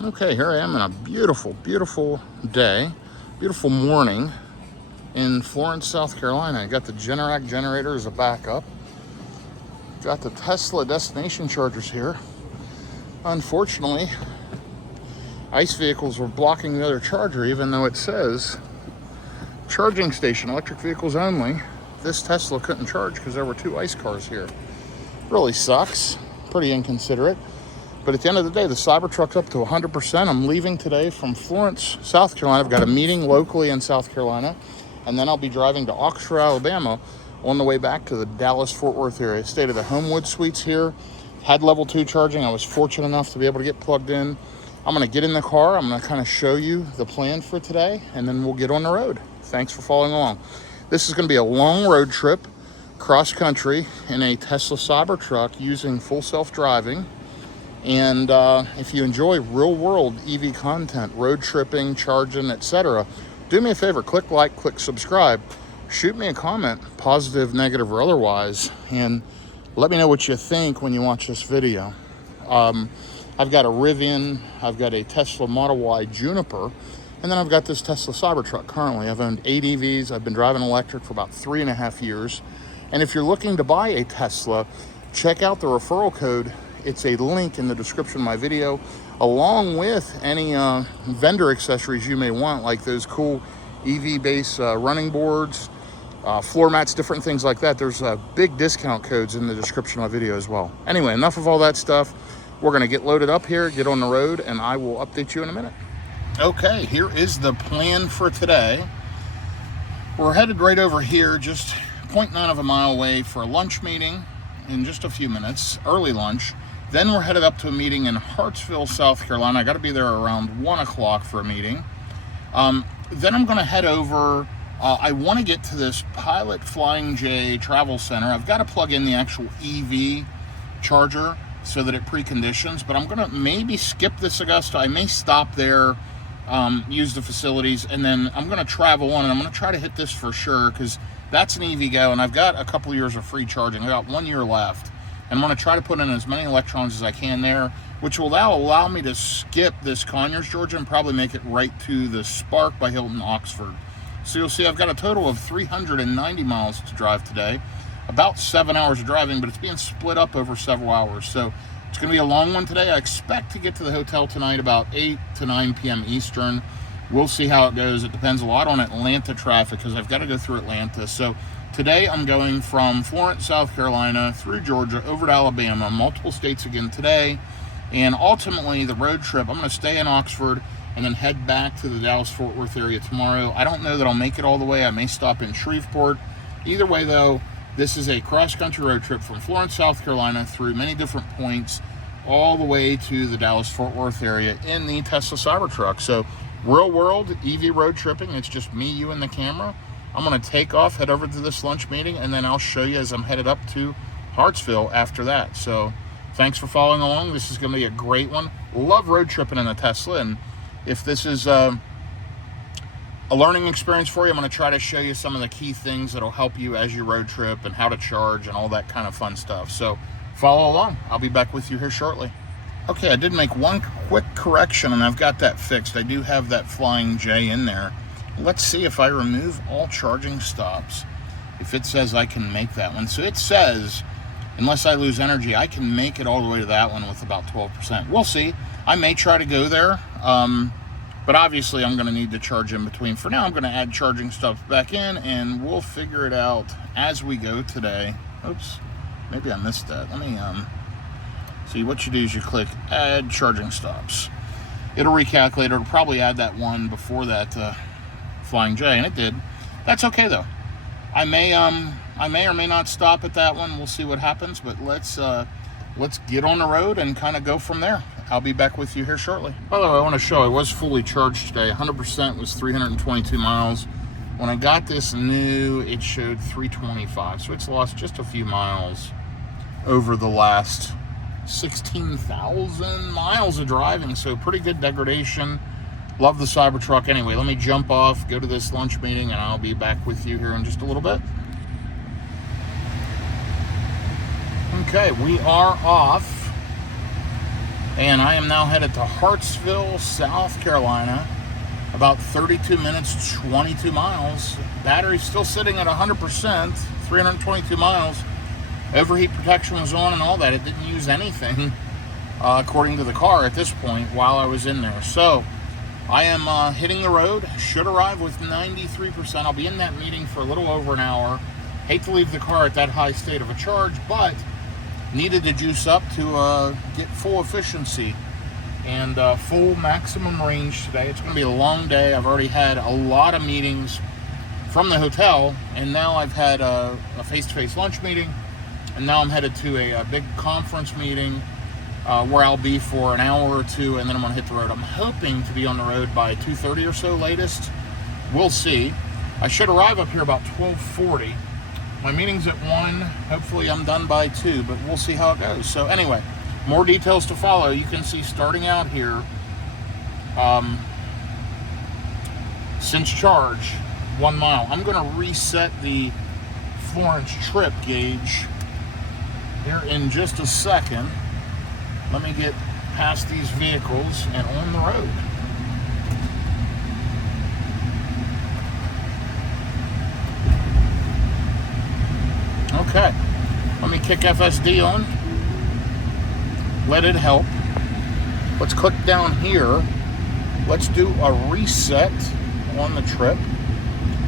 Okay, here I am in a beautiful, beautiful day, beautiful morning in Florence, South Carolina. I got the Generac generator as a backup. Got the Tesla destination chargers here. Unfortunately, ICE vehicles were blocking the other charger, even though it says charging station, electric vehicles only. This Tesla couldn't charge because there were two ICE cars here. Really sucks. Pretty inconsiderate. But at the end of the day, the Cybertruck's up to 100%. I'm leaving today from Florence, South Carolina. I've got a meeting locally in South Carolina, and then I'll be driving to Oxford, Alabama on the way back to the Dallas-Fort Worth area. I stayed at the Homewood Suites here, had level 2 charging. I was fortunate enough to be able to get plugged in. I'm going to get in the car. I'm going to kind of show you the plan for today, and then we'll get on the road. Thanks for following along. This is going to be a long road trip, cross-country, in a Tesla Cybertruck using full self-driving. And if you enjoy real-world EV content, road tripping, charging, etc., do me a favor, click like, click subscribe, shoot me a comment, positive, negative, or otherwise, and let me know what you think when you watch this video. I've got a Rivian, I've got a Tesla Model Y Juniper, and then I've got this Tesla Cybertruck currently. I've owned 8 EVs, I've been driving electric for about 3.5 years, and if you're looking to buy a Tesla, check out the referral code. It's a link in the description of my video, along with any vendor accessories you may want, like those cool EV base running boards, floor mats, different things like that. There's big discount codes in the description of my video as well. Anyway, enough of all that stuff. We're gonna get loaded up here, get on the road, and I will update you in a minute. Okay, here is the plan for today. We're headed right over here, just 0.9 of a mile away for a lunch meeting in just a few minutes, early lunch. Then we're headed up to a meeting in Hartsville, South Carolina. I got to be there around 1 o'clock for a meeting. Then I'm going to head over. I want to get to this Pilot Flying J Travel Center. I've got to plug in the actual EV charger so that it preconditions, but I'm going to maybe skip this Augusta. I may stop there, use the facilities, and then I'm going to travel on, and I'm going to try to hit this for sure because that's an EV go, and I've got a couple years of free charging. I got 1 year left. And I'm going to try to put in as many electrons as I can there, which will allow me to skip this Conyers, Georgia, and probably make it right to the Spark by Hilton, Oxford. So you'll see I've got a total of 390 miles to drive today, about 7 hours of driving, but it's being split up over several hours. So it's going to be a long one today. I expect to get to the hotel tonight about 8 to 9 p.m. Eastern. We'll see how it goes. It depends a lot on Atlanta traffic because I've got to go through Atlanta. So today I'm going from Florence, South Carolina, through Georgia, over to Alabama, multiple states again today. And ultimately, the road trip, I'm going to stay in Oxford and then head back to the Dallas-Fort Worth area tomorrow. I don't know that I'll make it all the way. I may stop in Shreveport. Either way, though, this is a cross-country road trip from Florence, South Carolina, through many different points, all the way to the Dallas-Fort Worth area in the Tesla Cybertruck. So, real-world EV road tripping. It's just me, you, and the camera. I'm going to take off, head over to this lunch meeting, and then I'll show you as I'm headed up to Hartsville after that. So thanks for following along. This is going to be a great one. Love road tripping in a Tesla, and if this is a learning experience for you, I'm going to try to show you some of the key things that will help you as you road trip and how to charge and all that kind of fun stuff. So follow along. I'll be back with you here shortly. Okay, I did make one quick correction, and I've got that fixed. I do have that Flying J in there. Let's see if I remove all charging stops, if it says I can make that one. So it says, unless I lose energy, I can make it all the way to that one with about 12%. We'll see. I may try to go there, but obviously I'm going to need to charge in between. For now, I'm going to add charging stops back in, and we'll figure it out as we go today. Oops, maybe I missed that. Let me see. What you do is you click Add Charging Stops. It'll recalculate. It'll probably add that one before that Flying J, and it did. That's okay though. I may or may not stop at that one. We'll see what happens, but let's get on the road and kind of go from there. I'll be back with you here shortly. By the way, I want to show I was fully charged today. 100% was 322 miles. When I got this new, it showed 325, so it's lost just a few miles over the last 16,000 miles of driving, so pretty good degradation. Love the Cybertruck. Anyway, let me jump off, go to this lunch meeting, and I'll be back with you here in just a little bit. Okay, we are off. And I am now headed to Hartsville, South Carolina. About 32 minutes, 22 miles. Battery's still sitting at 100%, 322 miles. Overheat protection was on and all that. It didn't use anything, according to the car at this point, while I was in there. So I am hitting the road. Should arrive with 93%. I'll be in that meeting for a little over an hour. Hate to leave the car at that high state of a charge, but needed to juice up to get full efficiency and full maximum range today. It's going to be a long day. I've already had a lot of meetings from the hotel, and now I've had a face-to-face lunch meeting, and now I'm headed to a big conference meeting where I'll be for an hour or two, and then I'm going to hit the road. I'm hoping to be on the road by 2:30 or so latest. We'll see. I should arrive up here about 12:40. My meeting's at 1. Hopefully I'm done by 2, but we'll see how it goes. So anyway, more details to follow. You can see starting out here, since charge, 1 mile. I'm going to reset the Florence trip gauge here in just a second. Let me get past these vehicles and on the road. Okay, let me kick FSD on. Let it help. Let's click down here. Let's do a reset on the trip.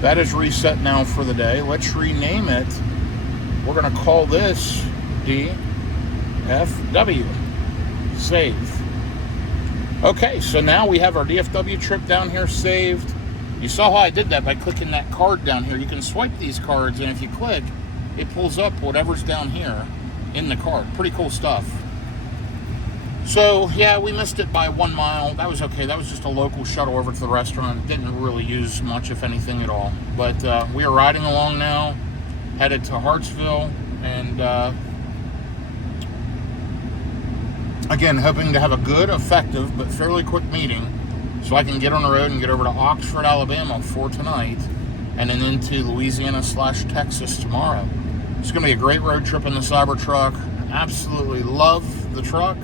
That is reset now for the day. Let's rename it. We're going to call this DFW. Save. Okay, so now we have our DFW trip down here saved. You saw how I did that by clicking that card down here. You can swipe these cards, and if you click, it pulls up whatever's down here in the card. Pretty cool stuff. So, yeah, we missed it by 1 mile. That was okay. That was just a local shuttle over to the restaurant. It didn't really use much, if anything, at all. But we are riding along now, headed to Hartsville, and again, hoping to have a good, effective, but fairly quick meeting so I can get on the road and get over to Oxford, Alabama for tonight, and then into Louisiana/Texas tomorrow. It's going to be a great road trip in the Cybertruck. Absolutely love the truck.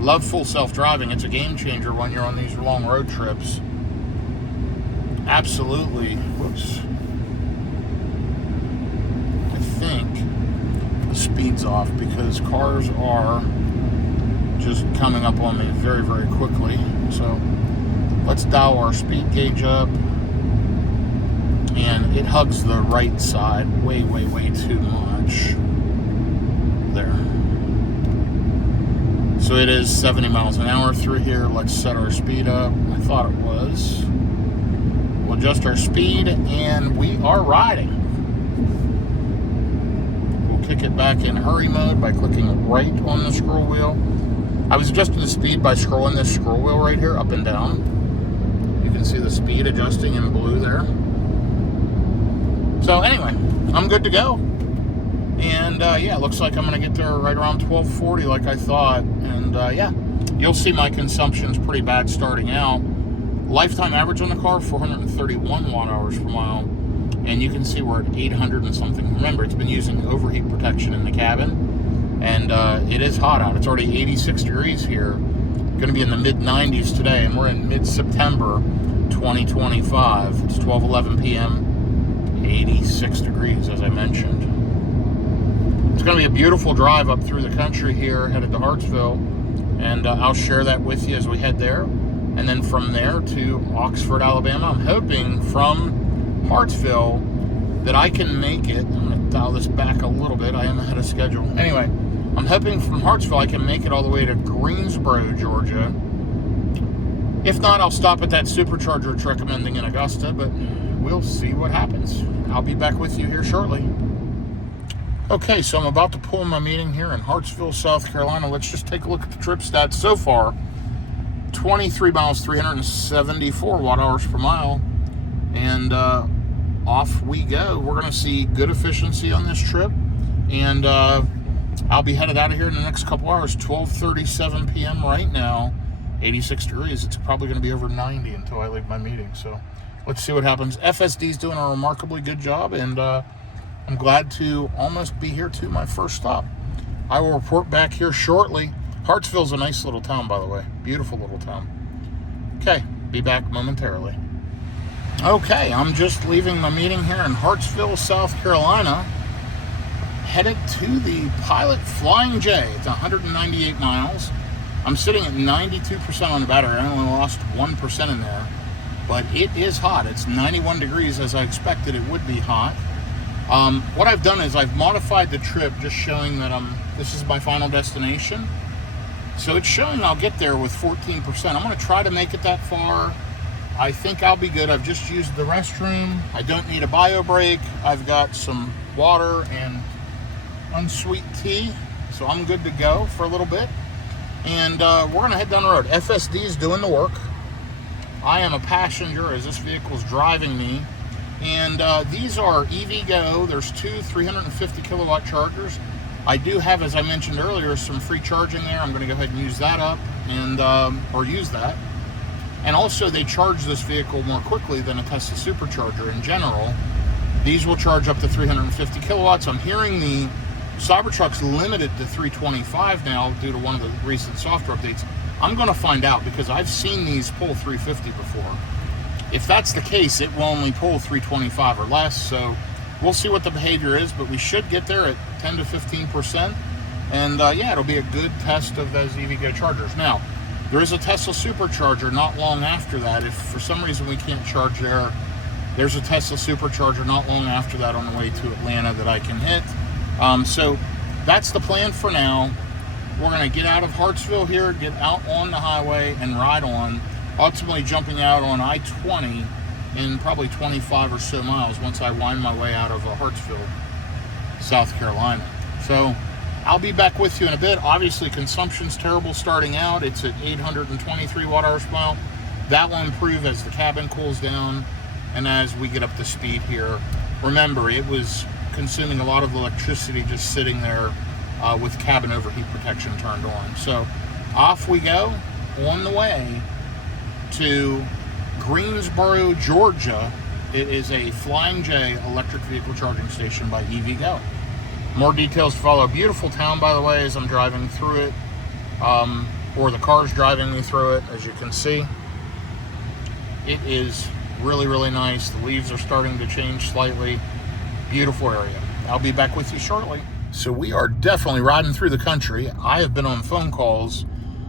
Love full self-driving. It's a game changer when you're on these long road trips. Absolutely. Whoops. I think the speed's off because cars are just coming up on me very, very quickly. So let's dial our speed gauge up. And it hugs the right side way, way, way too much. There. So it is 70 miles an hour through here. Let's set our speed up. I thought it was. We'll adjust our speed, and we are riding. We'll kick it back in hurry mode by clicking right on the scroll wheel. I was adjusting the speed by scrolling this scroll wheel right here up and down. You can see the speed adjusting in blue there. So anyway, I'm good to go. And yeah, looks like I'm going to get there right around 12:40 like I thought. And yeah, you'll see my consumption's pretty bad starting out. Lifetime average on the car, 431 watt hours per mile. And you can see we're at 800 and something. Remember, it's been using overheat protection in the cabin. And it is hot out. It's already 86 degrees here. Going to be in the mid-90s today. And we're in mid-September 2025. It's 12:11 p.m. 86 degrees, as I mentioned. It's going to be a beautiful drive up through the country here, headed to Hartsville, and I'll share that with you as we head there. And then from there to Oxford, Alabama. I'm hoping from Hartsville that I can make it. I'm going to dial this back a little bit. I am ahead of schedule. Anyway, I'm hoping from Hartsville I can make it all the way to Greensboro, Georgia. If not, I'll stop at that supercharger it's recommending in Augusta, but we'll see what happens. I'll be back with you here shortly. Okay, so I'm about to pull my meeting here in Hartsville, South Carolina. Let's just take a look at the trip stats so far. 23 miles, 374 watt hours per mile. And off we go. We're going to see good efficiency on this trip. And I'll be headed out of here in the next couple hours. 12:37 p.m. right now. 86 degrees. It's probably going to be over 90 until I leave my meeting. So let's see what happens. FSD's doing a remarkably good job, and I'm glad to almost be here to my first stop. I will report back here shortly. Hartsville's a nice little town, by the way. Beautiful little town. Okay, be back momentarily. Okay, I'm just leaving my meeting here in Hartsville, South Carolina. Headed to the Pilot Flying J. It's 198 miles. I'm sitting at 92% on the battery. I only lost 1% in there. But it is hot. It's 91 degrees as I expected it would be hot. What I've done is I've modified the trip, just showing that this is my final destination. So it's showing I'll get there with 14%. I'm going to try to make it that far. I think I'll be good. I've just used the restroom. I don't need a bio break. I've got some water and unsweet tea. So I'm good to go for a little bit. And we're going to head down the road. FSD is doing the work. I am a passenger as this vehicle's driving me. And these are EVgo. There's two 350 kilowatt chargers. I do have, as I mentioned earlier, some free charging there. I'm going to go ahead and use that up, and or use that. And also, they charge this vehicle more quickly than a Tesla supercharger in general. These will charge up to 350 kilowatts. I'm hearing the Cybertruck's limited to 325 now due to one of the recent software updates. I'm going to find out because I've seen these pull 350 before. If that's the case, it will only pull 325 or less. So we'll see what the behavior is, but we should get there at 10 to 15%. And yeah, it'll be a good test of those EVgo chargers. Now, there is a Tesla supercharger not long after that. If for some reason we can't charge there, there's a Tesla supercharger not long after that on the way to Atlanta that I can hit. So that's the plan for now. We're going to get out of Hartsville here, get out on the highway and ride on, ultimately jumping out on I-20 in probably 25 or so miles once I wind my way out of Hartsville, South Carolina. So I'll be back with you in a bit. Obviously, consumption's terrible starting out. It's at 823 watt-hours per mile. That will improve as the cabin cools down and as we get up to speed here. Remember, it was consuming a lot of electricity just sitting there with cabin overheat protection turned on. So off we go on the way to Greensboro, Georgia. It is a Flying J electric vehicle charging station by EVgo. More details to follow. Beautiful town, by the way, as I'm driving through it, or the car's driving me through it, as you can see. It is really, really nice. The leaves are starting to change slightly. Beautiful area. I'll be back with you shortly. So we are definitely riding through the country. I have been on phone calls.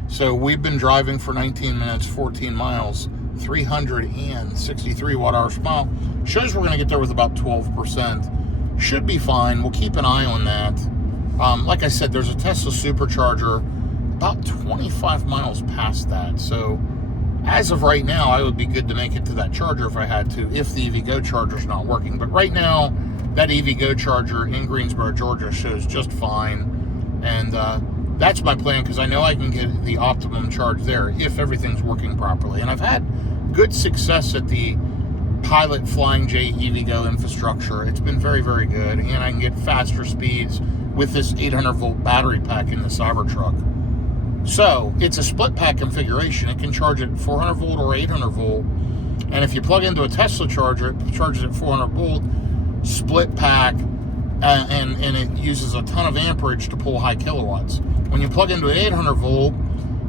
So we've been driving for 19 minutes, 14 miles, 363 watt-hours per mile. Shows we're going to get there with about 12%. Should be fine. We'll keep an eye on that. Like I said, there's a Tesla supercharger about 25 miles past that. So as of right now, I would be good to make it to that charger if I had to, if the EVgo charger's not working. But right now, that EVgo charger in Greensboro, Georgia shows just fine. And that's my plan, because I know I can get the optimum charge there if everything's working properly. And I've had good success at the Pilot Flying J EVgo infrastructure. It's been very, very good. And I can get faster speeds with this 800-volt battery pack in the Cybertruck. So it's a split pack configuration. It can charge at 400 volt or 800 volt. And if you plug into a Tesla charger, it charges at 400 volt, split pack, and it uses a ton of amperage to pull high kilowatts. When you plug into an 800 volt,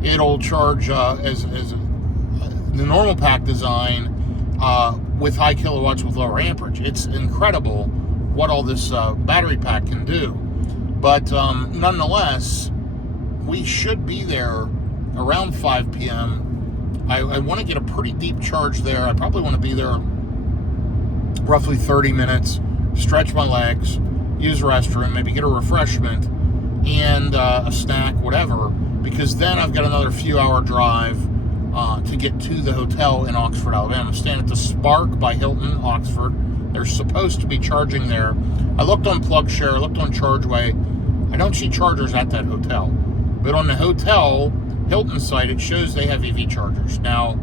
it'll charge as the normal pack design with high kilowatts with lower amperage. It's incredible what all this battery pack can do. But nonetheless, we should be there around 5 p.m. I want to get a pretty deep charge there. I probably want to be there roughly 30 minutes, stretch my legs, use the restroom, maybe get a refreshment and a snack, whatever, because then I've got another few hour drive to get to the hotel in Oxford, Alabama. I'm staying at the Spark by Hilton, Oxford. They're supposed to be charging there. I looked on PlugShare, I looked on ChargeWay. I don't see chargers at that hotel. But on the hotel, Hilton site, it shows they have EV chargers. Now,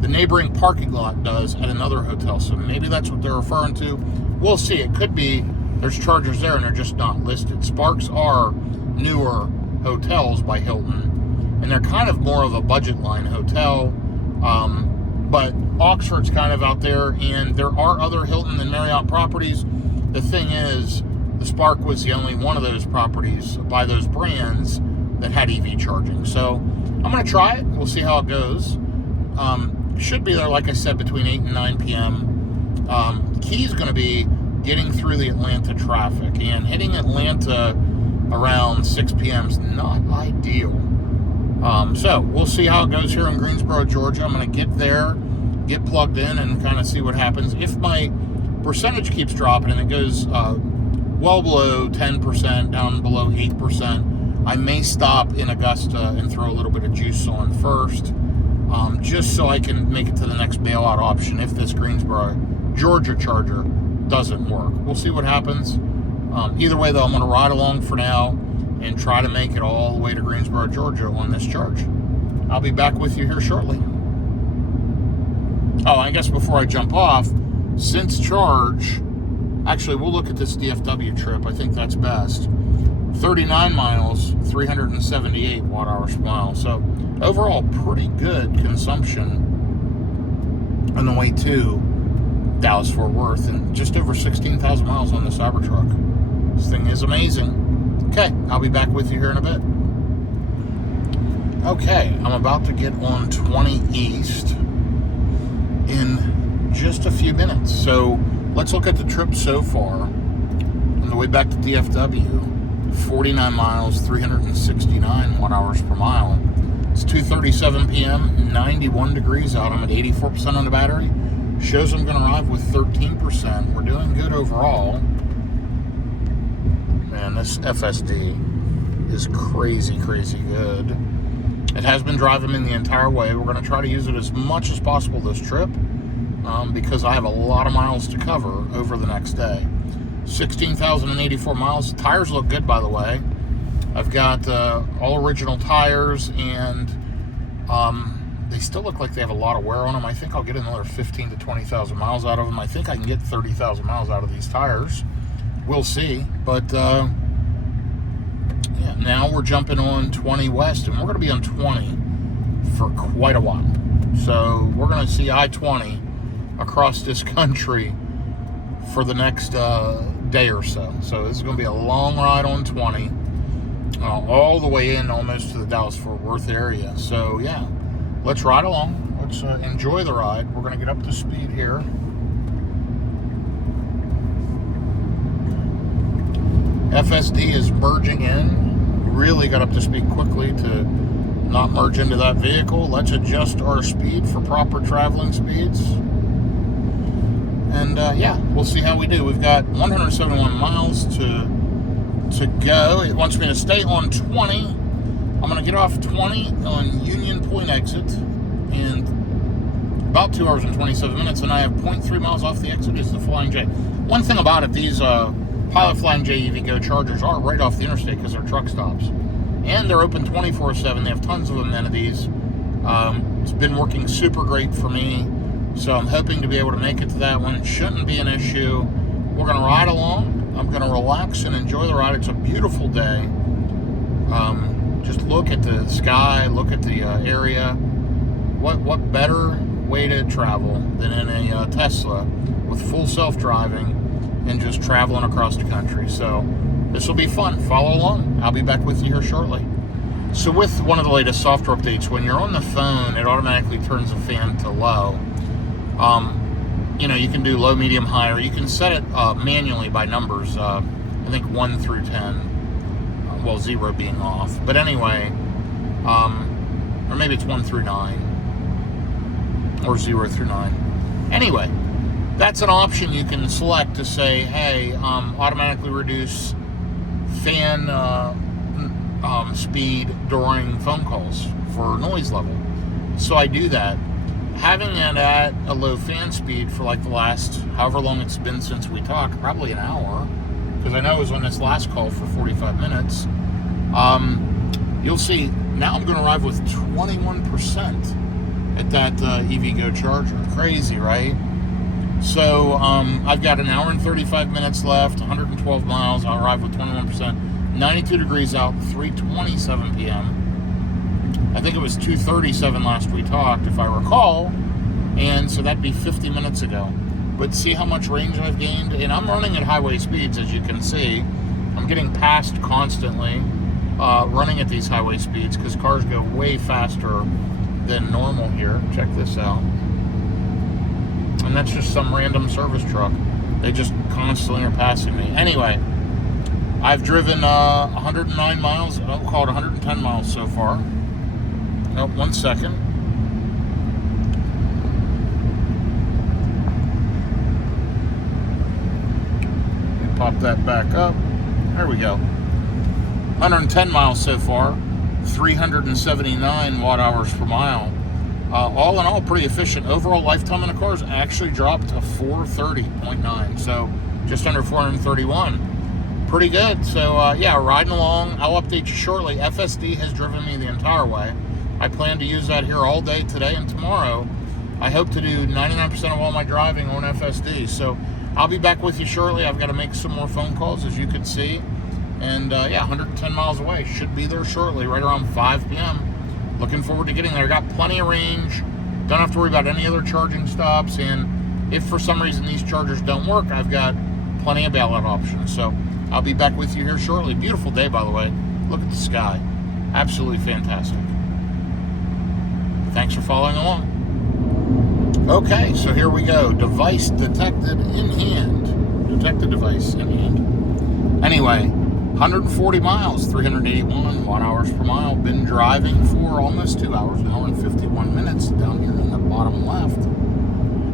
the neighboring parking lot does at another hotel, so maybe that's what they're referring to. We'll see. It could be there's chargers there and they're just not listed. Sparks are newer hotels by Hilton, and they're kind of more of a budget line hotel, but Oxford's kind of out there, and there are other Hilton and Marriott properties. The thing is, the Spark was the only one of those properties by those brands that had EV charging. So I'm going to try it. We'll see how it goes. Should be there, like I said, between 8 and 9 p.m. Key is going to be getting through the Atlanta traffic, and hitting Atlanta around 6 p.m. is not ideal. So we'll see how it goes here in Greensboro, Georgia. I'm going to get there, get plugged in, and kind of see what happens. If my percentage keeps dropping and it goes well below 10%, down below 8%, I may stop in Augusta and throw a little bit of juice on first, just so I can make it to the next bailout option if this Greensboro, Georgia charger doesn't work. We'll see what happens. Either way, though, I'm going to ride along for now and try to make it all the way to Greensboro, Georgia on this charge. I'll be back with you here shortly. Oh, I guess before I jump off, since charge, actually, we'll look at this DFW trip. I think that's best. 39 miles, 378 watt-hours per mile. So overall, pretty good consumption on the way to Dallas-Fort Worth, and just over 16,000 miles on the Cybertruck. This thing is amazing. Okay, I'll be back with you here in a bit. Okay, I'm about to get on 20 East in just a few minutes. So let's look at the trip so far. On the way back to DFW, 49 miles, 369 watt-hours per mile. It's 2:37 p.m., 91 degrees out. I'm at 84% on the battery. Shows I'm going to arrive with 13%. We're doing good overall. Man, this FSD is crazy, crazy good. It has been driving me the entire way. We're going to try to use it as much as possible this trip because I have a lot of miles to cover over the next day. 16,084 miles. Tires look good, by the way. I've got all original tires, and they still look like they have a lot of wear on them. I think I'll get another 15 to 20,000 miles out of them. I think I can get 30,000 miles out of these tires. We'll see. But yeah, now we're jumping on 20 West, and we're going to be on 20 for quite a while. So we're going to see I-20 across this country for the next day or so. So this is going to be a long ride on 20, all the way in almost to the Dallas-Fort Worth area. So yeah, let's ride along. Let's enjoy the ride. We're going to get up to speed here. FSD is merging in. Really got up to speed quickly to not merge into that vehicle. Let's adjust our speed for proper traveling speeds. And yeah, we'll see how we do. We've got 171 miles to go. It wants me to stay on 20. I'm going to get off 20 on Union Point exit in about 2 hours and 27 minutes, and I have 0.3 miles off the exit is the Flying J. One thing about it, these Pilot Flying J EV Go chargers are right off the interstate because they're truck stops. And they're open 24/7. They have tons of amenities. It's been working super great for me. So I'm hoping to be able to make it to that one. It shouldn't be an issue. We're going to ride along. I'm going to relax and enjoy the ride. It's a beautiful day. Just look at the sky, look at the area. What better way to travel than in a Tesla with full self-driving and just traveling across the country. So this will be fun. Follow along. I'll be back with you here shortly. So with one of the latest software updates, when you're on the phone, it automatically turns the fan to low. You know, you can do low, medium, high, or you can set it manually by numbers. I think 1 through 10. Well, 0 being off. But anyway, or maybe it's 1 through 9. Or 0 through 9. Anyway, that's an option you can select to say, hey, automatically reduce fan speed during phone calls for noise level. So I do that. Having it at a low fan speed for like the last, however long it's been since we talked, probably an hour, because I know it was on this last call for 45 minutes, you'll see now I'm going to arrive with 21% at that EV Go charger. Crazy, right? So I've got an hour and 35 minutes left, 112 miles. I'll arrive with 21%, 92 degrees out, 3:27 p.m. I think it was 2:37 last we talked, if I recall, and so that'd be 50 minutes ago. But see how much range I've gained? And I'm running at highway speeds, as you can see. I'm getting passed constantly. running at these highway speeds because cars go way faster than normal here. Check this out. And that's just some random service truck. They just constantly are passing me. Anyway, I've driven 109 miles. I'll call it 110 miles so far. Nope, 1 second. Pop that back up. There we go. 110 miles so far. 379 watt hours per mile. All in all, pretty efficient. Overall lifetime in the cars actually dropped to 430.9. So just under 431. Pretty good. So yeah, riding along. I'll update you shortly. FSD has driven me the entire way. I plan to use that here all day today and tomorrow. I hope to do 99% of all my driving on FSD. So I'll be back with you shortly. I've got to make some more phone calls, as you can see. And yeah, 110 miles away. Should be there shortly, right around 5 p.m. Looking forward to getting there. Got plenty of range. Don't have to worry about any other charging stops. And if for some reason these chargers don't work, I've got plenty of bailout options. So I'll be back with you here shortly. Beautiful day, by the way. Look at the sky. Absolutely fantastic. Thanks for following along. Okay, so here we go. Device detected in hand. Detected device in hand. Anyway, 140 miles, 381 watt hours per mile. Been driving for almost 2 hours now and 51 minutes down here in the bottom left.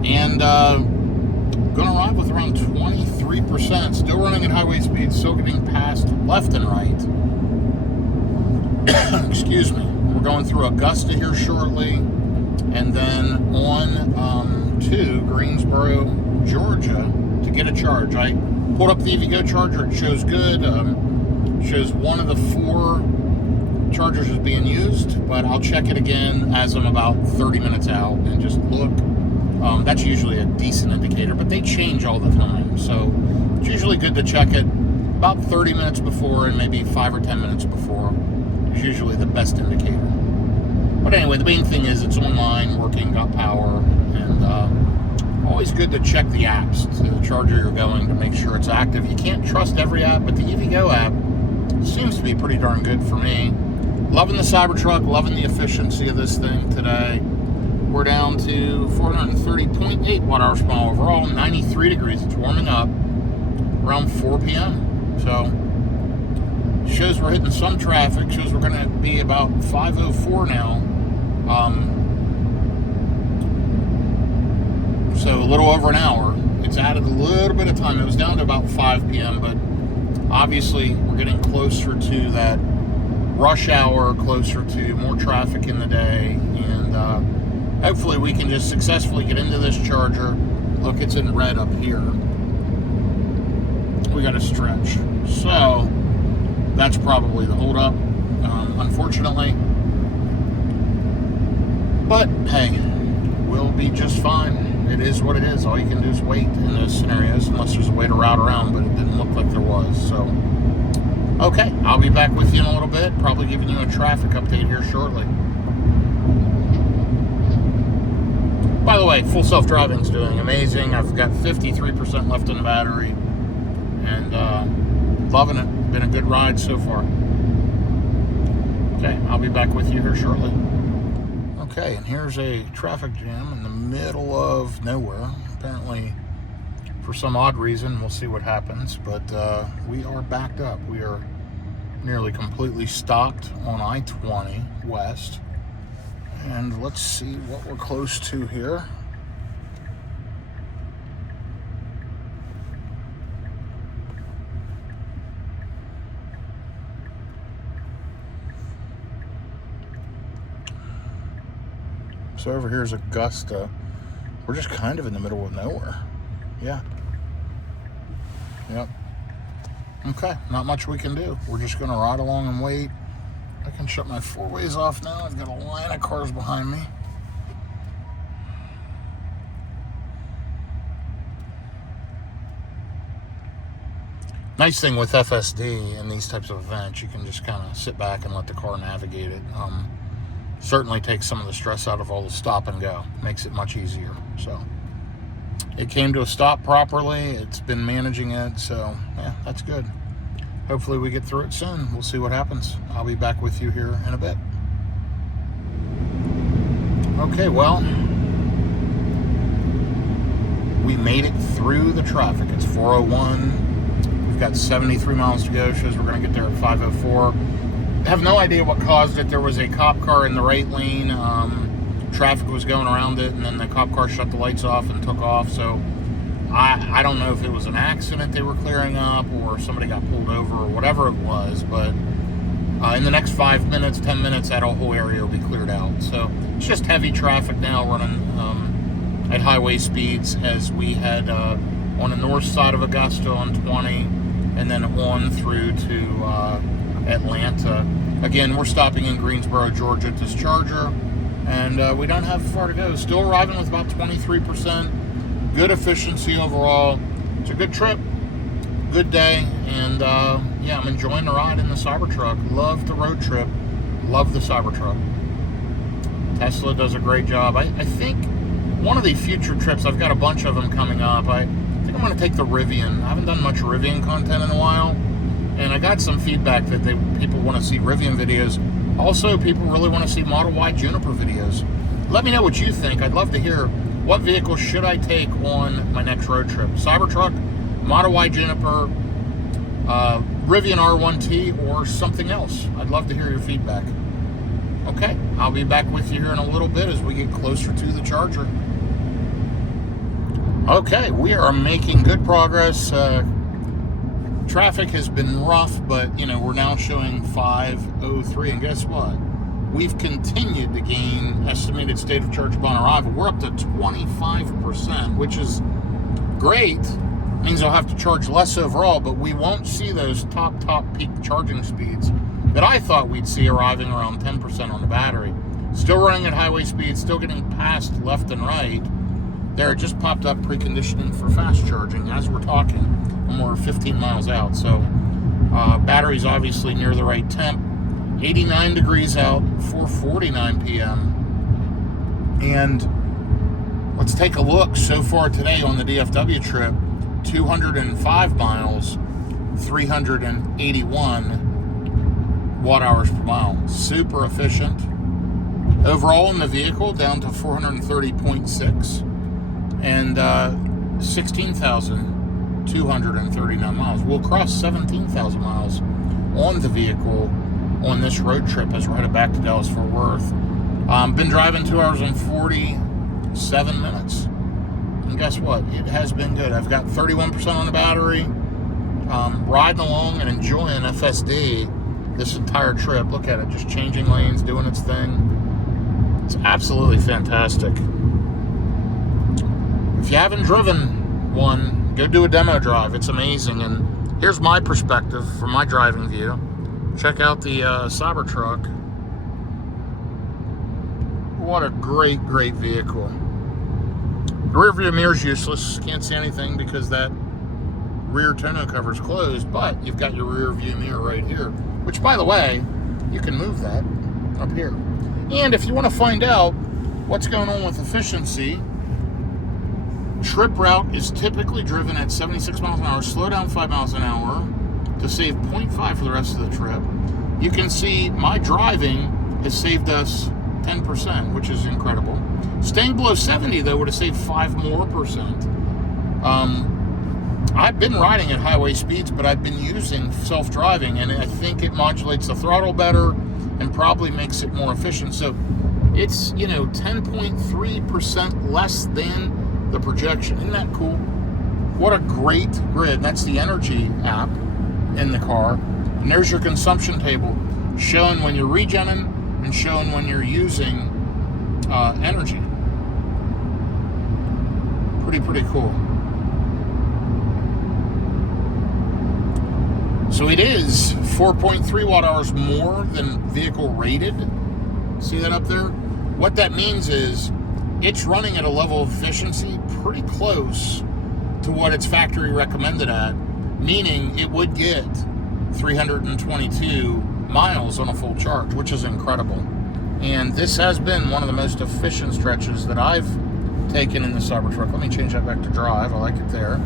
And gonna ride with around 23%. Still running at highway speed, still getting passed left and right. Excuse me. We're going through Augusta here shortly. And then on to Greensboro, Georgia to get a charge. I pulled up the EVgo charger. It shows good. Shows one of the 4 chargers is being used, but I'll check it again as I'm about 30 minutes out and just look. That's usually a decent indicator, but they change all the time. So it's usually good to check it about 30 minutes before and maybe 5 or 10 minutes before. It's usually the best indicator. But anyway, the main thing is it's online, working, got power, and always good to check the apps to the charger you're going to make sure it's active. You can't trust every app, but the EVgo app seems to be pretty darn good for me. Loving the Cybertruck, loving the efficiency of this thing today. We're down to 430.8 watt hours per mile overall, 93 degrees. It's warming up around 4 p.m. So shows we're hitting some traffic. Shows we're going to be about 5:04 now. So a little over an hour. It's added a little bit of time. It was down to about 5 p.m., but obviously we're getting closer to that rush hour, closer to more traffic in the day, and hopefully we can just successfully get into this charger. Look, it's in red up here. We got to stretch. So that's probably the holdup, unfortunately. But hey, we'll be just fine. It is what it is. All you can do is wait in those scenarios, unless there's a way to route around, but it didn't look like there was. So, okay, I'll be back with you in a little bit, probably giving you a traffic update here shortly. By the way, full self-driving is doing amazing. I've got 53% left in the battery, and loving it. Been a good ride so far. Okay, I'll be back with you here shortly. Okay, and here's a traffic jam in the middle of nowhere. Apparently, for some odd reason, we'll see what happens, but we are backed up. We are nearly completely stopped on I-20 West. And let's see what we're close to here. So over here is Augusta. We're just kind of in the middle of nowhere. Yeah. Yep. Okay, not much we can do. We're just gonna ride along and wait. I can shut my 4-ways off now. I've got a line of cars behind me. Nice thing with FSD and these types of events, you can just kind of sit back and let the car navigate it. Certainly takes some of the stress out of all the stop and go. Makes it much easier. So it came to a stop properly. It's been managing it. So yeah, that's good. hopefully we get through it soon. We'll see what happens. I'll be back with you here in a bit. Okay, well, we made it through the traffic. It's 4:01. We've got 73 miles to go. Shows we're going to get there at 5:04. I have no idea what caused it. There was a cop car in the right lane. Traffic was going around it, and then the cop car shut the lights off and took off. So I don't know if it was an accident they were clearing up or somebody got pulled over or whatever it was, but in the next 5 minutes, 10 minutes, that whole area will be cleared out. So it's just heavy traffic now running at highway speeds as we head on the north side of Augusta on 20 and then on through to Atlanta. Again, we're stopping in Greensboro, Georgia at this charger, and we don't have far to go. Still arriving with about 23%. Good efficiency overall. It's a good trip, good day, and yeah, I'm enjoying the ride in the Cybertruck. Love the road trip, love the Cybertruck. Tesla does a great job. I think one of the future trips, I've got a bunch of them coming up. I think I'm going to take the Rivian. I haven't done much Rivian content in a while, and I got some feedback that people want to see Rivian videos. Also, people really want to see Model Y Juniper videos. Let me know what you think. I'd love to hear, what vehicle should I take on my next road trip? Cybertruck, Model Y Juniper, Rivian R1T, or something else? I'd love to hear your feedback. Okay, I'll be back with you here in a little bit as we get closer to the charger. Okay, we are making good progress. Traffic has been rough, but we're now showing 5:03, and guess what? We've continued to gain estimated state of charge upon arrival. We're up to 25%, which is great. Means I'll have to charge less overall, but we won't see those top peak charging speeds that I thought we'd see, arriving around 10% on the battery. Still running at highway speed, still getting passed left and right. There, it just popped up preconditioning for fast charging as we're talking, and we're 15 miles out. So battery's obviously near the right temp. 89 degrees out, 4:49 p.m. And let's take a look so far today on the DFW trip. 205 miles, 381 watt hours per mile. Super efficient. Overall in the vehicle, down to 430.6 and 16,239 miles. We'll cross 17,000 miles on the vehicle on this road trip as we're headed back to Dallas-Fort Worth. Been driving 2 hours and 47 minutes. And guess what? It has been good. I've got 31% on the battery. Riding along and enjoying FSD this entire trip. Look at it, just changing lanes, doing its thing. It's absolutely fantastic. If you haven't driven one, go do a demo drive. It's amazing. And here's my perspective from my driving view. Check out the Cybertruck. What a great vehicle. The rear view mirror is useless. Can't see anything because that rear tonneau cover is closed, but you've got your rear view mirror right here, which, by the way, you can move that up here. And if you want to find out what's going on with efficiency, trip route is typically driven at 76 miles an hour, slow down 5 miles an hour to save 0.5 for the rest of the trip. You can see my driving has saved us 10%, which is incredible. Staying below 70, though, would have saved 5% more. I've been riding at highway speeds, but I've been using self-driving, and I think it modulates the throttle better and probably makes it more efficient. So it's, 10.3% less than the projection. Isn't that cool? What a great grid. That's the energy app in the car. And there's your consumption table, showing when you're regenning and showing when you're using energy. Pretty cool. So it is 4.3 watt hours more than vehicle rated. See that up there? What that means is it's running at a level of efficiency pretty close to what its factory recommended at, meaning it would get 322 miles on a full charge, which is incredible. And this has been one of the most efficient stretches that I've taken in the Cybertruck. Let me change that back to drive. I like it there.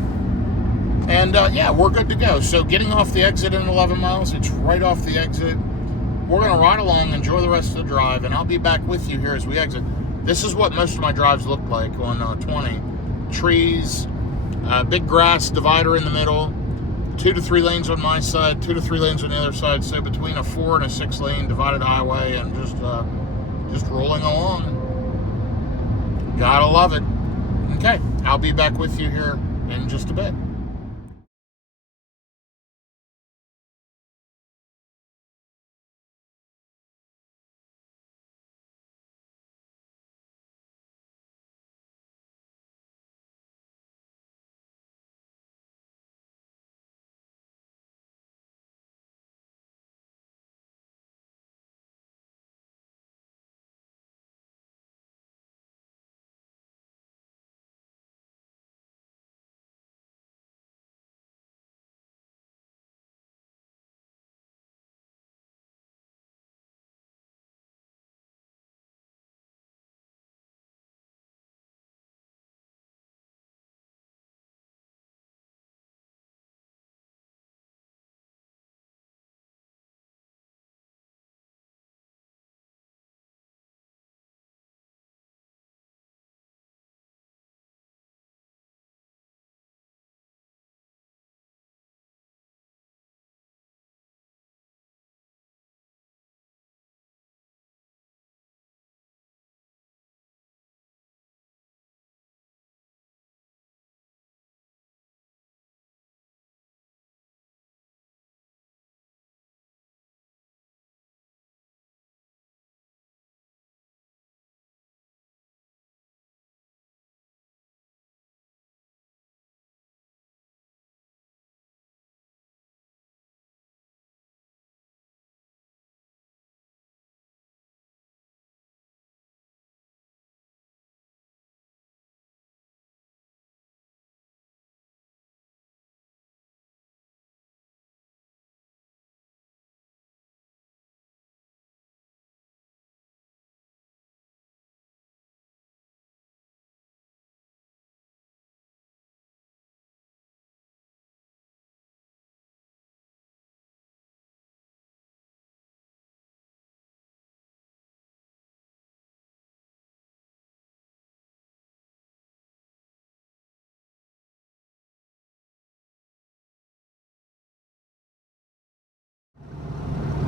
And yeah, we're good to go. So getting off the exit in 11 miles, it's right off the exit. We're going to ride along, enjoy the rest of the drive, and I'll be back with you here as we exit. This is what most of my drives look like on 20. Trees, big grass divider in the middle, 2 to 3 lanes on my side, 2 to 3 lanes on the other side. So between a 4 and a 6 lane divided highway, and just rolling along. Gotta love it. Okay, I'll be back with you here in just a bit.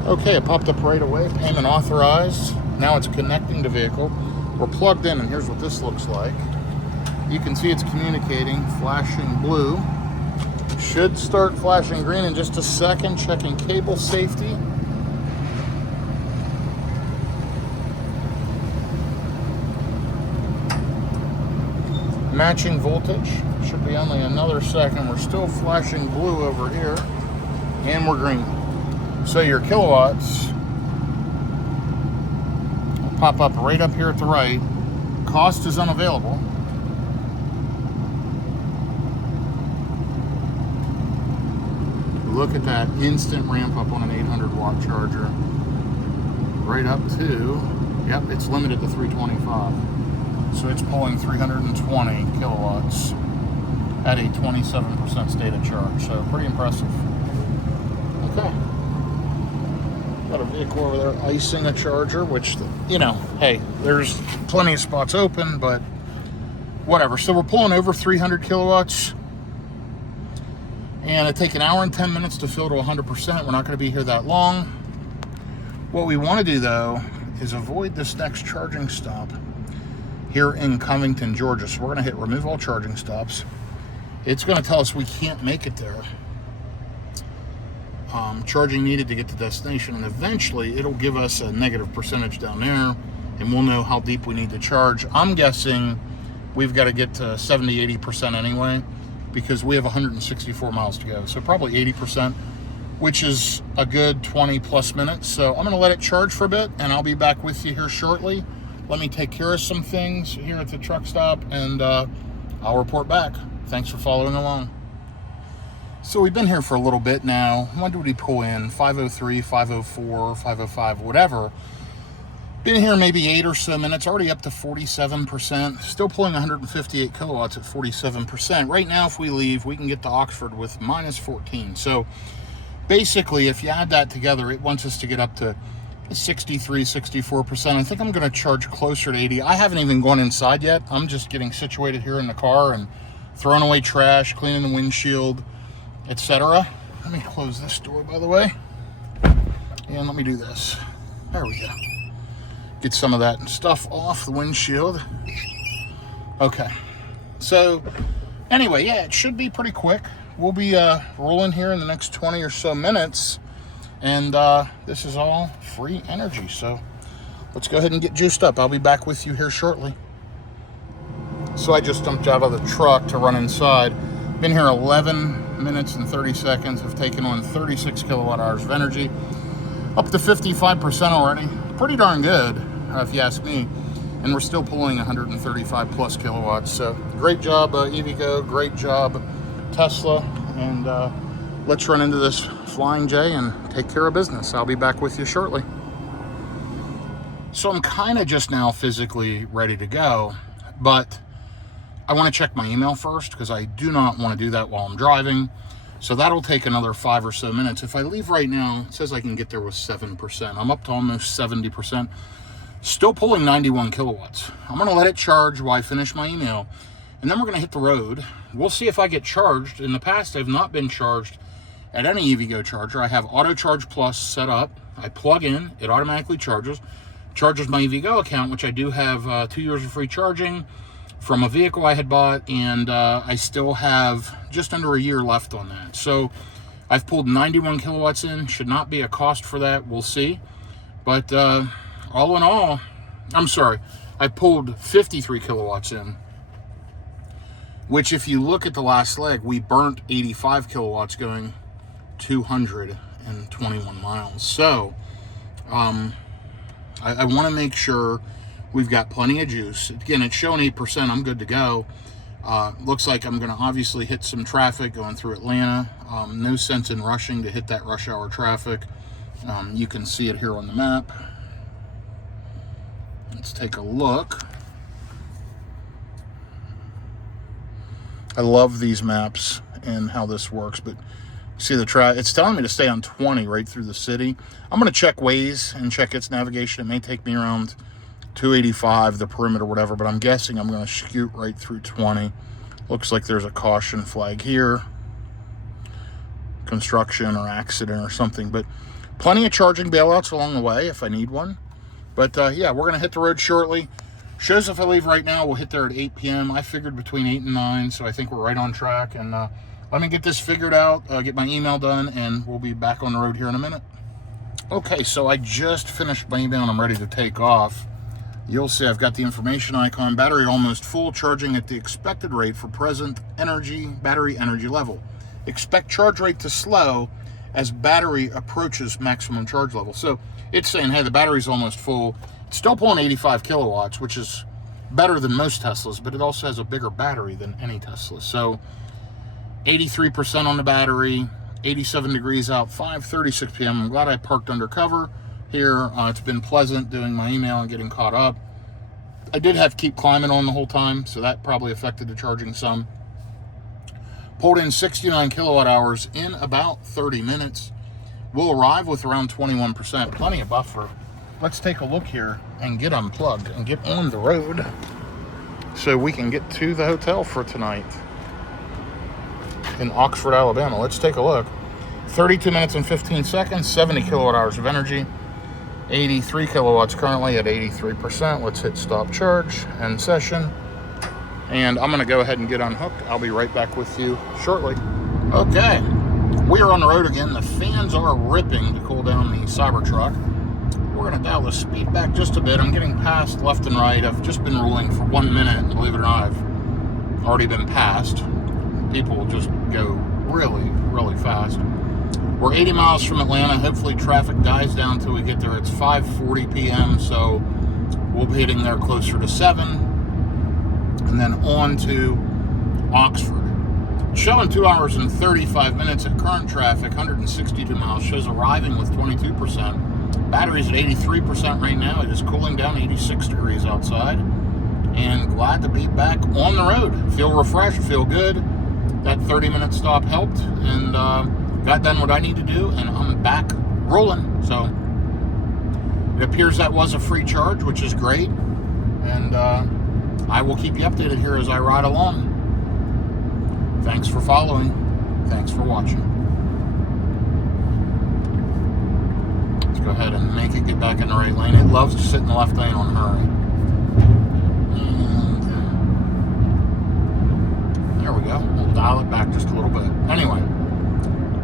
Okay, it popped up right away. Payment authorized. Now it's connecting to vehicle. We're plugged in, and here's what this looks like. You can see it's communicating, flashing blue. Should start flashing green in just a second. Checking cable safety. Matching voltage. Should be only another second. We're still flashing blue over here. And we're green. So your kilowatts will pop up right up here at the right. Cost is unavailable. Look at that instant ramp up on an 800 watt charger. Right up to, yep, it's limited to 325. So it's pulling 320 kilowatts at a 27% stated charge. So pretty impressive. Okay. Got a vehicle over there icing a charger, which, you know, hey, there's plenty of spots open, but whatever. So we're pulling over 300 kilowatts, and it takes an hour and 10 minutes to fill to 100%. We're not going to be here that long. What we want to do, though, is avoid this next charging stop here in Covington, Georgia. So we're going to hit remove all charging stops. It's going to tell us we can't make it there. Charging needed to get to destination, and eventually it'll give us a negative percentage down there, and we'll know how deep we need to charge. I'm guessing we've got to get to 70-80% anyway, because we have 164 miles to go. So probably 80%, which is a good 20 plus minutes. So I'm going to let it charge for a bit, and I'll be back with you here shortly. Let me take care of some things here at the truck stop, and I'll report back. Thanks for following along. So we've been here for a little bit now. When did we pull in? 503, 504, 505, whatever. Been here maybe 8 or so minutes, already up to 47%. Still pulling 158 kilowatts at 47%. Right now, if we leave, we can get to Oxford with minus 14. So basically, if you add that together, it wants us to get up to 63, 64%. I think I'm going to charge closer to 80. I haven't even gone inside yet. I'm just getting situated here in the car and throwing away trash, cleaning the windshield, etc. Let me close this door, by the way. And let me do this. There we go. Get some of that stuff off the windshield. Okay. So, anyway, yeah, it should be pretty quick. We'll be rolling here in the next 20 or so minutes. And this is all free energy. So, let's go ahead and get juiced up. I'll be back with you here shortly. So, I just jumped out of the truck to run inside. Been here 11 minutes and 30 seconds. Have taken on 36 kilowatt hours of energy. Up to 55% already. Pretty darn good, if you ask me. And we're still pulling 135 plus kilowatts. So great job, EVgo. Great job, Tesla. And let's run into this Flying J and take care of business. I'll be back with you shortly. So I'm kind of just now physically ready to go, but I want to check my email first because I do not want to do that while I'm driving. So that'll take another 5 or so minutes. If I leave right now, it says I can get there with 7%. I'm up to almost 70%. Still pulling 91 kilowatts. I'm going to let it charge while I finish my email. And then we're going to hit the road. We'll see if I get charged. In the past, I've not been charged at any EVgo charger. I have Auto Charge Plus set up. I plug in. It automatically charges. Charges my EVgo account, which I do have 2 years of free charging from a vehicle I had bought, and I still have just under a year left on that. So I've pulled 91 kilowatts in. Should not be a cost for that. We'll see. But all in all, I'm sorry, I pulled 53 kilowatts in, which if you look at the last leg, we burnt 85 kilowatts going 221 miles. So I want to make sure we've got plenty of juice. Again, it's showing 8%. I'm good to go. Looks like I'm going to obviously hit some traffic going through Atlanta. No sense in rushing to hit that rush hour traffic. You can see it here on the map. Let's take a look. I love these maps and how this works, but see the traffic. It's telling me to stay on 20 right through the city. I'm going to check Waze and check its navigation. It may take me around 285, the perimeter, whatever, but I'm guessing I'm going to scoot right through 20. Looks like there's a caution flag here. Construction or accident or something, but plenty of charging bailouts along the way if I need one. But yeah, we're going to hit the road shortly. Shows if I leave right now, we'll hit there at 8 p.m. I figured between 8 and 9, so I think we're right on track. And let me get this figured out, get my email done, and we'll be back on the road here in a minute. Okay, so I just finished my email and I'm ready to take off. You'll see I've got the information icon. Battery almost full, charging at the expected rate for present battery energy level. Expect charge rate to slow as battery approaches maximum charge level. So it's saying, hey, the battery's almost full. It's still pulling 85 kilowatts, which is better than most Teslas, but it also has a bigger battery than any Tesla. So 83% on the battery, 87 degrees out, 5:36 p.m. I'm glad I parked under cover here. It's been pleasant doing my email and getting caught up. I did have Keep Climbing on the whole time, so that probably affected the charging some. Pulled in 69 kilowatt hours in about 30 minutes. We'll arrive with around 21%, plenty of buffer. Let's take a look here and get unplugged and get on the road so we can get to the hotel for tonight in Oxford, Alabama. Let's take a look. 32 minutes and 15 seconds, 70 kilowatt hours of energy, 83 kilowatts currently at 83%. Let's hit stop charge, end session. And I'm going to go ahead and get unhooked. I'll be right back with you shortly. Okay, we are on the road again. The fans are ripping to cool down the Cybertruck. We're going to dial the speed back just a bit. I'm getting passed left and right. I've just been rolling for 1 minute. Believe it or not, I've already been passed. People just go really, really fast. We're 80 miles from Atlanta. Hopefully traffic dies down till we get there. It's 5:40 p.m., so we'll be hitting there closer to 7. And then on to Oxford. Showing 2 hours and 35 minutes at current traffic, 162 miles. Shows arriving with 22%. Battery's at 83% right now. It is cooling down, 86 degrees outside. And glad to be back on the road. Feel refreshed, feel good. That 30-minute stop helped, and got done what I need to do, and I'm back rolling. So it appears that was a free charge, which is great. And I will keep you updated here as I ride along. Thanks for following. Thanks for watching. Let's go ahead and make it get back in the right lane. It loves to sit in the left lane on hurry. And there we go. We'll dial it back just a little bit. Anyway,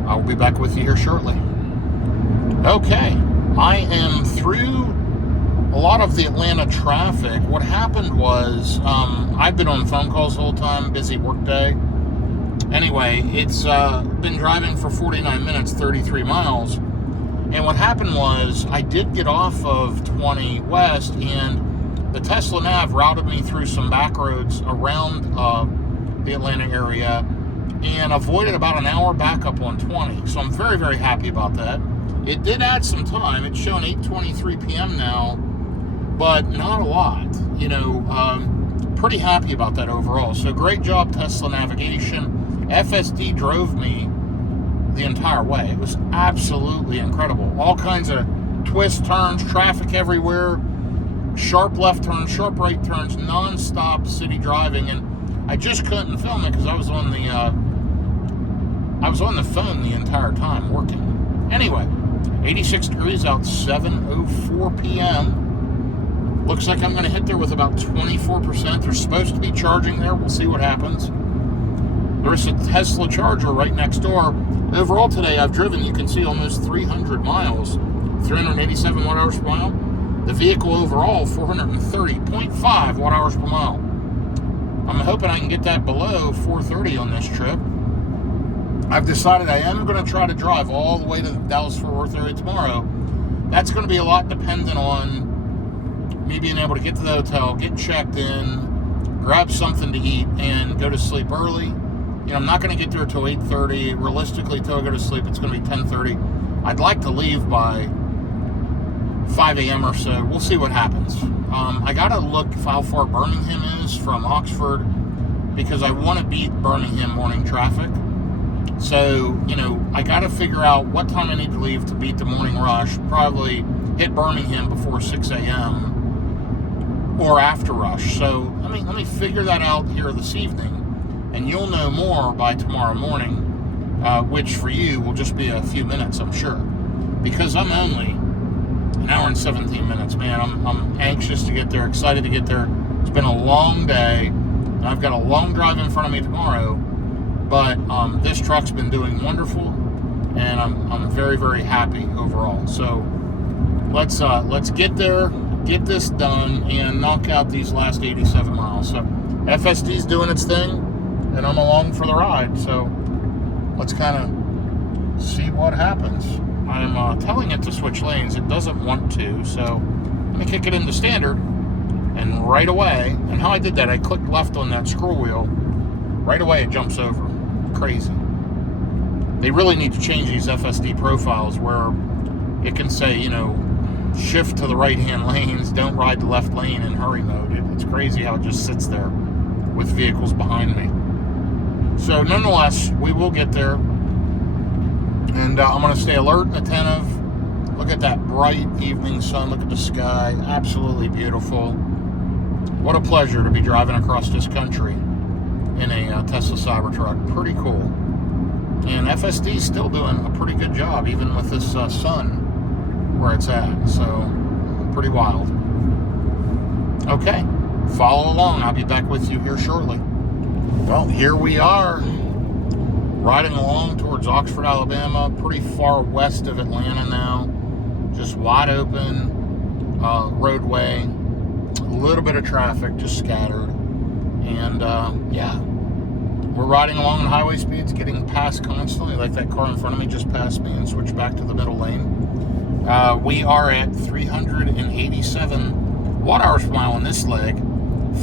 I will be back with you here shortly. Okay, I am through a lot of the Atlanta traffic. What happened was, I've been on phone calls the whole time, busy work day. Anyway, it's been driving for 49 minutes, 33 miles. And what happened was, I did get off of 20 West, and the Tesla Nav routed me through some back roads around the Atlanta area and avoided about an hour backup on 20. So I'm very, very happy about that. It did add some time. It's showing 8:23 p.m. now, but not a lot. You know, pretty happy about that overall. So great job, Tesla Navigation. FSD drove me the entire way. It was absolutely incredible. All kinds of twists, turns, traffic everywhere, sharp left turns, sharp right turns, non-stop city driving, and I just couldn't film it because I was on the phone the entire time working. Anyway, 86 degrees out, 7:04 p.m. Looks like I'm going to hit there with about 24%. They're supposed to be charging there. We'll see what happens. There's a Tesla charger right next door. Overall today, I've driven, you can see, almost 300 miles, 387 watt-hours per mile. The vehicle overall, 430.5 watt-hours per mile. I'm hoping I can get that below 430 on this trip. I've decided I am going to try to drive all the way to the Dallas-Fort Worth area tomorrow. That's going to be a lot dependent on me being able to get to the hotel, get checked in, grab something to eat, and go to sleep early. You know, I'm not going to get there till 8:30. Realistically, till I go to sleep, it's going to be 10:30. I'd like to leave by 5 a.m. or so. We'll see what happens. I got to look how far Birmingham is from Oxford, because I want to beat Birmingham morning traffic. So, you know, I got to figure out what time I need to leave to beat the morning rush. Probably hit Birmingham before 6 a.m. or after rush. So let me figure that out here this evening. And you'll know more by tomorrow morning, which for you will just be a few minutes, I'm sure. Because I'm only an hour and 17 minutes, man. I'm anxious to get there, excited to get there. It's been a long day. And I've got a long drive in front of me tomorrow. But this truck's been doing wonderful. And I'm very, very happy overall. So let's get there, get this done, and knock out these last 87 miles. So FSD's doing its thing, and I'm along for the ride. So let's kind of see what happens. I'm telling it to switch lanes. It doesn't want to, so let me kick it into standard. And right away, and how I did that, I clicked left on that scroll wheel. Right away, it jumps over. Crazy. They really need to change these FSD profiles where it can say, you know, shift to the right-hand lanes, don't ride the left lane in hurry mode. It's crazy how it just sits there with vehicles behind me. So nonetheless, we will get there, and I'm going to stay alert and attentive. Look at that bright evening sun. Look at the sky. Absolutely beautiful. What a pleasure to be driving across this country in a Tesla Cybertruck. Pretty cool. And FSD is still doing a pretty good job, even with this sun where it's at. So pretty wild. Okay, follow along. I'll be back with you here shortly. Well, here we are, riding along towards Oxford, Alabama, pretty far west of Atlanta now. Just wide open roadway, a little bit of traffic, just scattered. And yeah, we're riding along at highway speeds, getting passed constantly, like that car in front of me just passed me and switched back to the middle lane. We are at 387 watt-hours per mile in this leg,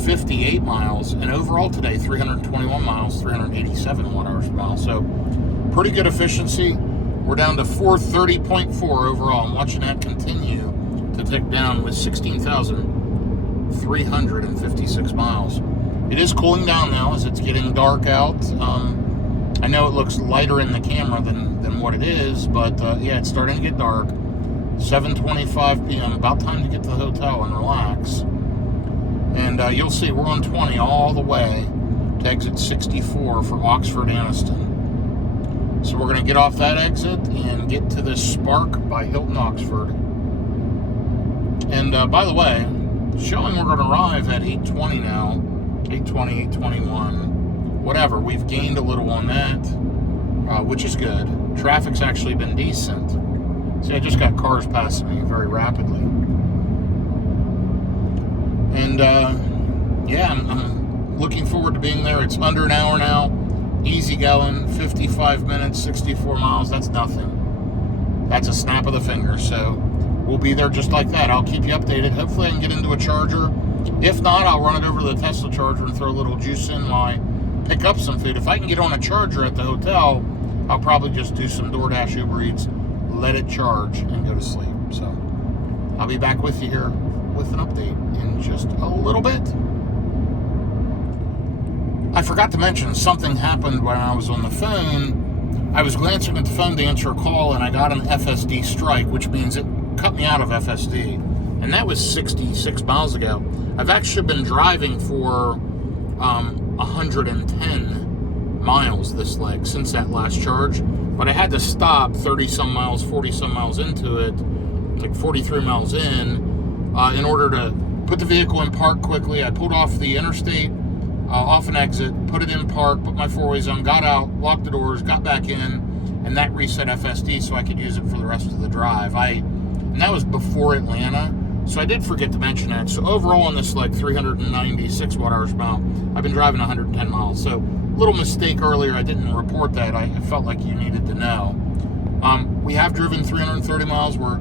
58 miles, and overall today 321 miles, 387 watt-hours per mile. So pretty good efficiency. We're down to 430.4 overall. I'm watching that continue to tick down with 16,356 miles. It is cooling down now as it's getting dark out. I know it looks lighter in the camera than what it is, but yeah, it's starting to get dark. 7:25 p.m. About time to get to the hotel and relax. And you'll see we're on 20 all the way to exit 64 for Oxford Anniston. So we're going to get off that exit and get to this Spark by Hilton Oxford. And by the way, showing we're going to arrive at 8:20 now, 8:20, 8:21, whatever. We've gained a little on that, which is good. Traffic's actually been decent. See, I just got cars passing me very rapidly. And yeah, I'm looking forward to being there. It's under an hour now. Easy going, 55 minutes, 64 miles. That's nothing. That's a snap of the finger. So we'll be there just like that. I'll keep you updated. Hopefully I can get into a charger. If not, I'll run it over to the Tesla charger and throw a little juice in while I pick up some food. If I can get on a charger at the hotel, I'll probably just do some DoorDash, Uber Eats, let it charge, and go to sleep. So I'll be back with you here with an update in just a little bit. I forgot to mention, something happened when I was on the phone. I was glancing at the phone to answer a call, and I got an FSD strike, which means it cut me out of FSD. And that was 66 miles ago. I've actually been driving for 110 miles this leg since that last charge. But I had to stop 30-some miles, 40-some miles into it, like 43 miles in order to put the vehicle in park quickly. I pulled off the interstate, off an exit, put it in park, put my four-way zone, got out, locked the doors, got back in, and that reset FSD so I could use it for the rest of the drive. And that was before Atlanta, so I did forget to mention that. So overall on this like 396 watt-hours per mile, I've been driving 110 miles. So little mistake earlier, I didn't report that. I felt like you needed to know. We have driven 330 miles. We're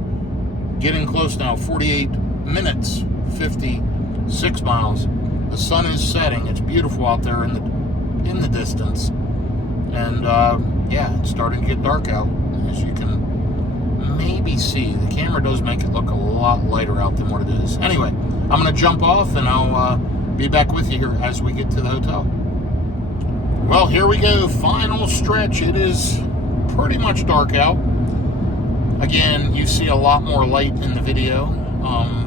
getting close now, 48 minutes, 56 miles. The sun is setting. It's beautiful out there in the distance. And yeah, it's starting to get dark out, as you can maybe see. The camera does make it look a lot lighter out than what it is. Anyway, I'm going to jump off, and I'll be back with you here as we get to the hotel. Well, here we go. Final stretch. It is pretty much dark out. Again, you see a lot more light in the video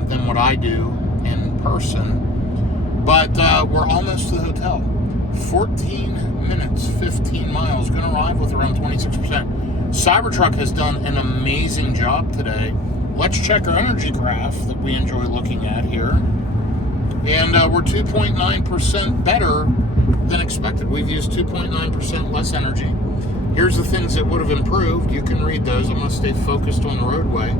than what I do in person. But we're almost to the hotel. 14 minutes, 15 miles. Going to arrive with around 26%. Cybertruck has done an amazing job today. Let's check our energy graph that we enjoy looking at here. And we're 2.9% better than expected. We've used 2.9% less energy. Here's the things that would have improved. You can read those. I'm going to stay focused on the roadway.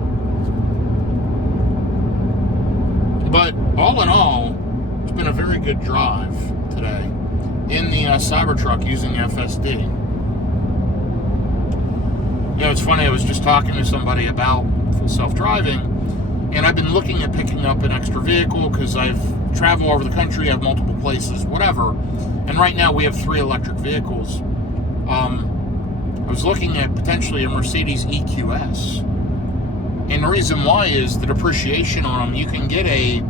But all in all, it's been a very good drive today in the Cybertruck using FSD. You know, it's funny, I was just talking to somebody about full self-driving, and I've been looking at picking up an extra vehicle because I've traveled all over the country, I have multiple places, whatever. And right now we have 3 electric vehicles. I was looking at potentially a Mercedes EQS. And the reason why is the depreciation on them. You can get a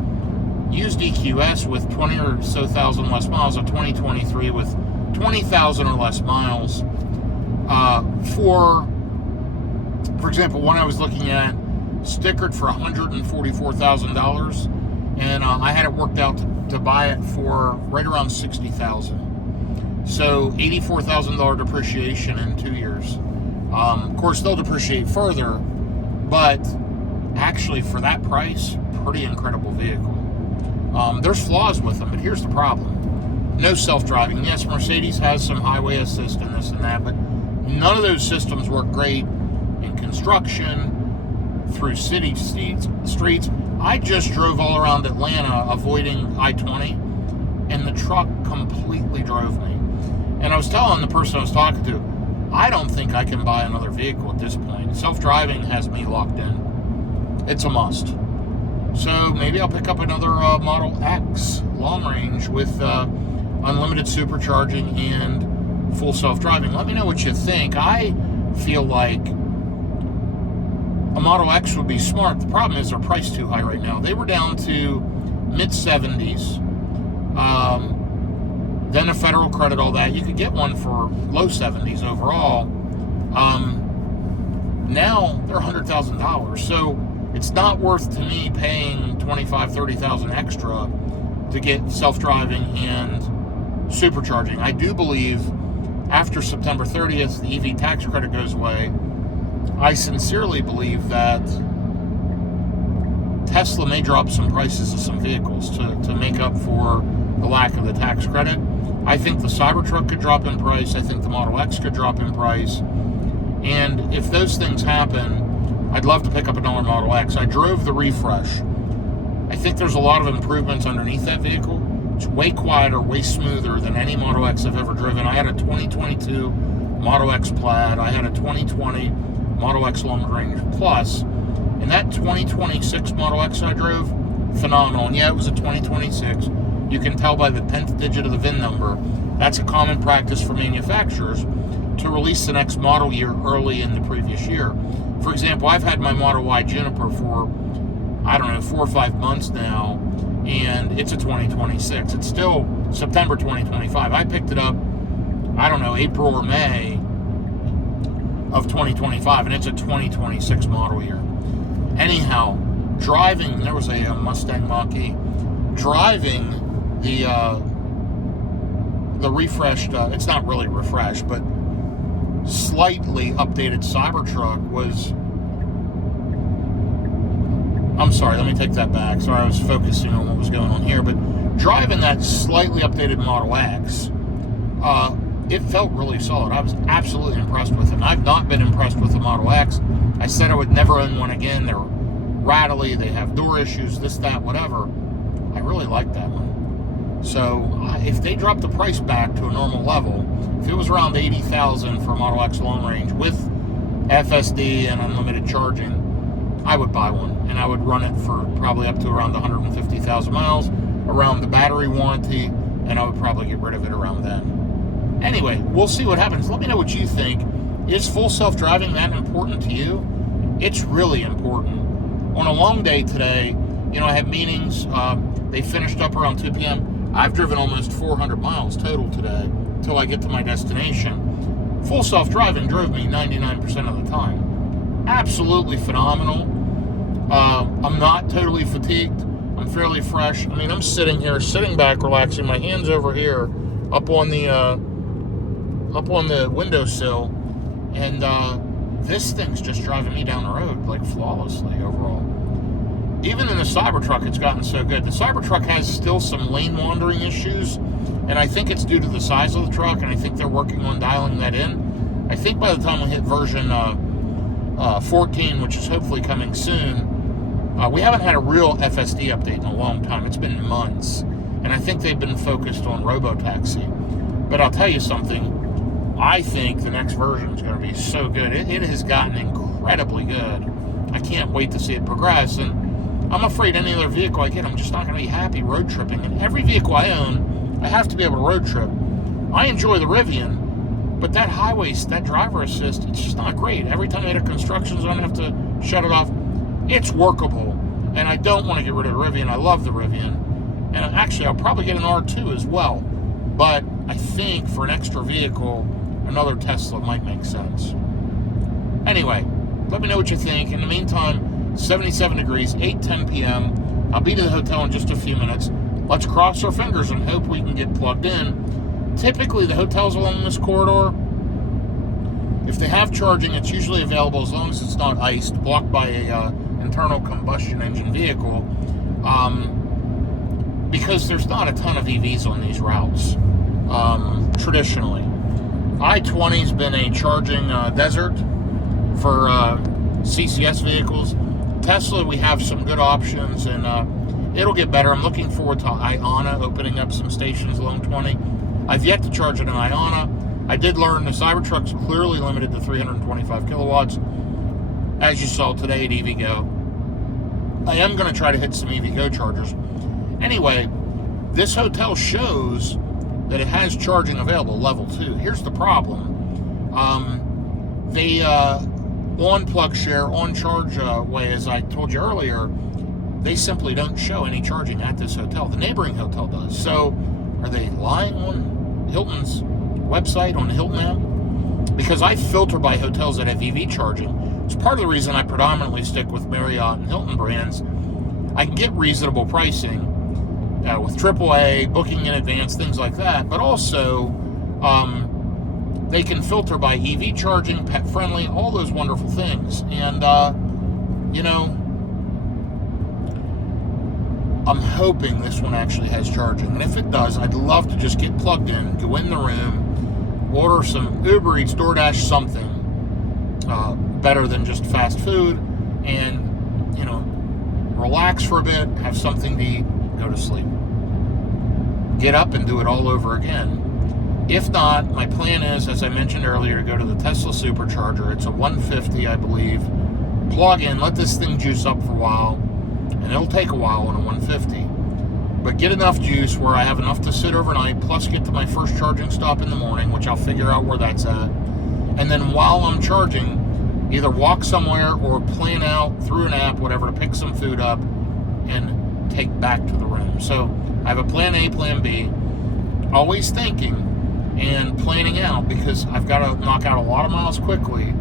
used EQS with 20 or so thousand less miles, a 2023 with 20,000 or less miles. For example, one I was looking at, stickered for $144,000, and I had it worked out to buy it for right around $60,000. So $84,000 depreciation in 2 years. Of course, they'll depreciate further, but actually for that price, pretty incredible vehicle. There's flaws with them, but here's the problem. No self-driving. Yes, Mercedes has some highway assist and this and that, but none of those systems work great in construction, through city streets. I just drove all around Atlanta avoiding I-20, and the truck completely drove me. And I was telling the person I was talking to, I don't think I can buy another vehicle at this point. Self-driving has me locked in. It's a must. So maybe I'll pick up another Model X long range with unlimited supercharging and full self-driving. Let me know what you think. I feel like a Model X would be smart. The problem is they're priced too high right now. They were down to mid-70s. Then a federal credit, all that. You could get one for low 70s overall. Now they're $100,000. So it's not worth to me paying $25,000, $30,000 extra to get self-driving and supercharging. I do believe after September 30th, the EV tax credit goes away. I sincerely believe that Tesla may drop some prices of some vehicles to make up for the lack of the tax credit. I think the Cybertruck could drop in price. I think the Model X could drop in price. And if those things happen, I'd love to pick up another Model X. I drove the refresh. I think there's a lot of improvements underneath that vehicle. It's way quieter, way smoother than any Model X I've ever driven. I had a 2022 Model X Plaid. I had a 2020 Model X Long Range Plus. And that 2026 Model X I drove, phenomenal. And yeah, it was a 2026. You can tell by the 10th digit of the VIN number. That's a common practice for manufacturers to release the next model year early in the previous year. For example, I've had my Model Y Juniper for, 4 or 5 months now, and it's a 2026. It's still September 2025. I picked it up, April or May of 2025, and it's a 2026 model year. Anyhow, driving, there was a Mustang Mach-E, driving the refreshed, it's not really refreshed, but slightly updated Cybertruck was, let me take that back. Sorry, I was focusing on what was going on here, but driving that slightly updated Model X, it felt really solid. I was absolutely impressed with it. I've not been impressed with the Model X. I said I would never own one again. They're rattly, they have door issues, this, that, whatever. I really like that one. So if they drop the price back to a normal level, if it was around $80,000 for a Model X long range with FSD and unlimited charging, I would buy one, and I would run it for probably up to around 150,000 miles, around the battery warranty, and I would probably get rid of it around then. Anyway, we'll see what happens. Let me know what you think. Is full self-driving that important to you? It's really important. On a long day today, I have meetings. They finished up around 2 p.m. I've driven almost 400 miles total today until I get to my destination. Full self-driving drove me 99% of the time. Absolutely phenomenal. I'm not totally fatigued. I'm fairly fresh. I'm sitting back, relaxing. My hands over here, up on the windowsill, and this thing's just driving me down the road like flawlessly overall. Even in the Cybertruck, it's gotten so good. The Cybertruck has still some lane wandering issues, and I think it's due to the size of the truck, and I think they're working on dialing that in. I think by the time we hit version 14, which is hopefully coming soon, we haven't had a real FSD update in a long time. It's been months, and I think they've been focused on robotaxi. But I'll tell you something, I think the next version is going to be so good. It has gotten incredibly good. I can't wait to see it progress, and I'm afraid any other vehicle I get, I'm just not going to be happy road tripping. And every vehicle I own, I have to be able to road trip. I enjoy the Rivian, but that that driver assist, it's just not great. Every time I hit a construction zone, I have to shut it off. It's workable, and I don't want to get rid of the Rivian. I love the Rivian, and actually, I'll probably get an R2 as well. But I think for an extra vehicle, another Tesla might make sense. Anyway, let me know what you think. In the meantime, 77 degrees, 8:10 p.m. I'll be to the hotel in just a few minutes. Let's cross our fingers and hope we can get plugged in. Typically, the hotels along this corridor, if they have charging, it's usually available as long as it's not iced, blocked by a internal combustion engine vehicle, because there's not a ton of EVs on these routes, traditionally. I-20's been a charging desert for CCS vehicles. Tesla, we have some good options, and it'll get better. I'm looking forward to Iona opening up some stations along 20. I've yet to charge it in Iona. I did learn the Cybertruck's clearly limited to 325 kilowatts, as you saw today at EVgo. I am going to try to hit some EVgo chargers. Anyway, this hotel shows that it has charging available, level 2. Here's the problem. On on PlugShare, on ChargeWay, as I told you earlier, they simply don't show any charging at this hotel. The neighboring hotel does. So are they lying on Hilton's website, on the Hilton app? Because I filter by hotels that have EV charging. It's part of the reason I predominantly stick with Marriott and Hilton brands. I can get reasonable pricing with AAA, booking in advance, things like that. But also, they can filter by EV charging, pet friendly, all those wonderful things. And, you know, I'm hoping this one actually has charging. And if it does, I'd love to just get plugged in, go in the room, order some Uber Eats, DoorDash, something better than just fast food, and, you know, relax for a bit, have something to eat, go to sleep. Get up and do it all over again. If not, my plan is, as I mentioned earlier, to go to the Tesla Supercharger. It's a 150, I believe. Plug in, let this thing juice up for a while, and it'll take a while on a 150. But get enough juice where I have enough to sit overnight, plus get to my first charging stop in the morning, which I'll figure out where that's at. And then while I'm charging, either walk somewhere or plan out through an app, whatever, to pick some food up and take back to the room. So I have a plan A, plan B, always thinking and planning out, because I've got to knock out a lot of miles quickly.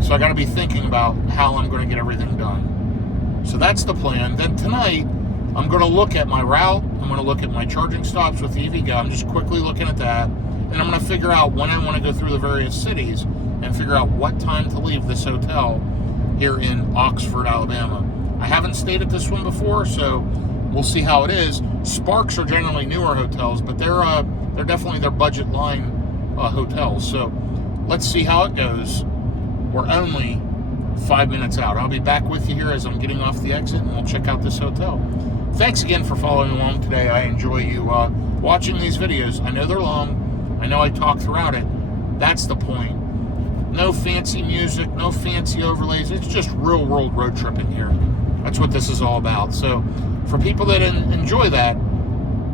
So I got to be thinking about how I'm going to get everything done. So that's the plan. Then tonight, I'm going to look at my route. I'm going to look at my charging stops with EVgo. I'm just quickly looking at that. And I'm going to figure out when I want to go through the various cities and figure out what time to leave this hotel here in Oxford, Alabama. I haven't stayed at this one before, so we'll see how it is. Sparks are generally newer hotels, but they're definitely their budget line hotels. So let's see how it goes. We're only 5 minutes out. I'll be back with you here as I'm getting off the exit, and we'll check out this hotel. Thanks again for following along today. I enjoy you watching these videos. I know they're long. I know I talk throughout it. That's the point. No fancy music, no fancy overlays. It's just real world road tripping here. That's what this is all about. So for people that enjoy that,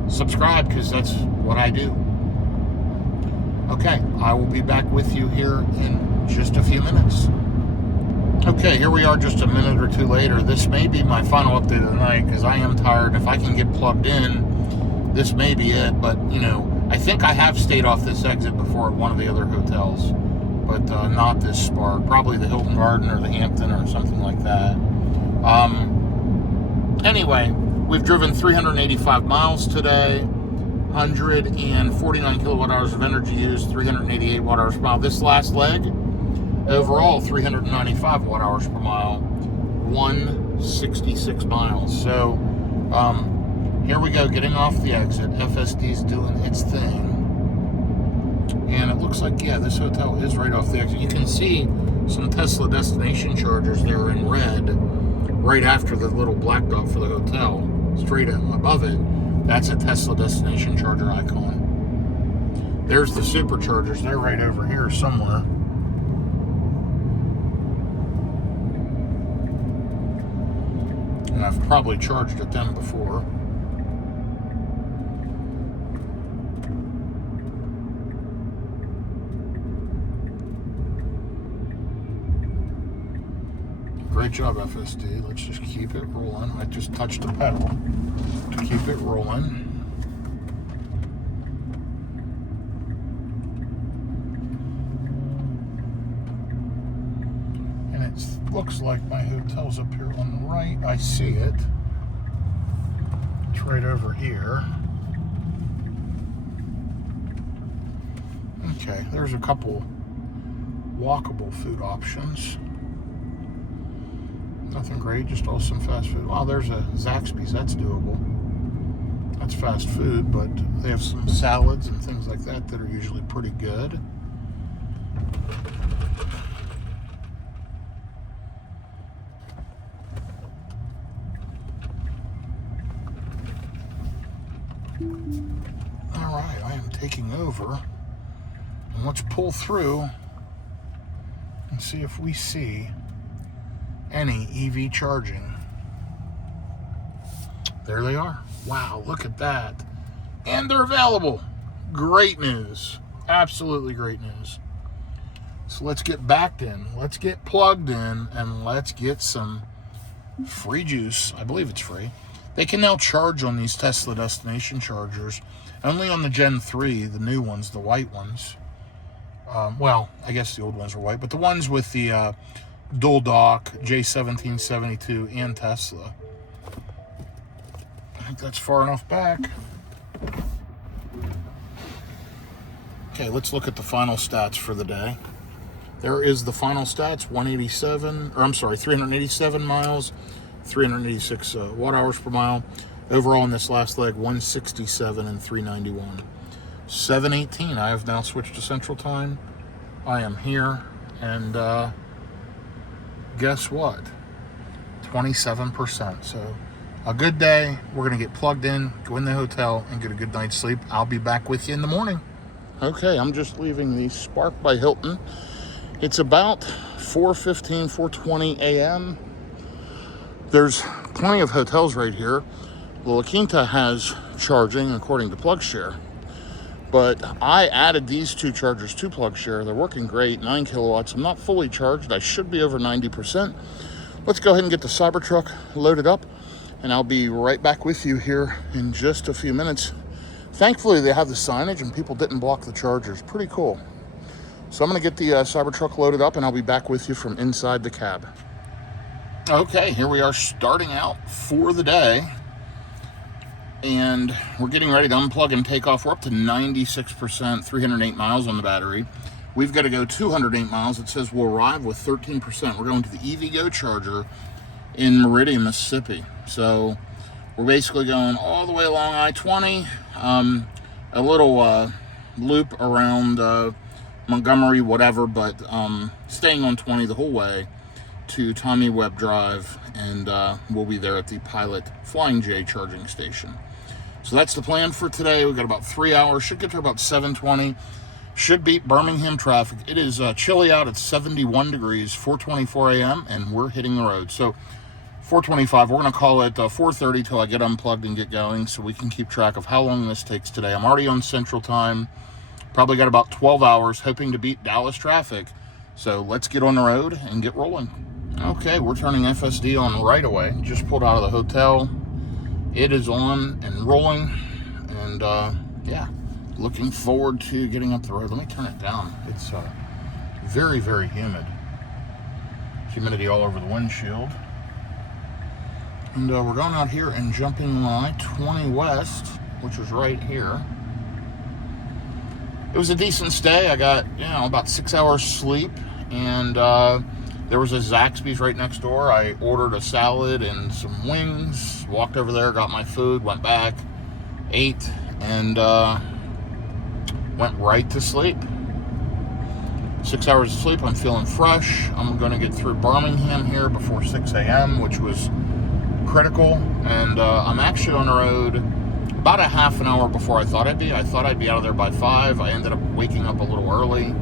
subscribe, because that's what I do. Okay, I will be back with you here in just a few minutes. Okay, here we are just a minute or two later. This may be my final update of the night, because I am tired. If I can get plugged in, this may be it. But, you know, I think I have stayed off this exit before at one of the other hotels, but not this Spark. Probably the Hilton Garden or the Hampton or something like that. Anyway, we've driven 385 miles today, 149 kilowatt hours of energy used, 388 watt hours per mile. This last leg, overall 395 watt hours per mile, 166 miles. So here we go, getting off the exit. FSD's doing its thing. And it looks like, yeah, this hotel is right off the exit. You can see some Tesla destination chargers there in red, right after the little black dot for the hotel. Straight above it, that's a Tesla destination charger icon. There's the superchargers. They're right over here somewhere. And I've probably charged at them before. Great job, FSD. Let's just keep it rolling. I just touched the pedal to keep it rolling. And it looks like my hotel's up here on the right. I see it. It's right over here. Okay, there's a couple walkable food options. Nothing great, just all some fast food. Wow, there's a Zaxby's. That's doable. That's fast food, but they have some salads and things like that that are usually pretty good. All right, I am taking over. And let's pull through and see if we see any EV charging. There they are. Wow, look at that. And they're available. Great news. Absolutely great news. So let's get backed in, let's get plugged in, and let's get some free juice. I believe it's free. They can now charge on these Tesla destination chargers, only on the Gen 3, the new ones, the white ones. Well, I guess the old ones are white, but the ones with the dual dock, J1772 and Tesla. I think that's far enough back. Okay, let's look at the final stats for the day. There is the final stats, 387 miles, 386 watt hours per mile. Overall in this last leg, 167 and 391. 7:18, I have now switched to Central Time. I am here, and guess what? 27%. So a good day. We're going to get plugged in, go in the hotel, and get a good night's sleep. I'll be back with you in the morning. Okay, I'm just leaving the Spark by Hilton. It's about 4:15, 4:20 a.m. There's plenty of hotels right here. La Quinta has charging according to PlugShare. But I added these two chargers to PlugShare. They're working great, 9 kilowatts. I'm not fully charged. I should be over 90%. Let's go ahead and get the Cybertruck loaded up, and I'll be right back with you here in just a few minutes. Thankfully, they have the signage, and people didn't block the chargers. Pretty cool. So I'm going to get the Cybertruck loaded up, and I'll be back with you from inside the cab. Okay, here we are starting out for the day. And we're getting ready to unplug and take off. We're up to 96%, 308 miles on the battery. We've got to go 208 miles. It says we'll arrive with 13%. We're going to the EVgo charger in Meridian, Mississippi. So we're basically going all the way along I-20, a little loop around Montgomery, whatever, but staying on 20 the whole way to Tommy Webb Drive, and we'll be there at the Pilot Flying J charging station. So that's the plan for today. We've got about 3 hours. Should get to about 7:20. Should beat Birmingham traffic. It is chilly out. It's 71 degrees, 4:24 a.m., and we're hitting the road. So 4:25, we're going to call it 4:30 till I get unplugged and get going so we can keep track of how long this takes today. I'm already on Central Time. Probably got about 12 hours, hoping to beat Dallas traffic. So let's get on the road and get rolling. Okay, we're turning FSD on right away. Just pulled out of the hotel. It is on and rolling, and yeah, looking forward to getting up the road. Let me turn it down. It's very, very humid. Humidity all over the windshield. And we're going out here and jumping I-20 West, which is right here. It was a decent stay. I got, about 6 hours sleep, and there was a Zaxby's right next door. I ordered a salad and some wings, walked over there, got my food, went back, ate, and went right to sleep. 6 hours of sleep. I'm feeling fresh. I'm going to get through Birmingham here before 6 a.m., which was critical. And I'm actually on the road about a half an hour before I thought I'd be. I thought I'd be out of there by 5. I ended up waking up a little early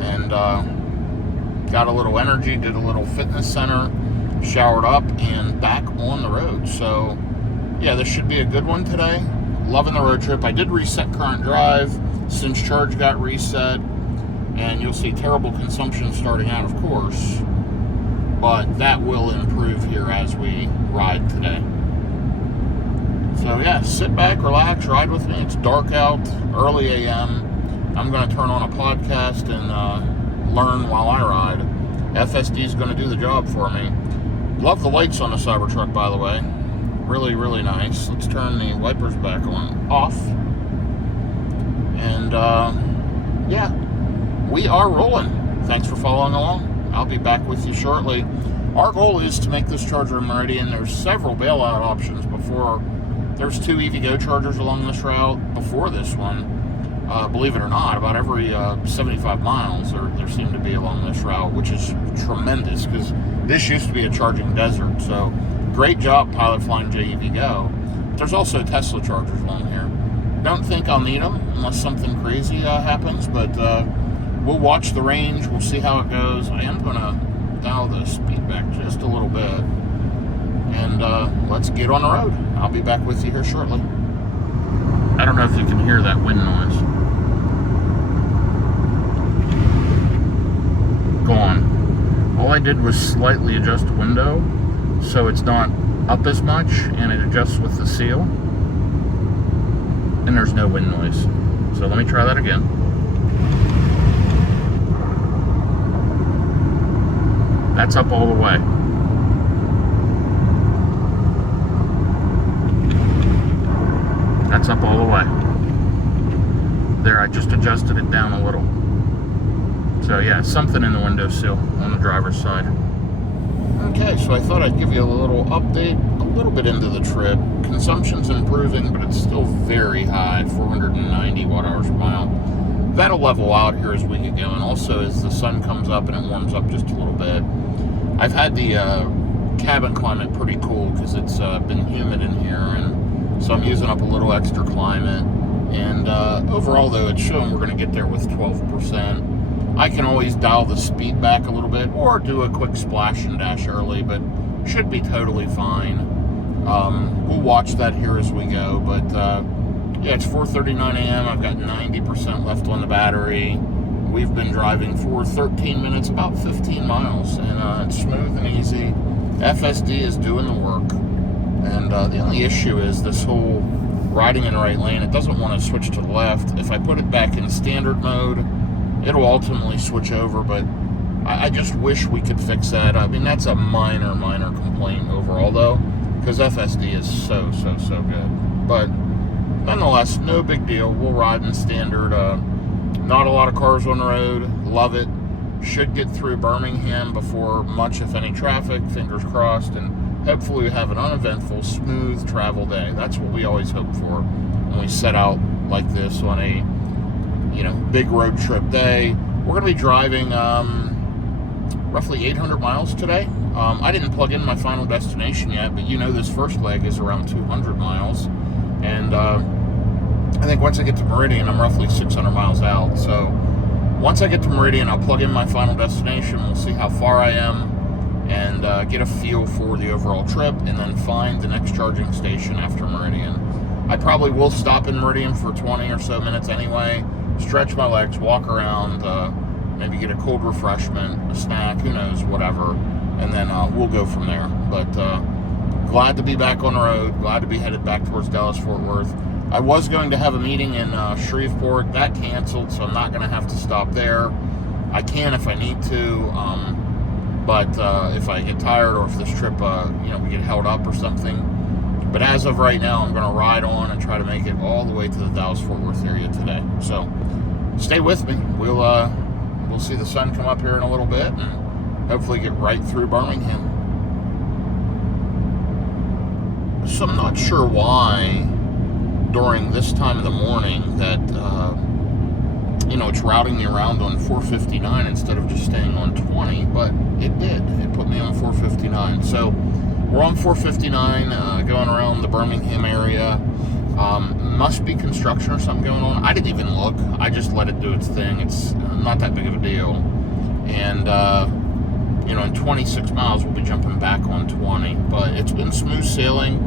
and got a little energy, did a little fitness center, showered up, and back on the road. So, yeah, this should be a good one today. Loving the road trip. I did reset current drive since charge got reset, and you'll see terrible consumption starting out, of course, but that will improve here as we ride today. So, yeah, sit back, relax, ride with me. It's dark out, early a.m. I'm going to turn on a podcast and learn while I ride. FSD is going to do the job for me. Love the lights on the Cybertruck, by the way. Really, really nice. Let's turn the wipers back off. And yeah, we are rolling. Thanks for following along. I'll be back with you shortly. Our goal is to make this charger in Meridian. There's several bailout options before. There's 2 EVgo chargers along this route before this one. Believe it or not, about every 75 miles there seem to be along this route, which is tremendous because this used to be a charging desert. So great job, Pilot Flying J EVgo. There's also Tesla chargers along here. Don't think I'll need them unless something crazy happens, but we'll watch the range. We'll see how it goes. I am going to dial the speed back just a little bit, and let's get on the road. I'll be back with you here shortly. I don't know if you can hear that wind noise. did was slightly adjust the window so it's not up as much, and it adjusts with the seal, and there's no wind noise. So let me try that again. That's up all the way. That's up all the way. There, I just adjusted it down a little. So yeah, something in the windowsill on the driver's side. Okay, so I thought I'd give you a little update, a little bit into the trip. Consumption's improving, but it's still very high, 490 watt-hours per mile. That'll level out here as we get going. Also, as the sun comes up and it warms up just a little bit. I've had the cabin climate pretty cool because it's been humid in here, and so I'm using up a little extra climate. And overall, though, it's showing we're going to get there with 12%. I can always dial the speed back a little bit or do a quick splash and dash early, but should be totally fine. We'll watch that here as we go, but yeah, it's 4:39 a.m. I've got 90% left on the battery. We've been driving for 13 minutes, about 15 miles, and it's smooth and easy. FSD is doing the work, and the only issue is this whole riding in the right lane. It doesn't want to switch to the left. If I put it back in standard mode, it'll ultimately switch over, but I just wish we could fix that. I mean, that's a minor complaint overall, though, because FSD is so good. But nonetheless, no big deal. We'll ride in standard. Not a lot of cars on the road. Love it. Should get through Birmingham before much, if any, traffic. Fingers crossed. And hopefully we have an uneventful, smooth travel day. That's what we always hope for when we set out like this on a big road trip day. We're going to be driving roughly 800 miles today. I didn't plug in my final destination yet, but this first leg is around 200 miles. And I think once I get to Meridian, I'm roughly 600 miles out. So once I get to Meridian, I'll plug in my final destination. We'll see how far I am and get a feel for the overall trip, and then find the next charging station after Meridian. I probably will stop in Meridian for 20 or so minutes anyway, stretch my legs, walk around, maybe get a cold refreshment, a snack, who knows, whatever, and then we'll go from there. But glad to be back on the road, glad to be headed back towards Dallas-Fort Worth. I was going to have a meeting in Shreveport. That canceled, so I'm not going to have to stop there. I can if I need to, but if I get tired or if this trip, we get held up or something. But as of right now, I'm going to ride on and try to make it all the way to the Dallas-Fort Worth area today. So stay with me. We'll see the sun come up here in a little bit and hopefully get right through Birmingham. So I'm not sure why during this time of the morning that it's routing me around on 459 instead of just staying on 20, but it did. It put me on 459. So we're on 459 going around the Birmingham area. Must be construction or something going on. I didn't even look. I just let it do its thing. It's not that big of a deal. And in 26 miles we'll be jumping back on 20, but it's been smooth sailing.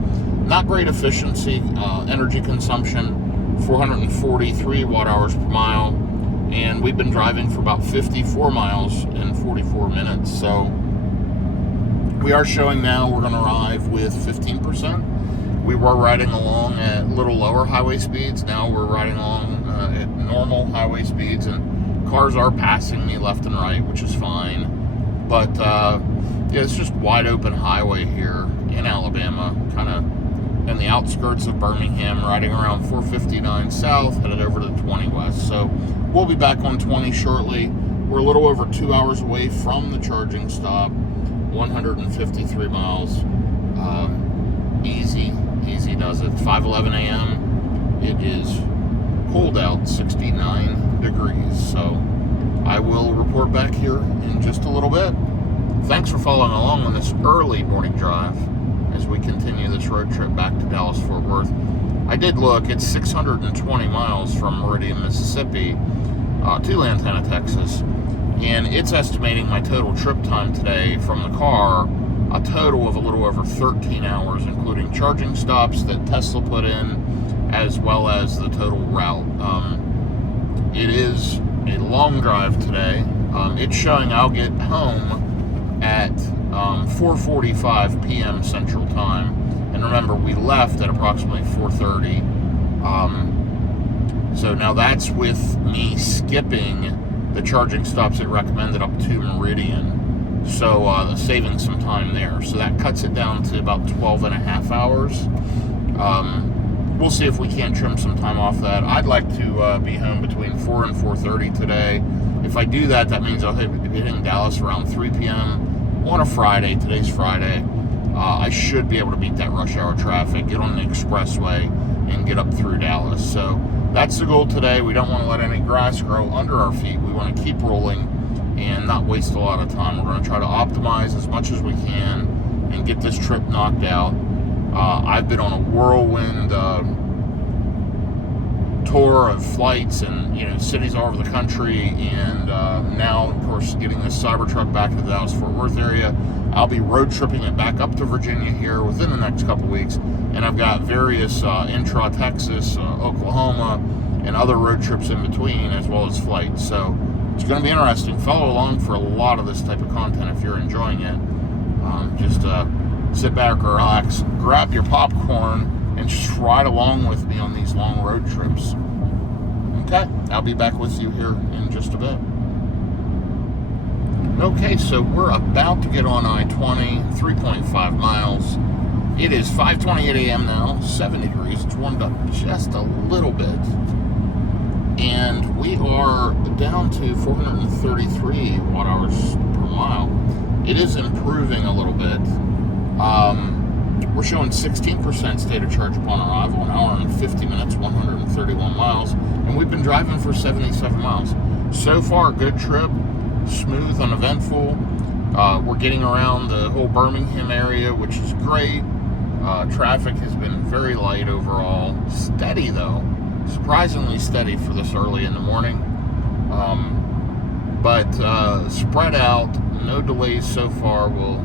Not great efficiency, energy consumption, 443 watt-hours per mile, and we've been driving for about 54 miles in 44 minutes. So we are showing now we're going to arrive with 15%. We were riding along at a little lower highway speeds. Now we're riding along at normal highway speeds, and cars are passing me left and right, which is fine. But it's just wide open highway here in Alabama, kind of in the outskirts of Birmingham, riding around 459 south, headed over to 20 west. So we'll be back on 20 shortly. We're a little over 2 hours away from the charging stop, 153 miles. Easy does it. 5:11 a.m. It is cold out, 69 degrees. So I will report back here in just a little bit. Thanks for following along on this early morning drive as we continue this road trip back to Dallas-Fort Worth. I did look, it's 620 miles from Meridian, Mississippi to Lantana, Texas, and it's estimating my total trip time today from the car a total of a little over 13 hours, including charging stops that Tesla put in, as well as the total route. It is a long drive today. It's showing I'll get home at 4:45 p.m. Central Time. And remember, we left at approximately 4:30. So now that's with me skipping the charging stops it recommended up to Meridian. So saving some time there. So that cuts it down to about 12 and a half hours. We'll see if we can't trim some time off that. I'd like to be home between 4 and 4:30 today. If I do that, that means I'll be hitting Dallas around 3 p.m. on a Friday. Today's Friday. I should be able to beat that rush hour traffic, get on the expressway, and get up through Dallas. So that's the goal today. We don't want to let any grass grow under our feet. We want to keep rolling and not waste a lot of time. We're going to try to optimize as much as we can and get this trip knocked out. I've been on a whirlwind tour of flights and cities all over the country, and now, of course, getting this Cybertruck back to the Dallas-Fort Worth area. I'll be road tripping it back up to Virginia here within the next couple weeks, and I've got various intra-Texas, Oklahoma, and other road trips in between, as well as flights. So it's going to be interesting. Follow along for a lot of this type of content if you're enjoying it. Just sit back, relax, grab your popcorn, and just ride along with me on these long road trips. Okay, I'll be back with you here in just a bit. Okay, so we're about to get on I-20, 3.5 miles. It is 5:28 a.m. now, 70 degrees. It's warmed up just a little bit. And we are down to 433 watt hours per mile. It is improving a little bit. We're showing 16% state of charge upon arrival, an hour and 50 minutes, 131 miles. And we've been driving for 77 miles. So far, good trip. Smooth, uneventful. We're getting around the whole Birmingham area, which is great. Traffic has been very light overall. Steady though, surprisingly steady for this early in the morning. But spread out, no delays so far. We'll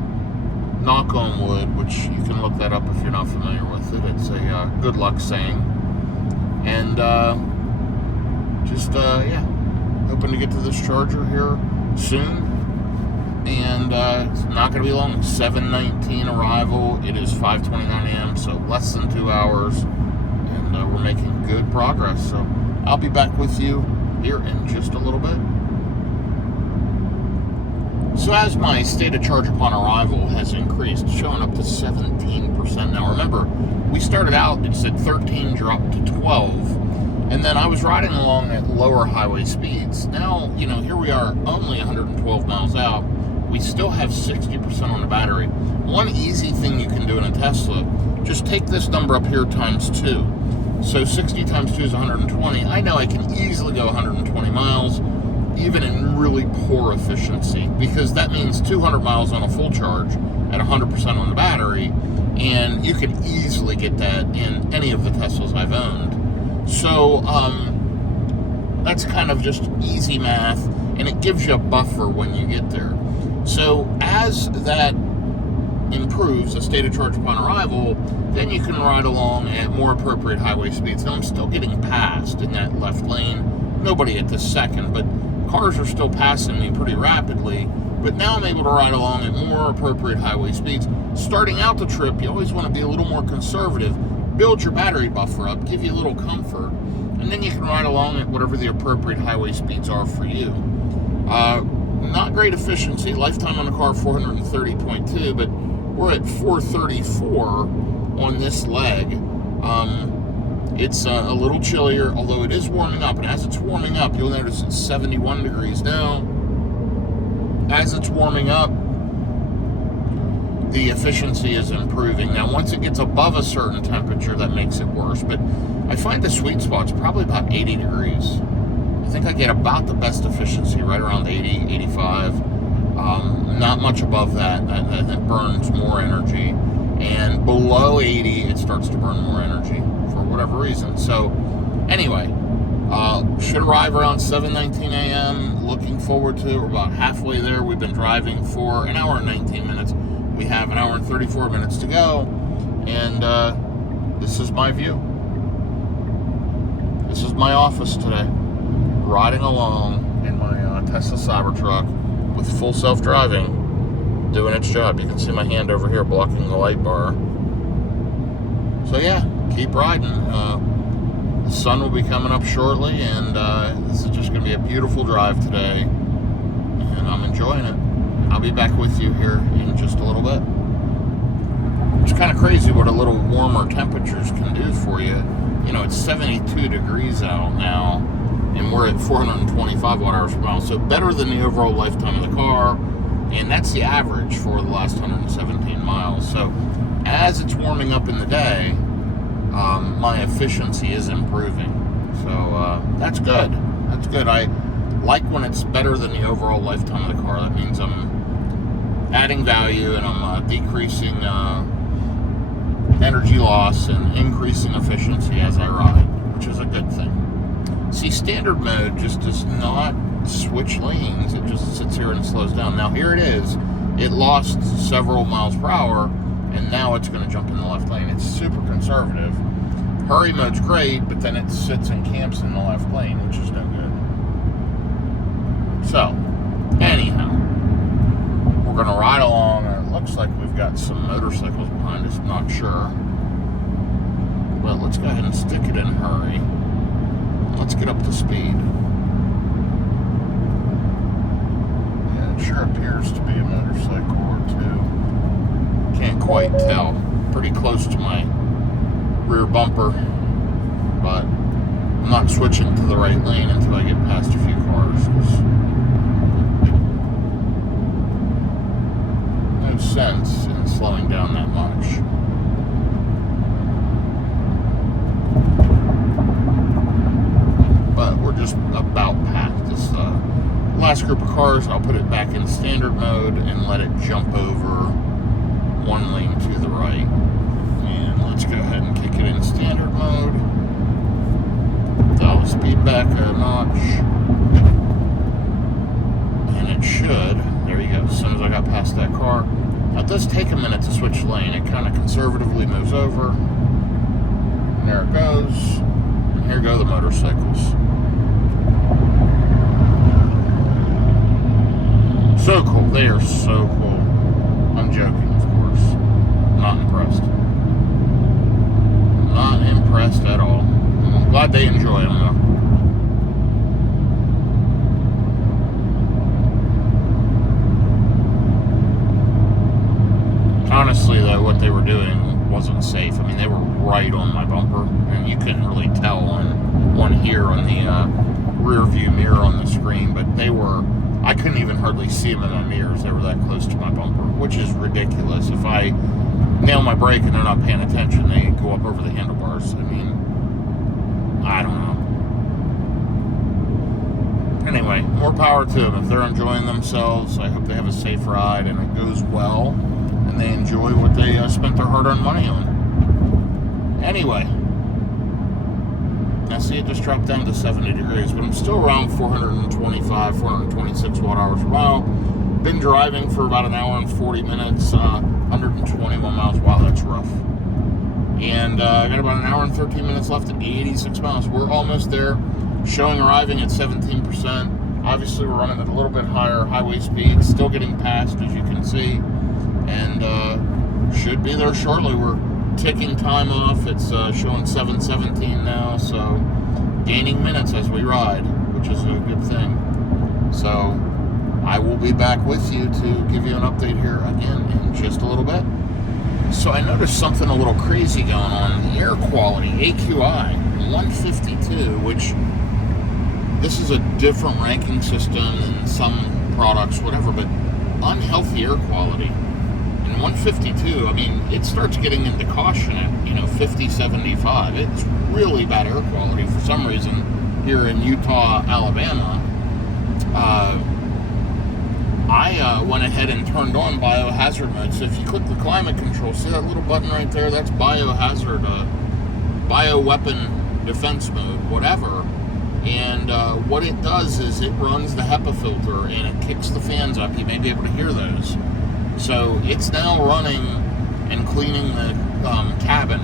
knock on wood, which you can look that up if you're not familiar with it. It's a good luck saying. And hoping to get to this charger here soon, and it's not going to be long. 7:19 arrival. It is 5:29 a.m., so less than 2 hours, and we're making good progress. So I'll be back with you here in just a little bit. So as my state of charge upon arrival has increased, showing up to 17% now. Remember, we started out, it said 13, dropped to 12. And then I was riding along at lower highway speeds. Now, here we are only 112 miles out. We still have 60% on the battery. One easy thing you can do in a Tesla, just take this number up here times 2. So 60 times 2 is 120. I know I can easily go 120 miles, even in really poor efficiency, because that means 200 miles on a full charge at 100% on the battery, and you can easily get that in any of the Teslas I've owned. So that's kind of just easy math, and it gives you a buffer when you get there. So as that improves, the state of charge upon arrival, then you can ride along at more appropriate highway speeds. Now I'm still getting passed in that left lane. Nobody at this second, but cars are still passing me pretty rapidly. But now I'm able to ride along at more appropriate highway speeds. Starting out the trip, you always want to be a little more conservative. Build your battery buffer up, give you a little comfort, and then you can ride along at whatever the appropriate highway speeds are for you. Not great efficiency. Lifetime on the car 430.2, but we're at 434 on this leg. It's a little chillier, although it is warming up. And as it's warming up, you'll notice it's 71 degrees now. As it's warming up, the efficiency is improving. Now, once it gets above a certain temperature, that makes it worse. But I find the sweet spot's probably about 80 degrees. I think I get about the best efficiency, right around 80, 85. Not much above that. That burns more energy. And below 80, it starts to burn more energy for whatever reason. So, anyway, should arrive around 7:19 a.m. Looking forward to it. We're about halfway there. We've been driving for an hour and 19 minutes. We have an hour and 34 minutes to go. And this is my view. This is my office today. Riding along in my Tesla Cybertruck with full self-driving. doing its job. You can see my hand over here blocking the light bar. So yeah, keep riding. The sun will be coming up shortly, and this is just going to be a beautiful drive today, and I'm enjoying it. I'll be back with you here in just a little bit. It's kind of crazy what a little warmer temperatures can do for you. You know, it's 72 degrees out now, and we're at 425 watt-hours per mile, so better than the overall lifetime of the car, and that's the average for the last 117 miles. So as it's warming up in the day, my efficiency is improving. So that's good. That's good. I like when it's better than the overall lifetime of the car. That means I'm adding value, and I'm decreasing energy loss and increasing efficiency as I ride, which is a good thing. See, standard mode just does not switch lanes. It just sits here and slows down. Now here it is. It lost several miles per hour, and now it's going to jump in the left lane. It's super conservative. Hurry mode's great, but then it sits and camps in the left lane, which is no good. So, anyhow, we're going to ride along, and it looks like we've got some motorcycles behind us. I'm not sure. But let's go ahead and stick it in hurry. Let's get up to speed. Yeah, it sure appears to be a motorcycle or two. Can't quite tell. Pretty close to my rear bumper, but I'm not switching to the right lane until I get past a few cars. No sense in slowing down that much. But we're just about past this last group of cars. I'll put it back in standard mode and let it jump over one lane to the right. And let's go ahead and kick it in standard mode. Dial the speed back a notch. And it should. There you go. As soon as I got past that car. Now it does take a minute to switch lane. It kind of conservatively moves over. And there it goes. And here go the motorcycles. So cool. They are so cool. I'm joking, of course. Not impressed. Not impressed at all. I'm glad they enjoy them, though. Honestly, though, what they were doing wasn't safe. I mean, they were right on my bumper, and you couldn't really tell on one here on the rear view mirror on the screen, but they were, I couldn't even hardly see them in my mirrors. They were that close to my bumper, which is ridiculous. If I nail my brake and they're not paying attention, they go up over the handlebars. I mean, I don't know. Anyway, more power to them. If they're enjoying themselves, I hope they have a safe ride and it goes well and they enjoy what they spent their hard-earned money on. Anyway, I see it just dropped down to 70 degrees, but I'm still around 425, 426 watt-hours per mile. Been driving for about an hour and 40 minutes, 121 miles. Wow, that's rough. And I got about an hour and 13 minutes left at 86 miles. We're almost there. Showing arriving at 17%. Obviously, we're running at a little bit higher highway speed. Still getting past, as you can see. And should be there shortly. We're ticking time off. It's showing 7:17 now. So gaining minutes as we ride, which is a good thing. So I will be back with you to give you an update here again in just a little bit. So I noticed something a little crazy going on. The air quality, AQI, 152, which this is a different ranking system than some products, whatever, but unhealthy air quality. And 152, I mean, it starts getting into caution at, 50, 75. It's really bad air quality for some reason here in Utah, Alabama. I went ahead and turned on biohazard mode. So if you click the climate control, see that little button right there? That's biohazard, bioweapon defense mode, whatever. And what it does is it runs the HEPA filter and it kicks the fans up. You may be able to hear those. So it's now running and cleaning the cabin.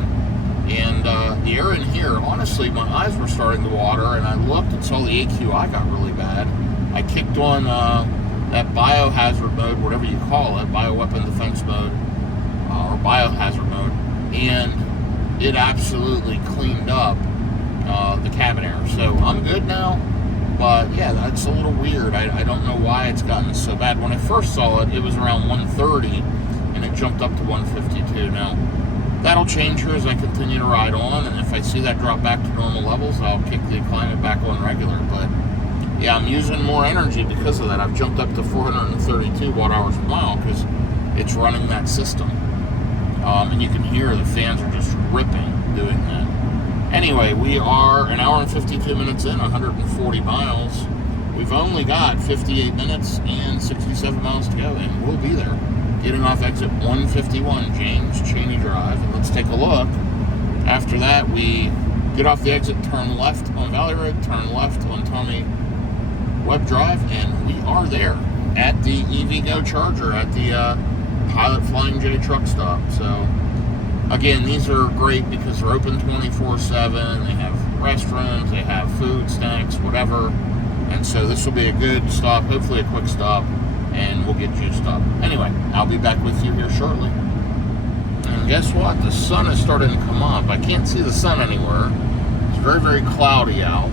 And the air in here, honestly, my eyes were starting to water, and I looked and saw the AQI got really bad. I kicked on that biohazard mode, whatever you call it, bioweapon defense mode, or biohazard mode, and it absolutely cleaned up the cabin air. So I'm good now, but yeah, that's a little weird. I don't know why it's gotten so bad. When I first saw it, it was around 130, and it jumped up to 152. Now, that'll change here as I continue to ride on, and if I see that drop back to normal levels, I'll kick the climate back on regular. But yeah, I'm using more energy because of that. I've jumped up to 432 watt-hours per mile because it's running that system. And you can hear the fans are just ripping doing that. Anyway, we are an hour and 52 minutes in, 140 miles. We've only got 58 minutes and 67 miles to go, and we'll be there. Getting off exit 151, James Cheney Drive. And let's take a look. After that, we get off the exit, turn left on Valley Road, turn left on Tommy Webb Drive, and we are there at the EVgo charger at the Pilot Flying J truck stop. So again, these are great because they're open 24/7. They have restrooms, they have food, snacks, whatever. And so this will be a good stop, hopefully a quick stop, and we'll get juiced up. Anyway, I'll be back with you here shortly. And guess what? The sun is starting to come up. I can't see the sun anywhere. It's very, very cloudy out,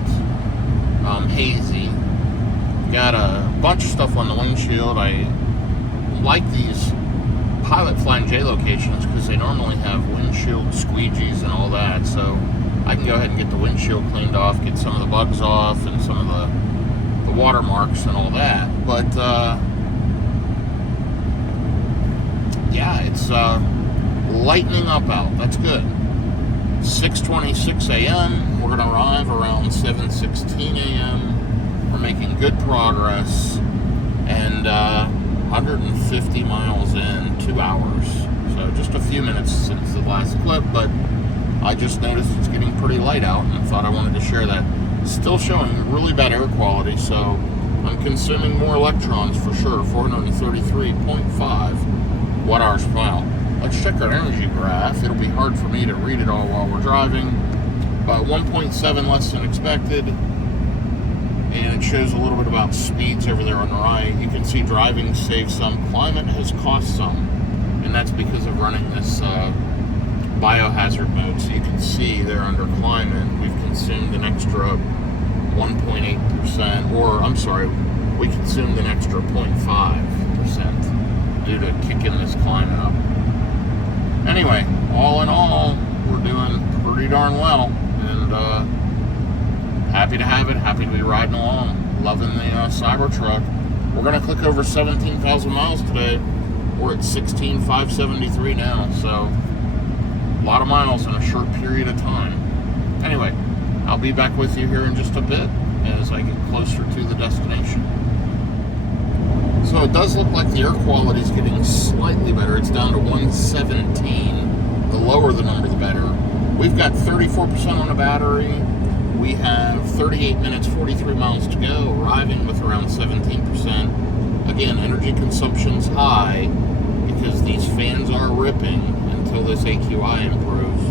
hazy. Got a bunch of stuff on the windshield. I like these Pilot Flying J locations because they normally have windshield squeegees and all that, so I can go ahead and get the windshield cleaned off, get some of the bugs off and some of the watermarks and all that. But yeah, it's lightening up out. That's good. 6:26 a.m. We're gonna arrive around 7:16 a.m. We're making good progress, and 150 miles in, 2 hours. So just a few minutes since the last clip, but I just noticed it's getting pretty light out and thought I wanted to share that. Still showing really bad air quality, so I'm consuming more electrons for sure. 433.5 watt-hours per mile. Let's check our energy graph. It'll be hard for me to read it all while we're driving, but 1.7 less than expected. And it shows a little bit about speeds over there on the right. You can see driving saves some, climate has cost some, and that's because of running this biohazard mode. So you can see there under climate, we've consumed an extra 1.8%, or I'm sorry, we consumed an extra 0.5% due to kicking this climate up. Anyway, all in all, we're doing pretty darn well, and happy to have it, happy to be riding along, loving the Cybertruck. We're going to click over 17,000 miles today. We're at 16,573 now, so a lot of miles in a short period of time. Anyway, I'll be back with you here in just a bit as I get closer to the destination. So it does look like the air quality is getting slightly better. It's down to 117. The lower the number, the better. We've got 34% on the battery. We have 38 minutes, 43 miles to go, arriving with around 17%. Again, energy consumption's high because these fans are ripping until this AQI improves.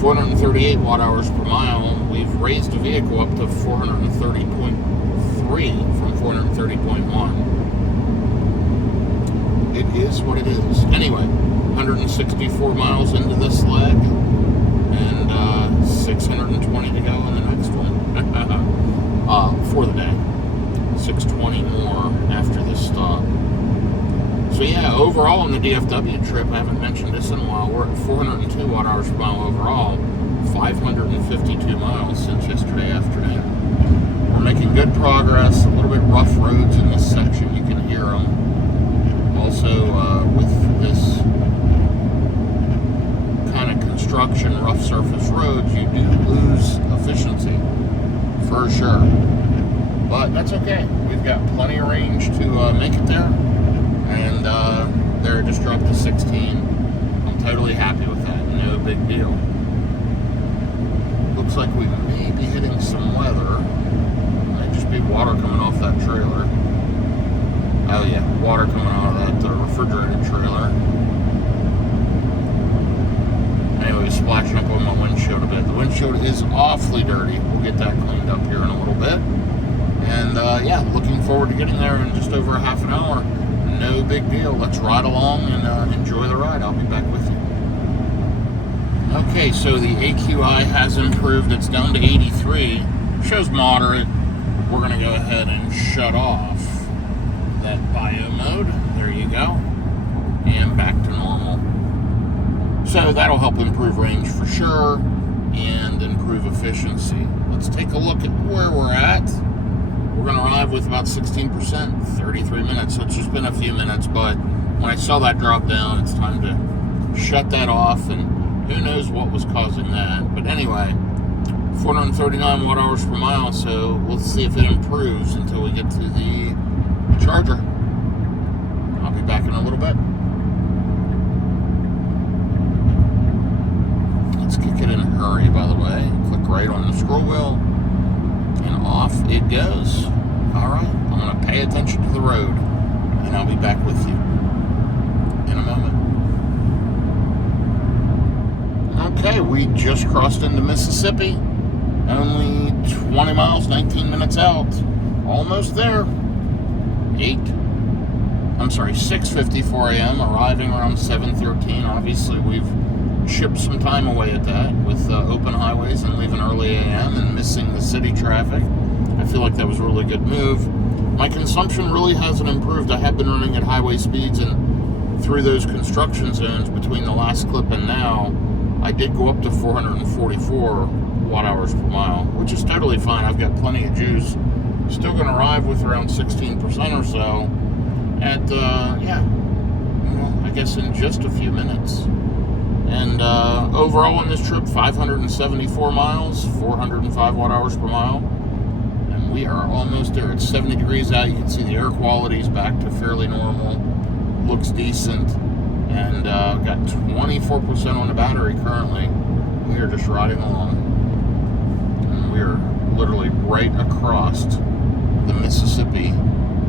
438 watt-hours per mile. We've raised the vehicle up to 430.3 from 430.1. It is what it is. Anyway, 164 miles into this leg, and 620 to go in the next one for the day. 620 more after this stop. So yeah, overall on the DFW trip, I haven't mentioned this in a while, we're at 402 watt-hours per mile overall, 552 miles since yesterday afternoon. We're making good progress, a little bit rough roads in this section, you can hear them. Also, with this kind of construction, rough surface roads, you do lose efficiency, for sure. But that's okay. We've got plenty of range to make it there. And there it just dropped to 16. I'm totally happy with that. No big deal. Looks like we may be hitting some weather. Might just be water coming off that trailer. Oh yeah, water coming out of that refrigerated trailer. Anyway, splashing up on my windshield a bit. The windshield is awfully dirty. We'll get that cleaned up here in a little bit. And yeah, looking forward to getting there in just over a half an hour. No big deal. Let's ride along and enjoy the ride. I'll be back with you. Okay, so the AQI has improved. It's down to 83. Shows moderate. We're going to go ahead and shut off that bio mode. There you go. And back to normal. So that'll help improve range for sure and improve efficiency. Let's take a look at where we're at. We're going to arrive with about 16%, 33 minutes. So it's just been a few minutes, but when I saw that drop down, it's time to shut that off, and who knows what was causing that. But anyway, 439 watt hours per mile, so we'll see if it improves until we get to the charger. I'll be back in a little bit. Let's kick it in a hurry, by the way. Click right on the scroll wheel, and off it goes. All right, I'm going to pay attention to the road, and I'll be back with you in a moment. Okay, we just crossed into Mississippi. Only 20 miles, 19 minutes out. Almost there. 6:54 a.m. Arriving around 7:13. Obviously, we've chipped some time away at that with open highways and leaving early a.m. and missing the city traffic. I feel like that was a really good move. My consumption really hasn't improved. I have been running at highway speeds, and through those construction zones between the last clip and now, I did go up to 444 watt hours per mile, which is totally fine. I've got plenty of juice. Still going to arrive with around 16% or so at, I guess in just a few minutes. And overall on this trip, 574 miles, 405 watt hours per mile. And we are almost there. It's 70 degrees out. You can see the air quality is back to fairly normal. Looks decent. And got 24% on the battery currently. We are just riding along. And we are literally right across the Mississippi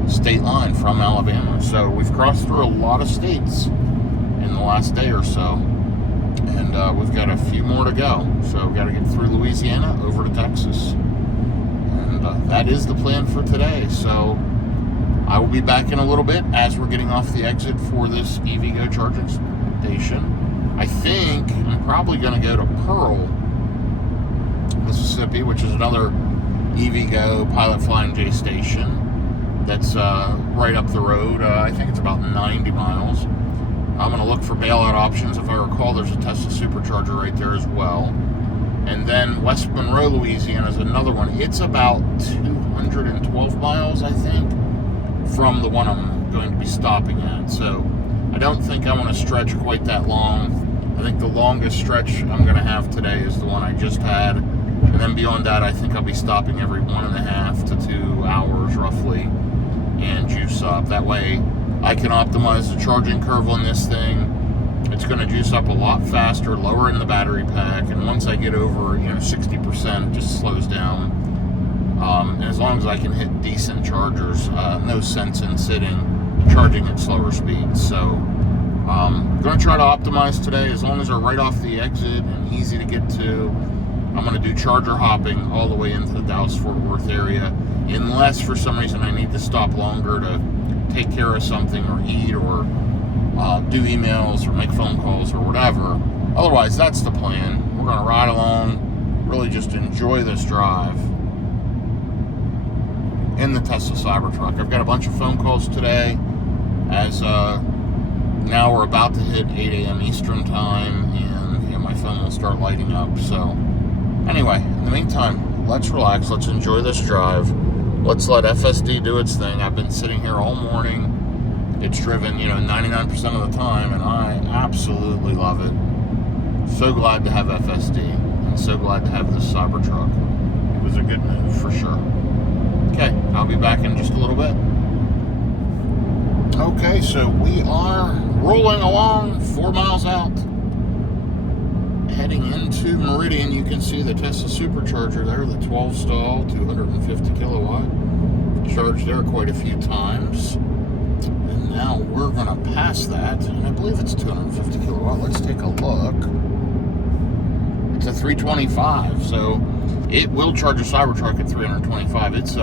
state line from Alabama. So we've crossed through a lot of states in the last day or so. And we've got a few more to go. So we've got to get through Louisiana over to Texas. And that is the plan for today. So I will be back in a little bit as we're getting off the exit for this EVgo charging station. I think I'm probably going to go to Pearl, Mississippi, which is another EVgo Pilot Flying J station that's right up the road. I think it's about 90 miles. I'm going to look for bailout options. If I recall, there's a Tesla supercharger right there as well. And then West Monroe, Louisiana is another one. It's about 212 miles, I think, from the one I'm going to be stopping at. So I don't think I want to stretch quite that long. I think the longest stretch I'm going to have today is the one I just had. And then beyond that, I think I'll be stopping every 1.5 to 2 hours roughly and juice up. That way I can optimize the charging curve on this thing. It's going to juice up a lot faster, lower in the battery pack, and once I get over 60%, it just slows down. And as long as I can hit decent chargers, no sense in sitting, charging at slower speeds. So I'm going to try to optimize today as long as they're right off the exit and easy to get to. I'm going to do charger hopping all the way into the Dallas-Fort Worth area, unless for some reason I need to stop longer to take care of something or eat or do emails or make phone calls or whatever. Otherwise, that's the plan. We're going to ride along, really just enjoy this drive in the Tesla Cybertruck. I've got a bunch of phone calls today as now we're about to hit 8 a.m. Eastern time, and my phone will start lighting up. So anyway, in the meantime, let's relax. Let's enjoy this drive. Let's let FSD do its thing. I've been sitting here all morning. It's driven, 99% of the time, and I absolutely love it. So glad to have FSD, and so glad to have this Cybertruck. It was a good move for sure. Okay, I'll be back in just a little bit. Okay, so we are rolling along 4 miles out, heading into Meridian. You can see the Tesla supercharger there, the 12 stall, 250 kilowatt. Charged there quite a few times. And now we're going to pass that, and I believe it's 250 kilowatt. Let's take a look. It's a 325, so it will charge a Cybertruck at 325. It's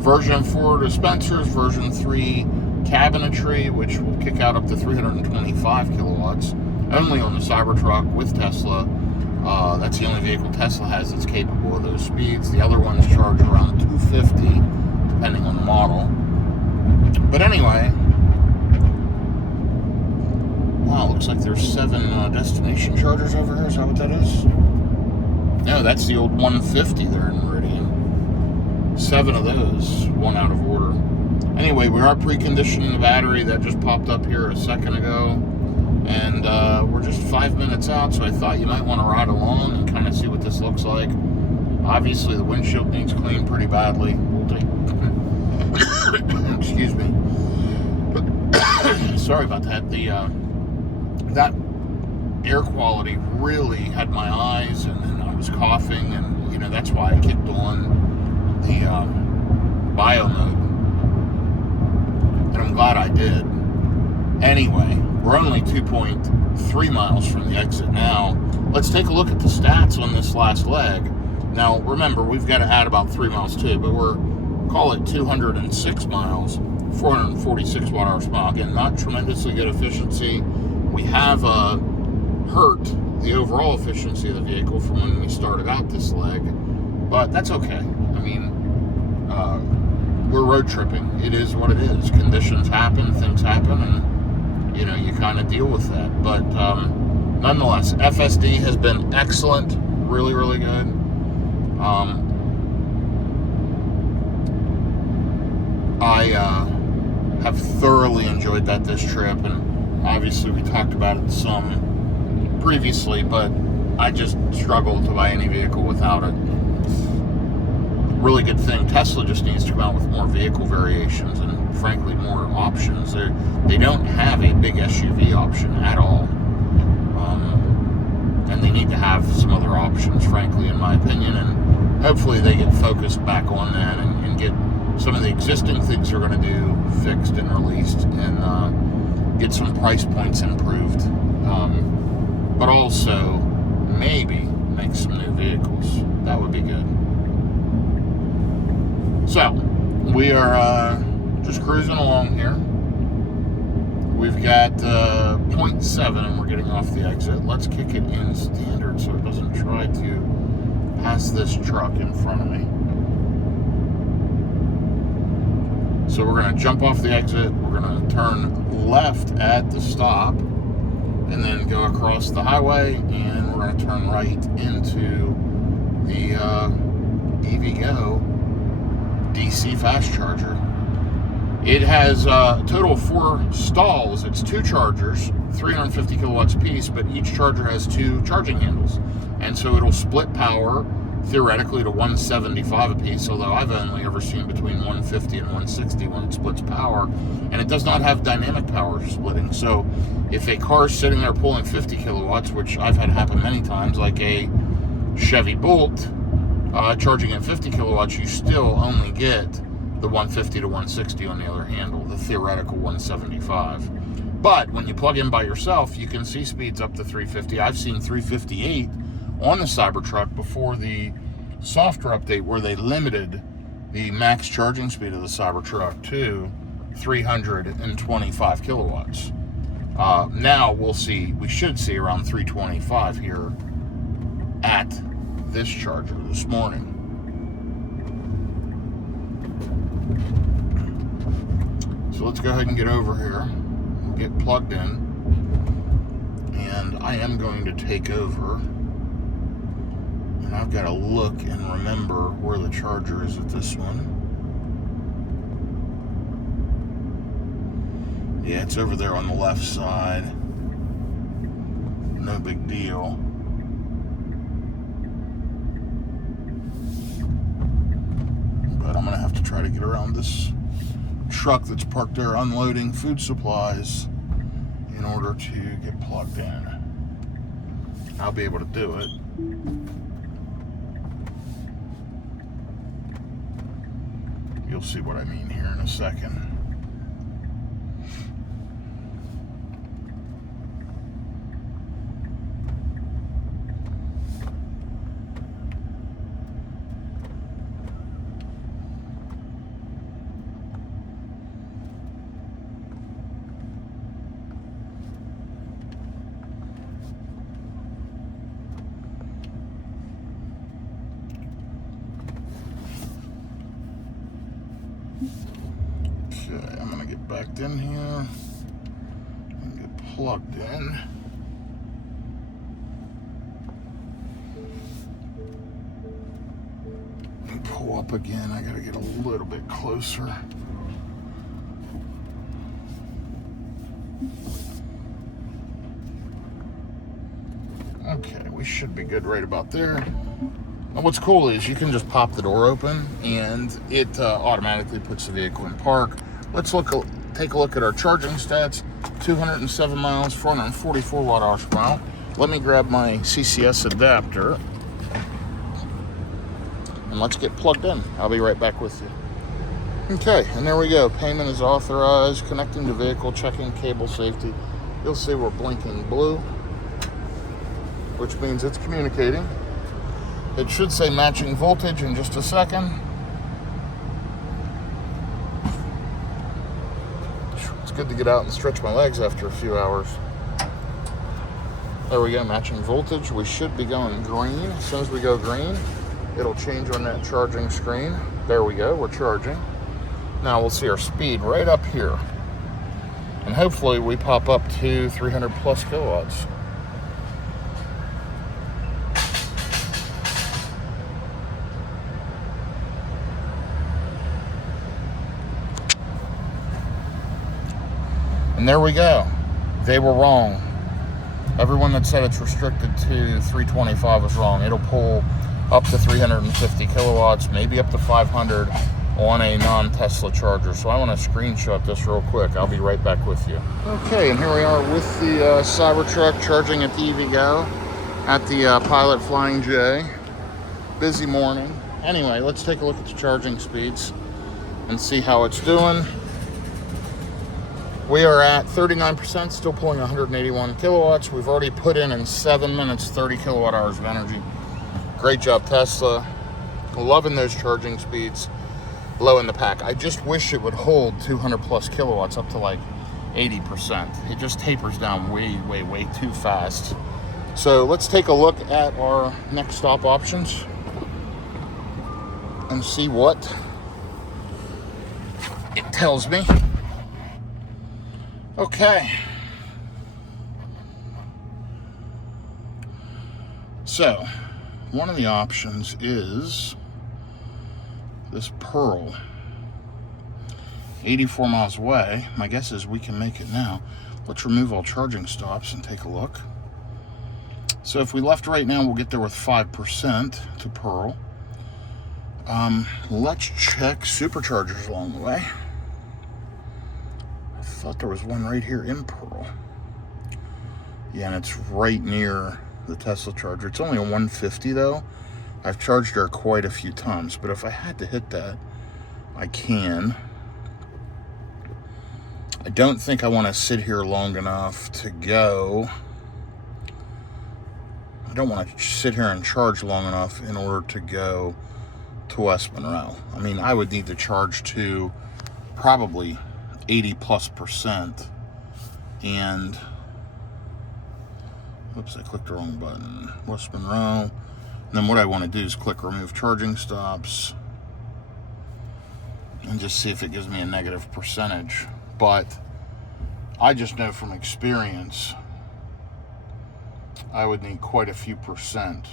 version 4 dispensers, version 3 cabinetry, which will kick out up to 325 kilowatts, only on the Cybertruck with Tesla. That's the only vehicle Tesla has that's capable of those speeds. The other ones charge around 250, depending on the model. But anyway, wow, looks like there's 7 destination chargers over here. Is that what that is? No, that's the old 150 there in Rivian. 7 of those, 1 out of order. Anyway, we are preconditioning the battery. That just popped up here a second ago. And we're just 5 minutes out, so I thought you might want to ride along and kind of see what this looks like. Obviously, the windshield needs cleaned pretty badly. We'll take... Excuse me. Sorry about that. That air quality really had my eyes, and I was coughing, and, you know, that's why I kicked on the bio mode. And I'm glad I did. Anyway, we're only 2.3 miles from the exit now. Let's take a look at the stats on this last leg. Now, remember, we've got to add about 3 miles too, but call it 206 miles, 446 watt-hours per mile. Again, not tremendously good efficiency. We have hurt the overall efficiency of the vehicle from when we started out this leg, but that's okay. I mean, we're road tripping. It is what it is. Conditions happen, things happen, and, you know, you kind of deal with that. But nonetheless, FSD has been excellent, really, really good. I have thoroughly enjoyed this trip, and obviously we talked about it some previously, but I just struggle to buy any vehicle without it. Really good thing. Tesla just needs to come out with more vehicle variations and, frankly, more options. They don't have a big SUV option at all. And they need to have some other options, frankly, in my opinion. And hopefully they get focused back on that and get some of the existing things they're going to do fixed and released, and get some price points improved. But also maybe make some new vehicles. That would be good. So, we are just cruising along here. We've got 0.7 and we're getting off the exit. Let's kick it in standard so it doesn't try to pass this truck in front of me. So we're going to jump off the exit. We're going to turn left at the stop and then go across the highway, and we're going to turn right into the EVgo DC fast charger. It has a total of 4 stalls. It's 2 chargers, 350 kilowatts apiece, but each charger has 2 charging handles. And so it'll split power, theoretically, to 175 apiece, although I've only ever seen between 150 and 160 when it splits power. And it does not have dynamic power splitting. So if a car is sitting there pulling 50 kilowatts, which I've had happen many times, like a Chevy Bolt, charging at 50 kilowatts, you still only get the 150 to 160 on the other handle, the theoretical 175. But when you plug in by yourself, you can see speeds up to 350. I've seen 358 on the Cybertruck before the software update, where they limited the max charging speed of the Cybertruck to 325 kilowatts. Now we should see around 325 here at this charger this morning. So let's go ahead and get over here. We'll get plugged in. And I am going to take over. And I've got to look and remember where the charger is at this one. Yeah, it's over there on the left side. No big deal. But I'm going to have to try to get around this truck that's parked there unloading food supplies in order to get plugged in. I'll be able to do it. You'll see what I mean here in a second. get backed in here and get plugged in. And pull up again. I gotta get a little bit closer. Okay, we should be good right about there. Now what's cool is you can just pop the door open and it automatically puts the vehicle in park. Let's take a look at our charging stats. 207 miles, 444 watt-hours per mile. Let me grab my CCS adapter and let's get plugged in. I'll be right back with you. Okay, and there we go. Payment is authorized. Connecting to vehicle, checking cable safety. You'll see we're blinking blue, which means it's communicating. It should say matching voltage in just a second. It's good to get out and stretch my legs after a few hours. There we go, matching voltage. We should be going green. As soon as we go green, it'll change on that charging screen. There we go, we're charging. Now we'll see our speed right up here. And hopefully we pop up to 300 plus kilowatts. And there we go. They were wrong. Everyone that said it's restricted to 325 was wrong. It'll pull up to 350 kilowatts, maybe up to 500 on a non-Tesla charger. So I want to screenshot this real quick. I'll be right back with you. Okay, and here we are with the Cybertruck charging at the EVgo at the Pilot Flying J. Busy morning. Anyway, let's take a look at the charging speeds and see how it's doing. We are at 39%, still pulling 181 kilowatts. We've already put in 7 minutes, 30 kilowatt hours of energy. Great job, Tesla. Loving those charging speeds. Low in the pack. I just wish it would hold 200 plus kilowatts up to like 80%. It just tapers down way, way, way too fast. So let's take a look at our next stop options and see what it tells me. Okay. So, one of the options is this Pearl. 84 miles away. My guess is we can make it now. Let's remove all charging stops and take a look. So if we left right now, we'll get there with 5% to Pearl. Let's check superchargers along the way. I thought there was one right here in Pearl. Yeah, and it's right near the Tesla charger. It's only a 150 though. I've charged her quite a few times, but if I had to hit that, I can. I don't think I want to sit here long enough to go. I don't want to sit here and charge long enough in order to go to West Monroe. I mean, I would need to charge to probably 80+%. And, oops, I clicked the wrong button. West Monroe. And then what I want to do is click remove charging stops and just see if it gives me a negative percentage. But I just know from experience, I would need quite a few percent.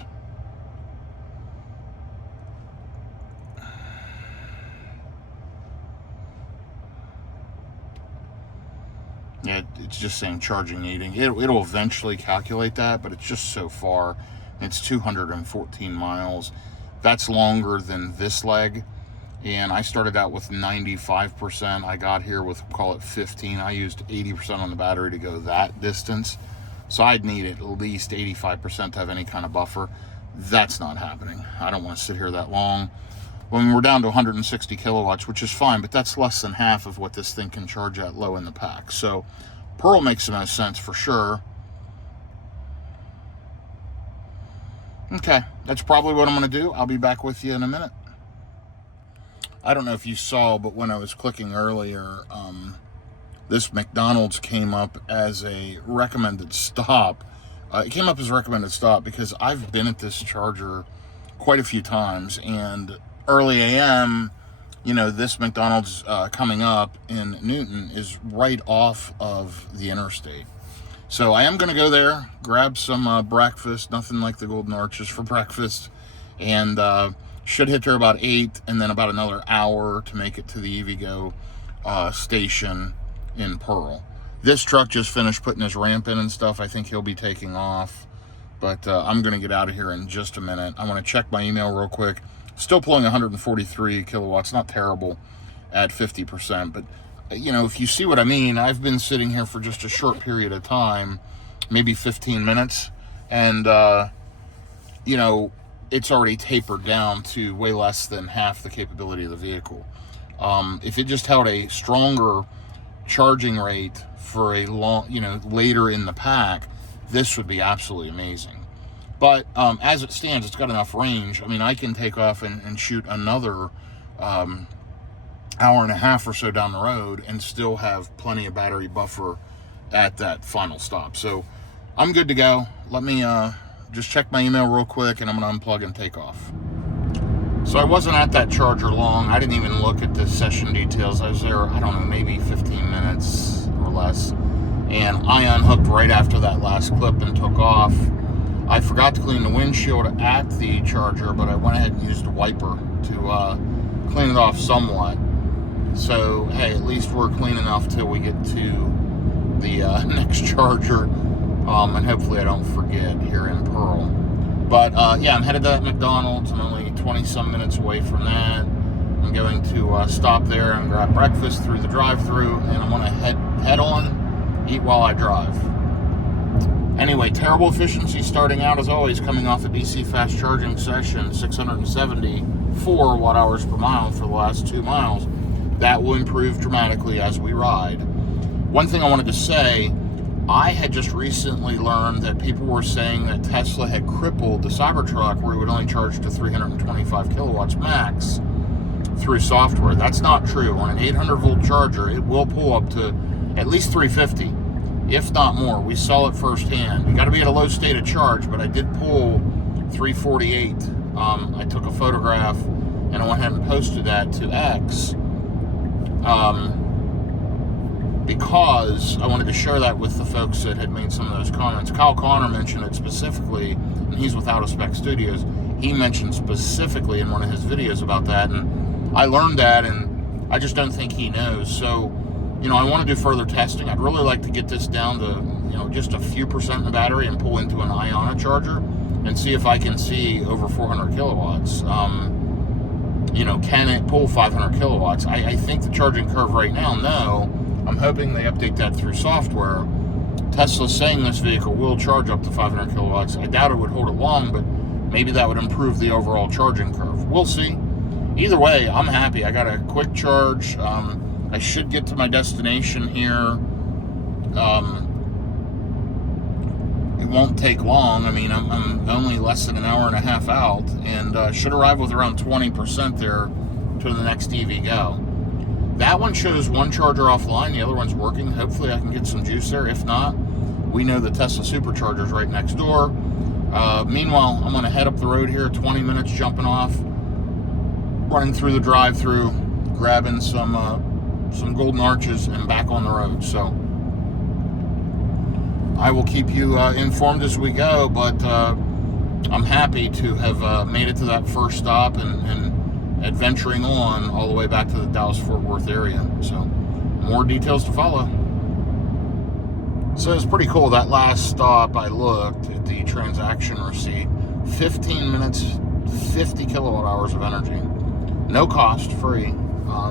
Yeah, it's just saying charging needing. It'll eventually calculate that, but it's just so far. It's 214 miles. That's longer than this leg. And I started out with 95%. I got here with, call it 15. I used 80% on the battery to go that distance. So I'd need at least 85% to have any kind of buffer. That's not happening. I don't want to sit here that long. When we're down to 160 kilowatts, which is fine, but that's less than half of what this thing can charge at low in the pack. So Pearl makes the most sense for sure. Okay, that's probably what I'm going to do. I'll be back with you in a minute. I don't know if you saw, but when I was clicking earlier, this McDonald's came up as a recommended stop. It came up as a recommended stop because I've been at this charger quite a few times, and early AM, this McDonald's coming up in Newton is right off of the interstate. So I am going to go there, grab some breakfast, nothing like the Golden Arches for breakfast, and should hit there about 8, and then about another hour to make it to the EVgo station in Pearl. This truck just finished putting his ramp in and stuff. I think he'll be taking off, but I'm going to get out of here in just a minute. I want to check my email real quick. Still pulling 143 kilowatts, not terrible at 50%, but if you see what I mean, I've been sitting here for just a short period of time, maybe 15 minutes, and, it's already tapered down to way less than half the capability of the vehicle. If it just held a stronger charging rate for a long, later in the pack, this would be absolutely amazing. But as it stands, it's got enough range. I mean, I can take off and shoot another hour and a half or so down the road and still have plenty of battery buffer at that final stop. So I'm good to go. Let me just check my email real quick, and I'm going to unplug and take off. So I wasn't at that charger long. I didn't even look at the session details. I was there, I don't know, maybe 15 minutes or less. And I unhooked right after that last clip and took off. I forgot to clean the windshield at the charger, but I went ahead and used a wiper to clean it off somewhat. So, hey, at least we're clean enough till we get to the next charger, and hopefully I don't forget here in Pearl. But, yeah, I'm headed to that McDonald's. I'm only 20-some minutes away from that. I'm going to stop there and grab breakfast through the drive-thru, and I'm going to head on, eat while I drive. Anyway, terrible efficiency starting out, as always, coming off a DC fast charging session, 674 watt-hours per mile for the last 2 miles. That will improve dramatically as we ride. One thing I wanted to say, I had just recently learned that people were saying that Tesla had crippled the Cybertruck, where it would only charge to 325 kilowatts max through software. That's not true. On an 800-volt charger, it will pull up to at least 350, if not more. We saw it firsthand. You got to be at a low state of charge, but I did pull 348. I took a photograph, and I went ahead and posted that to X. Because I wanted to share that with the folks that had made some of those comments. Kyle Connor mentioned it specifically, and he's with Out of Spec Studios. He mentioned specifically in one of his videos about that, and I learned that, and I just don't think he knows. So, I want to do further testing. I'd really like to get this down to, just a few percent in the battery and pull into an Iona charger and see if I can see over 400 kilowatts. Can it pull 500 kilowatts? I think the charging curve right now, no. I'm hoping they update that through software. Tesla's saying this vehicle will charge up to 500 kilowatts. I doubt it would hold it long, but maybe that would improve the overall charging curve. We'll see. Either way, I'm happy. I got a quick charge. I should get to my destination here. It won't take long. I mean, I'm only less than an hour and a half out, and should arrive with around 20% there to the next EVgo. That one shows one charger offline, the other one's working. Hopefully I can get some juice there. If not, we know the Tesla supercharger's right next door. Meanwhile, I'm gonna head up the road here, 20 minutes jumping off, running through the drive-thru, grabbing some Golden Arches, and back on the road. So I will keep you informed as we go, but I'm happy to have made it to that first stop and adventuring on all the way back to the Dallas-Fort Worth area. So more details to follow. So it's pretty cool. That last stop, I looked at the transaction receipt, 15 minutes, 50 kilowatt hours of energy. No cost, free,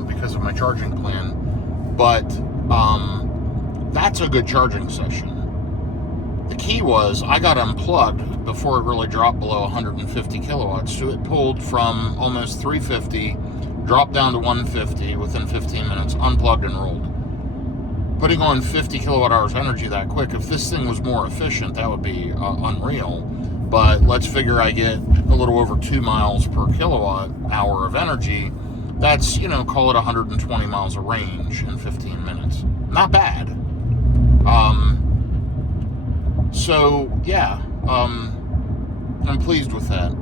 because of my charging plan. But that's a good charging session. The key was I got unplugged before it really dropped below 150 kilowatts. So it pulled from almost 350, dropped down to 150 within 15 minutes, unplugged and rolled. Putting on 50 kilowatt hours energy that quick, if this thing was more efficient, that would be unreal. But let's figure I get a little over 2 miles per kilowatt hour of energy. That's, call it 120 miles of range in 15 minutes. Not bad. So, yeah, I'm pleased with that.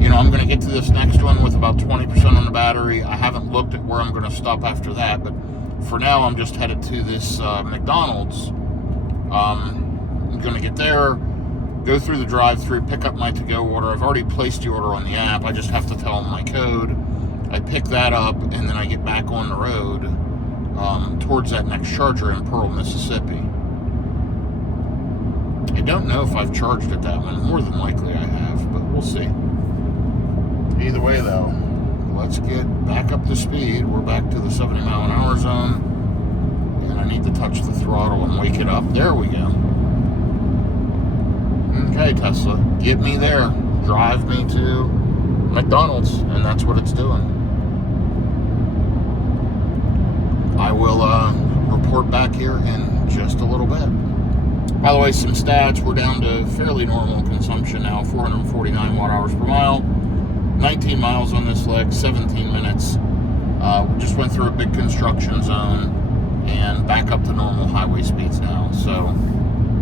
You know, I'm going to get to this next one with about 20% on the battery. I haven't looked at where I'm going to stop after that, but for now, I'm just headed to this McDonald's. I'm going to get there, go through the drive-thru, pick up my to-go order. I've already placed the order on the app. I just have to tell them my code. I pick that up, and then I get back on the road towards that next charger in Pearl, Mississippi. I don't know if I've charged at that one. More than likely I have, but we'll see. Either way, though, let's get back up to speed. We're back to the 70-mile-an-hour zone, and I need to touch the throttle and wake it up. There we go. Okay, Tesla, get me there. Drive me to McDonald's, and that's what it's doing. I will report back here in just a little bit. By the way, some stats. We're down to fairly normal consumption now, 449 watt-hours per mile. 19 miles on this leg, 17 minutes. We just went through a big construction zone and back up to normal highway speeds now. So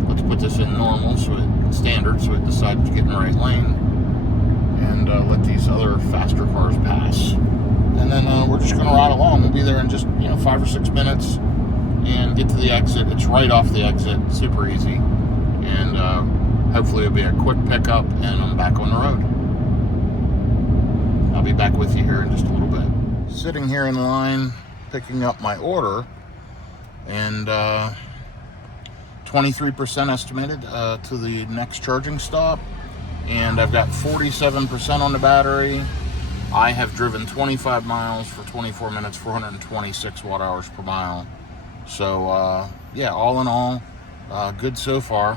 let's put this in normal, standard, so it decides to get in the right lane and let these other faster cars pass. And then we're just going to ride along. We'll be there in just 5 or 6 minutes and get to the exit. It's right off the exit, super easy. And hopefully it'll be a quick pickup and I'm back on the road. I'll be back with you here in just a little bit. Sitting here in line, picking up my order, and 23% estimated to the next charging stop, and I've got 47% on the battery. I have driven 25 miles for 24 minutes, 426 watt-hours per mile. So, yeah, all in all, good so far.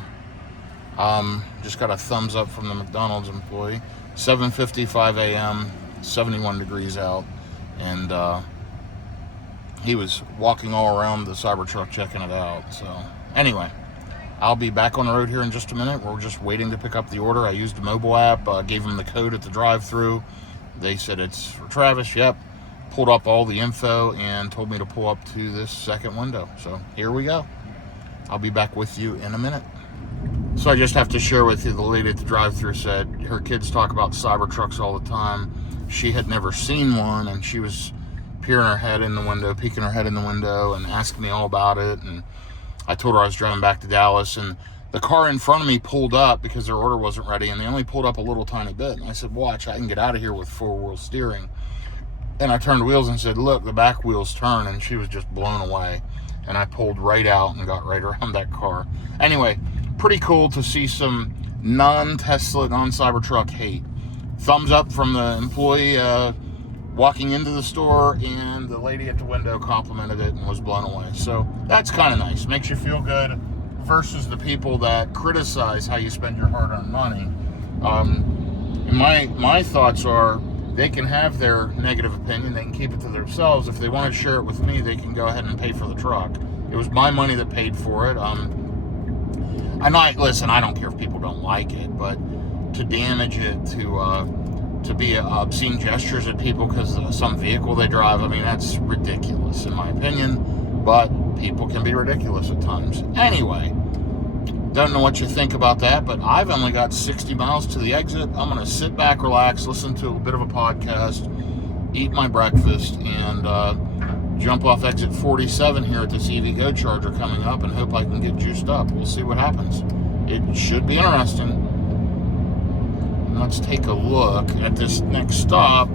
Just got a thumbs up from the McDonald's employee. 7:55 a.m., 71 degrees out, and he was walking all around the Cybertruck checking it out. So anyway, I'll be back on the road here in just a minute. We're just waiting to pick up the order. I used the mobile app, gave them the code at the drive-thru. They said it's for Travis. Yep. Pulled up all the info and told me to pull up to this second window. So here we go. I'll be back with you in a minute. So I just have to share with you, the lady at the drive-thru said her kids talk about Cybertrucks all the time. She had never seen one, and she was peeking her head in the window and asking me all about it. And I told her I was driving back to Dallas, and the car in front of me pulled up because their order wasn't ready, and they only pulled up a little tiny bit. And I said, watch, I can get out of here with four-wheel steering. And I turned wheels and said, look, the back wheels turn, and she was just blown away. And I pulled right out and got right around that car. Anyway, pretty cool to see some non-Tesla, non-Cybertruck hate. Thumbs up from the employee walking into the store, and the lady at the window complimented it and was blown away. So that's kind of nice. Makes you feel good versus the people that criticize how you spend your hard-earned money. My thoughts are, they can have their negative opinion. They can keep it to themselves. If they want to share it with me, they can go ahead and pay for the truck. It was my money that paid for it. Listen, I don't care if people don't like it, but to damage it, to be obscene gestures at people because of some vehicle they drive, I mean, that's ridiculous in my opinion, but people can be ridiculous at times. Anyway, don't know what you think about that, but I've only got 60 miles to the exit. I'm going to sit back, relax, listen to a bit of a podcast, eat my breakfast, and jump off exit 47 here at this EV Go charger coming up and hope I can get juiced up. We'll see what happens. It should be interesting. Let's take a look at this next stop.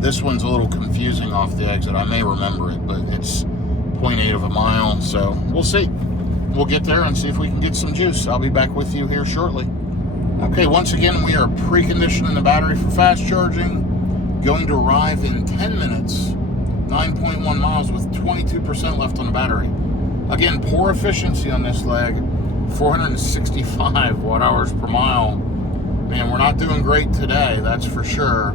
This one's a little confusing off the exit. I may remember it, but it's 0.8 of a mile, so we'll see. We'll get there and see if we can get some juice. I'll be back with you here shortly. Okay, once again, we are preconditioning the battery for fast charging. Going to arrive in 10 minutes, 9.1 miles with 22% left on the battery. Again, poor efficiency on this leg, 465 watt-hours per mile. Man, we're not doing great today, that's for sure.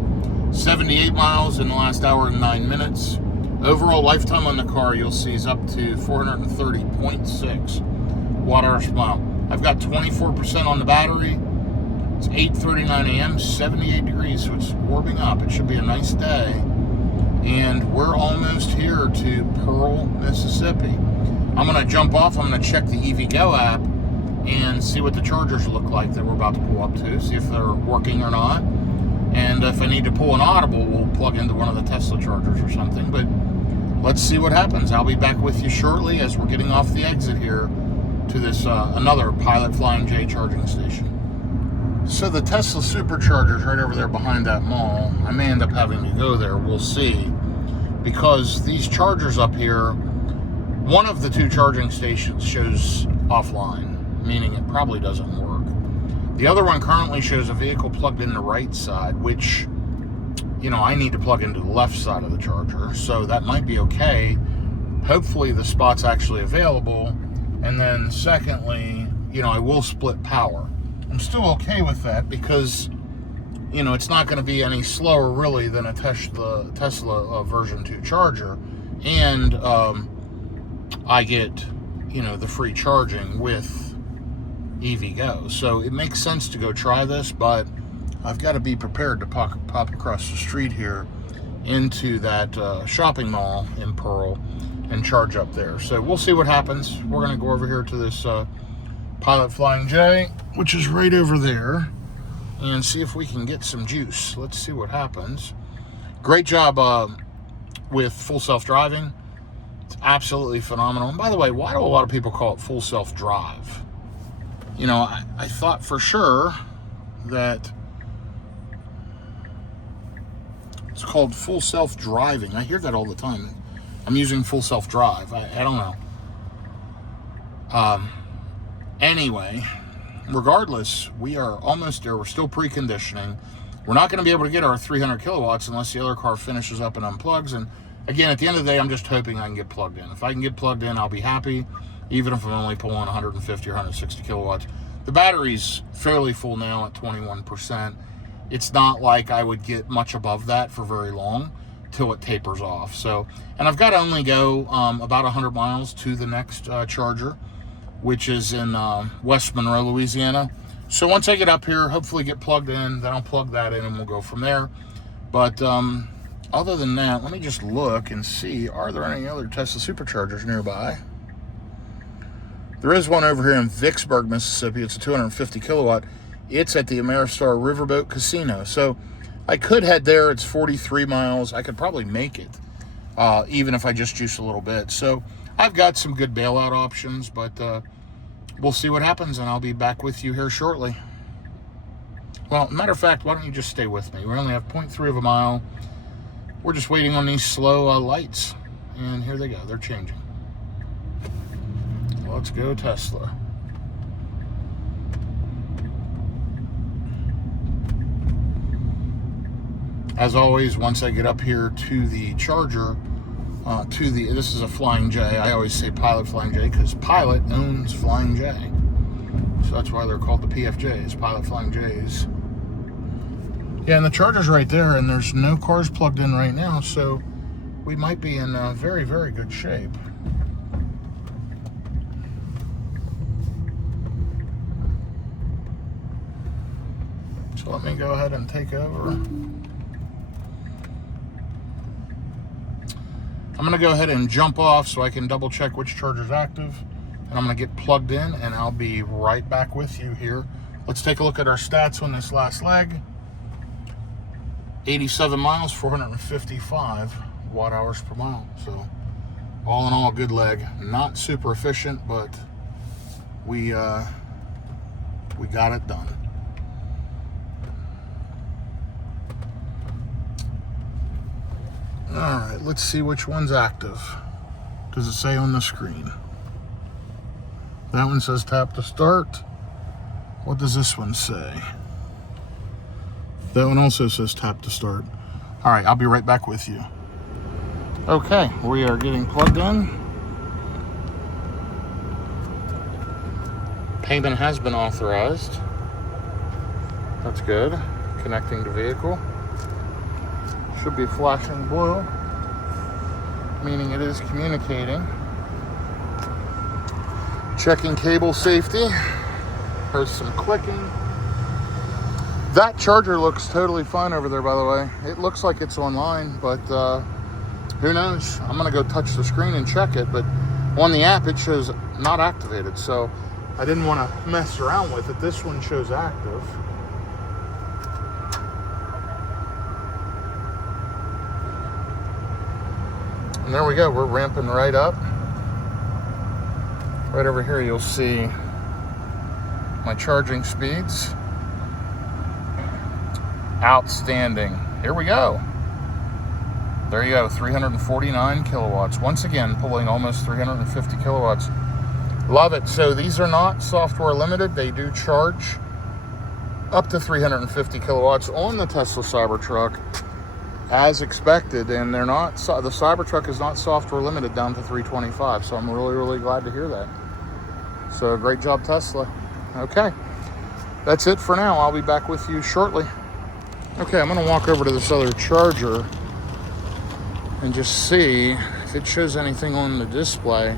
78 miles in the last hour and 9 minutes. Overall lifetime on the car, you'll see, is up to 430.6 watt-hours per mile. I've got 24% on the battery. It's 8:39 a.m., 78 degrees, so it's warming up. It should be a nice day. And we're almost here to Pearl, Mississippi. I'm going to jump off. I'm going to check the EV Go app and see what the chargers look like that we're about to pull up to, see if they're working or not. And if I need to pull an audible, we'll plug into one of the Tesla chargers or something. But let's see what happens. I'll be back with you shortly as we're getting off the exit here to this another Pilot Flying J charging station. So the Tesla supercharger's right over there behind that mall. I may end up having to go there. We'll see. Because these chargers up here, one of the 2 charging stations shows offline, meaning it probably doesn't work. The other one currently shows a vehicle plugged in the right side, which, you know, I need to plug into the left side of the charger. So that might be okay. Hopefully the spot's actually available. And then secondly, you know, I will split power. I'm still okay with that because, you know, it's not going to be any slower really than a Tesla version 2 charger. And I get, you know, the free charging with EVgo. So it makes sense to go try this, but I've got to be prepared to pop across the street here into that shopping mall in Pearl and charge up there. So we'll see what happens. We're going to go over here to this Pilot Flying J, which is right over there, and see if we can get some juice. Let's see what happens. Great job with full self-driving. It's absolutely phenomenal. And by the way, why do a lot of people call it full self-drive? You know, I thought for sure that it's called full self-driving. I hear that all the time. I'm using full self-drive. I don't know. Anyway, regardless, we are almost there. We're still preconditioning. We're not going to be able to get our 300 kilowatts unless the other car finishes up and unplugs. And again, at the end of the day, I'm just hoping I can get plugged in. If I can get plugged in, I'll be happy, even if I'm only pulling 150 or 160 kilowatts. The battery's fairly full now at 21%. It's not like I would get much above that for very long till it tapers off. So, and I've got to only go about 100 miles to the next charger, which is in West Monroe, Louisiana. So once I get up here, hopefully get plugged in, then I'll plug that in and we'll go from there. But other than that, let me just look and see, are there any other Tesla superchargers nearby? There is one over here in Vicksburg, Mississippi. It's a 250 kilowatt. It's at the Ameristar Riverboat Casino. So I could head there. It's 43 miles. I could probably make it, even if I just juice a little bit. So I've got some good bailout options, but we'll see what happens, and I'll be back with you here shortly. Well, matter of fact, why don't you just stay with me? We only have 0.3 of a mile. We're just waiting on these slow lights, and here they go. They're changing. Let's go Tesla. As always, once I get up here to the charger, this is a Flying J. I always say Pilot Flying J because Pilot owns Flying J. So that's why they're called the PFJs, Pilot Flying Js. Yeah, and the charger's right there, and there's no cars plugged in right now, so we might be in very, very good shape. So let me go ahead and take over. I'm going to go ahead and jump off so I can double check which charger's active. And I'm going to get plugged in, and I'll be right back with you here. Let's take a look at our stats on this last leg. 87 miles, 455 watt hours per mile. So all in all, good leg. Not super efficient, but we got it done. All right, let's see which one's active. Does it say on the screen? That one says tap to start. What does this one say? That one also says tap to start. All right, I'll be right back with you. Okay, we are getting plugged in. Payment has been authorized. That's good. Connecting to vehicle. Should be flashing blue, meaning it is communicating. Checking cable safety. Heard some clicking. That charger looks totally fine over there, by the way. It looks like it's online, but who knows? I'm gonna go touch the screen and check it, but on the app it shows not activated. So I didn't want to mess around with it. This one shows active. And there we go. We're ramping right up. Right over here, you'll see my charging speeds. Outstanding. Here we go. There you go, 349 kilowatts. Once again, pulling almost 350 kilowatts. Love it. So these are not software limited. They do charge up to 350 kilowatts on the Tesla Cybertruck as expected. And they're not, the Cybertruck is not software limited down to 325. So I'm really, really glad to hear that. So great job, Tesla. Okay, that's it for now. I'll be back with you shortly. Okay, I'm gonna walk over to this other charger and just see if it shows anything on the display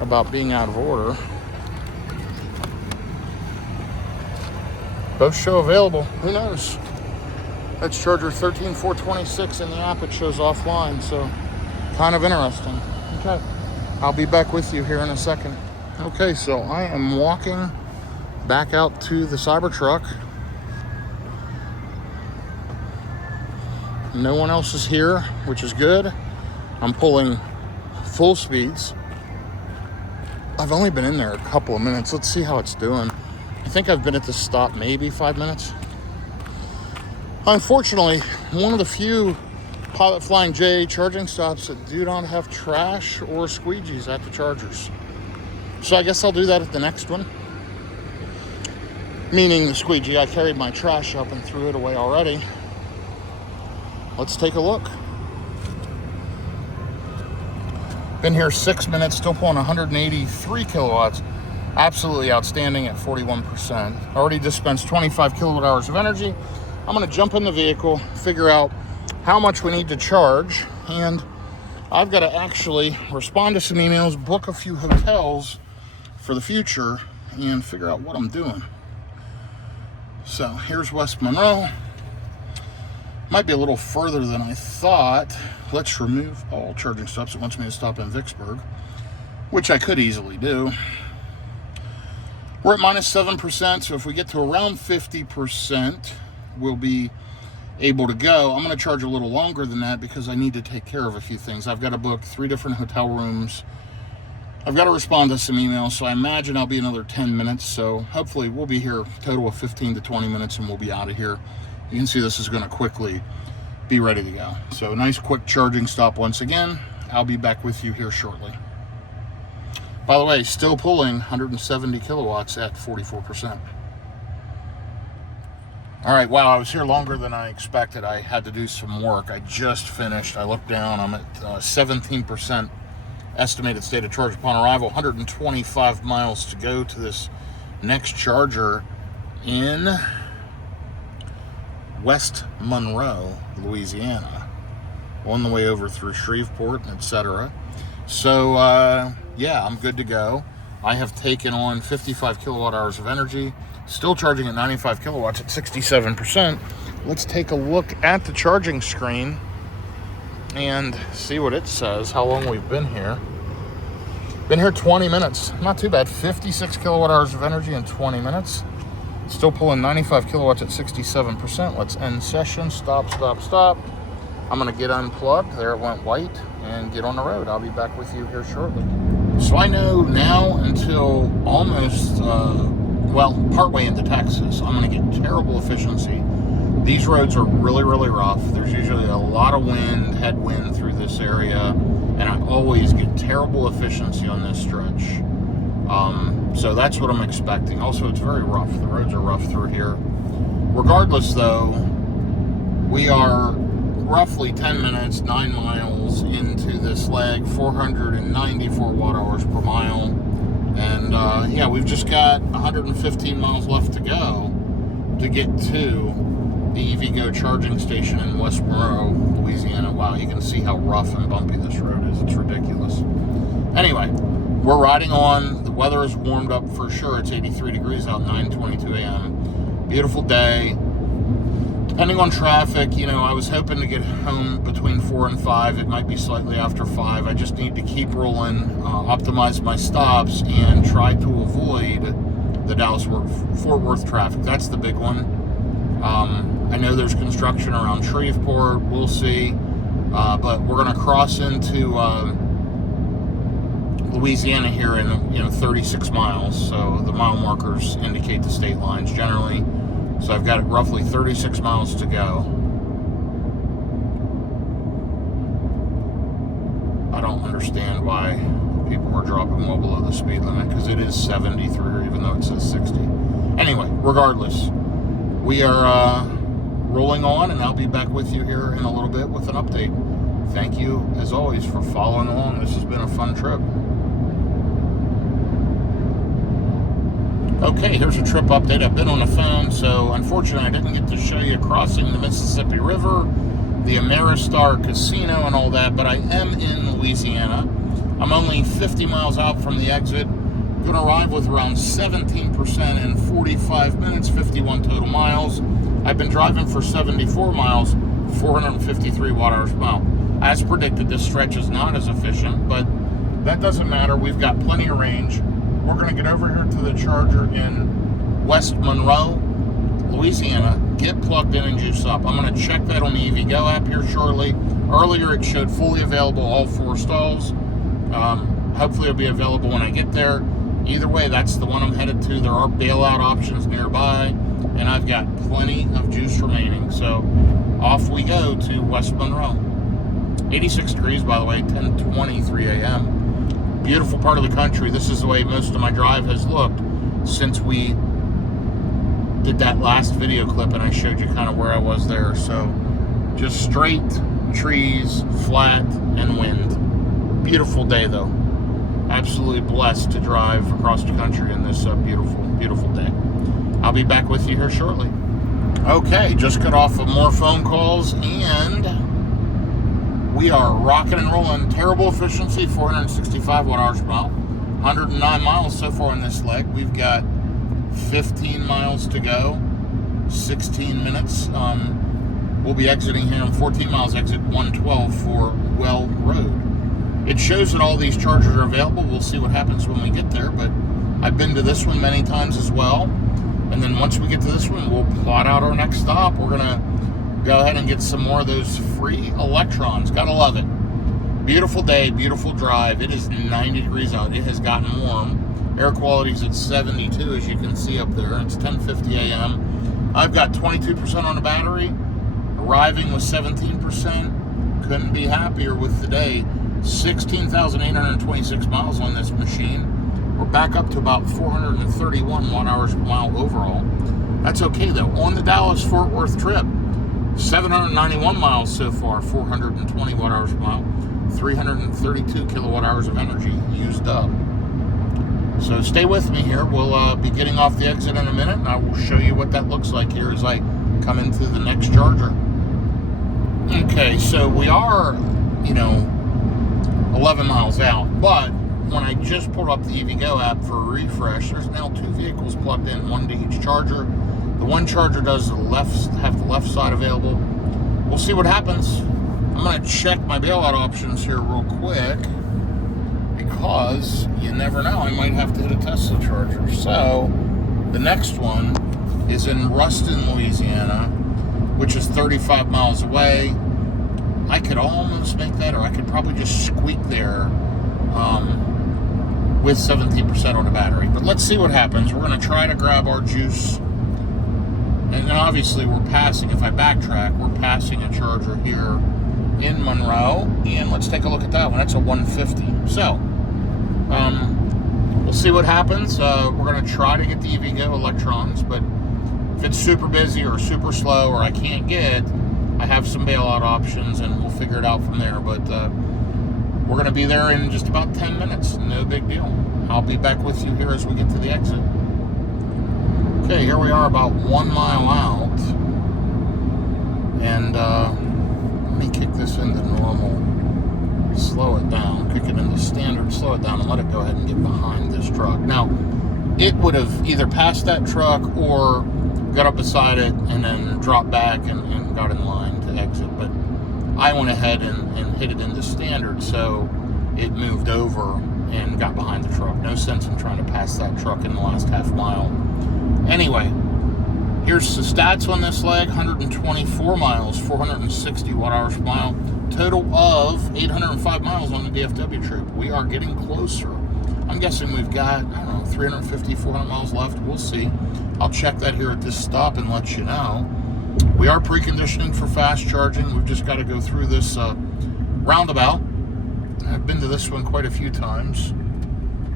about being out of order. Both show available. Who knows? That's charger 13426 in the app. It shows offline, so kind of interesting. Okay, I'll be back with you here in a second. Okay, so I am walking back out to the Cybertruck. No one else is here, which is good. I'm pulling full speeds. I've only been in there a couple of minutes. Let's see how it's doing. I think I've been at this stop maybe 5 minutes. Unfortunately, one of the few Pilot Flying J charging stops that do not have trash or squeegees at the chargers. So I guess I'll do that at the next one. Meaning the squeegee. I carried my trash up and threw it away already. Let's take a look. Been here 6 minutes, still pulling 183 kilowatts. Absolutely outstanding at 41%. Already dispensed 25 kilowatt hours of energy. I'm gonna jump in the vehicle, figure out how much we need to charge, and I've got to actually respond to some emails, book a few hotels for the future, and figure out what I'm doing. So here's West Monroe. Might be a little further than I thought. Let's remove all charging stops. It wants me to stop in Vicksburg, which I could easily do. We're at minus 7%, so if we get to around 50%, we'll be able to go. I'm going to charge a little longer than that because I need to take care of a few things. I've got to book 3 different hotel rooms. I've got to respond to some emails, so I imagine I'll be another 10 minutes. So hopefully we'll be here a total of 15 to 20 minutes and we'll be out of here. You can see this is going to quickly be ready to go. So nice quick charging stop once again. I'll be back with you here shortly. By the way, still pulling 170 kilowatts at 44%. All right, wow, I was here longer than I expected. I had to do some work. I just finished. I looked down. I'm at 17% estimated state of charge upon arrival. 125 miles to go to this next charger in West Monroe, Louisiana. On the way over through Shreveport, etc. So, yeah, I'm good to go. I have taken on 55 kilowatt hours of energy. Still charging at 95 kilowatts at 67%. Let's take a look at the charging screen and see what it says, how long we've been here. Been here 20 minutes. Not too bad. 56 kilowatt hours of energy in 20 minutes. Still pulling 95 kilowatts at 67%. Let's end session. Stop, stop, stop. I'm going to get unplugged. There it went white. And get on the road. I'll be back with you here shortly. So I know now until almost, partway into Texas, I'm going to get terrible efficiency. These roads are really, really rough. There's usually a lot of wind, headwind through this area, and I always get terrible efficiency on this stretch. So that's what I'm expecting. Also, it's very rough. The roads are rough through here. Regardless, though, we are roughly 10 minutes, 9 miles into this leg, 494 watt hours per mile. And yeah, we've just got 115 miles left to go to get to the EVgo charging station in West Monroe, Louisiana. Wow, you can see how rough and bumpy this road is. It's ridiculous. Anyway, we're riding on. The weather is warmed up for sure. It's 83 degrees out, 9:22 a.m. Beautiful day. Depending on traffic, you know, I was hoping to get home between 4 and 5. It might be slightly after 5. I just need to keep rolling, optimize my stops, and try to avoid the Dallas-Fort Worth traffic. That's the big one. I know there's construction around Shreveport. We'll see. But we're going to cross into Louisiana here in 36 miles. So the mile markers indicate the state lines generally. So I've got roughly 36 miles to go. I don't understand why people are dropping well below the speed limit, because it is 73, even though it says 60. Anyway, regardless, we are rolling on, and I'll be back with you here in a little bit with an update. Thank you, as always, for following along. This has been a fun trip. Okay, here's a trip update. I've been on the phone, so unfortunately I didn't get to show you crossing the Mississippi River, the Ameristar Casino, and all that, but I am in Louisiana. I'm only 50 miles out from the exit. Going to arrive with around 17% in 45 minutes, 51 total miles. I've been driving for 74 miles, 453 watt-hours per mile. As predicted, this stretch is not as efficient, but that doesn't matter. We've got plenty of range. We're going to get over here to the charger in West Monroe, Louisiana, get plugged in and juice up. I'm going to check that on the EVgo app here shortly. Earlier it showed fully available, all 4 stalls. Hopefully it'll be available when I get there. Either way, that's the one I'm headed to. There are bailout options nearby, and I've got plenty of juice remaining. So off we go to West Monroe. 86 degrees, by the way, 10:23 a.m. Beautiful part of the country. This is the way most of my drive has looked since we did that last video clip, and I showed you kind of where I was there. So just straight trees, flat, and wind. Beautiful day, though. Absolutely blessed to drive across the country in this beautiful, beautiful day. I'll be back with you here shortly. Okay, just got off of more phone calls, and we are rocking and rolling. Terrible efficiency, 465 watt-hours per mile. 109 miles so far in this leg. We've got 15 miles to go, 16 minutes. We'll be exiting here in 14 miles, exit 112 for Well Road. It shows that all these chargers are available. We'll see what happens when we get there, but I've been to this one many times as well. And then once we get to this one, we'll plot out our next stop. We're going to go ahead and get some more of those free electrons. Gotta love it. Beautiful day, beautiful drive. It is 90 degrees out. It has gotten warm. Air quality's at 72, as you can see up there. It's 10:50 a.m. I've got 22% on the battery. Arriving with 17%. Couldn't be happier with the day. 16,826 miles on this machine. We're back up to about 431 watt-hours per mile overall. That's okay, though. On the Dallas-Fort Worth trip, 791 miles so far, 420 watt-hours per mile, 332 kilowatt-hours of energy used up. So stay with me here. We'll be getting off the exit in a minute, and I will show you what that looks like here as I come into the next charger. Okay, so we are, 11 miles out, but when I just pulled up the EVgo app for a refresh, there's now 2 vehicles plugged in, one to each charger. The one charger does have the left side available. We'll see what happens. I'm going to check my bailout options here real quick, because you never know, I might have to hit a Tesla charger. So the next one is in Ruston, Louisiana, which is 35 miles away. I could almost make that, or I could probably just squeak there with 17% on the battery. But let's see what happens. We're going to try to grab our juice. And then obviously we're passing, if I backtrack, we're passing a charger here in Monroe. And let's take a look at that one. That's a 150. So, we'll see what happens. We're going to try to get the EVgo electrons, but if it's super busy or super slow or I can't get, I have some bailout options, and we'll figure it out from there. But we're going to be there in just about 10 minutes. No big deal. I'll be back with you here as we get to the exit. Okay, here we are about 1 mile out. And let me kick this into normal. Slow it down. Kick it into standard. Slow it down and let it go ahead and get behind this truck. Now, it would have either passed that truck or got up beside it, and then dropped back and got in line to exit. But I went ahead and hit it into standard, so it moved over and got behind the truck. No sense in trying to pass that truck in the last half mile. Anyway, here's the stats on this leg. 124 miles, 460 watt-hours per mile. Total of 805 miles on the DFW trip. We are getting closer. I'm guessing we've got, I don't know, 350, 400 miles left. We'll see. I'll check that here at this stop and let you know. We are preconditioning for fast charging. We've just got to go through this roundabout. I've been to this one quite a few times.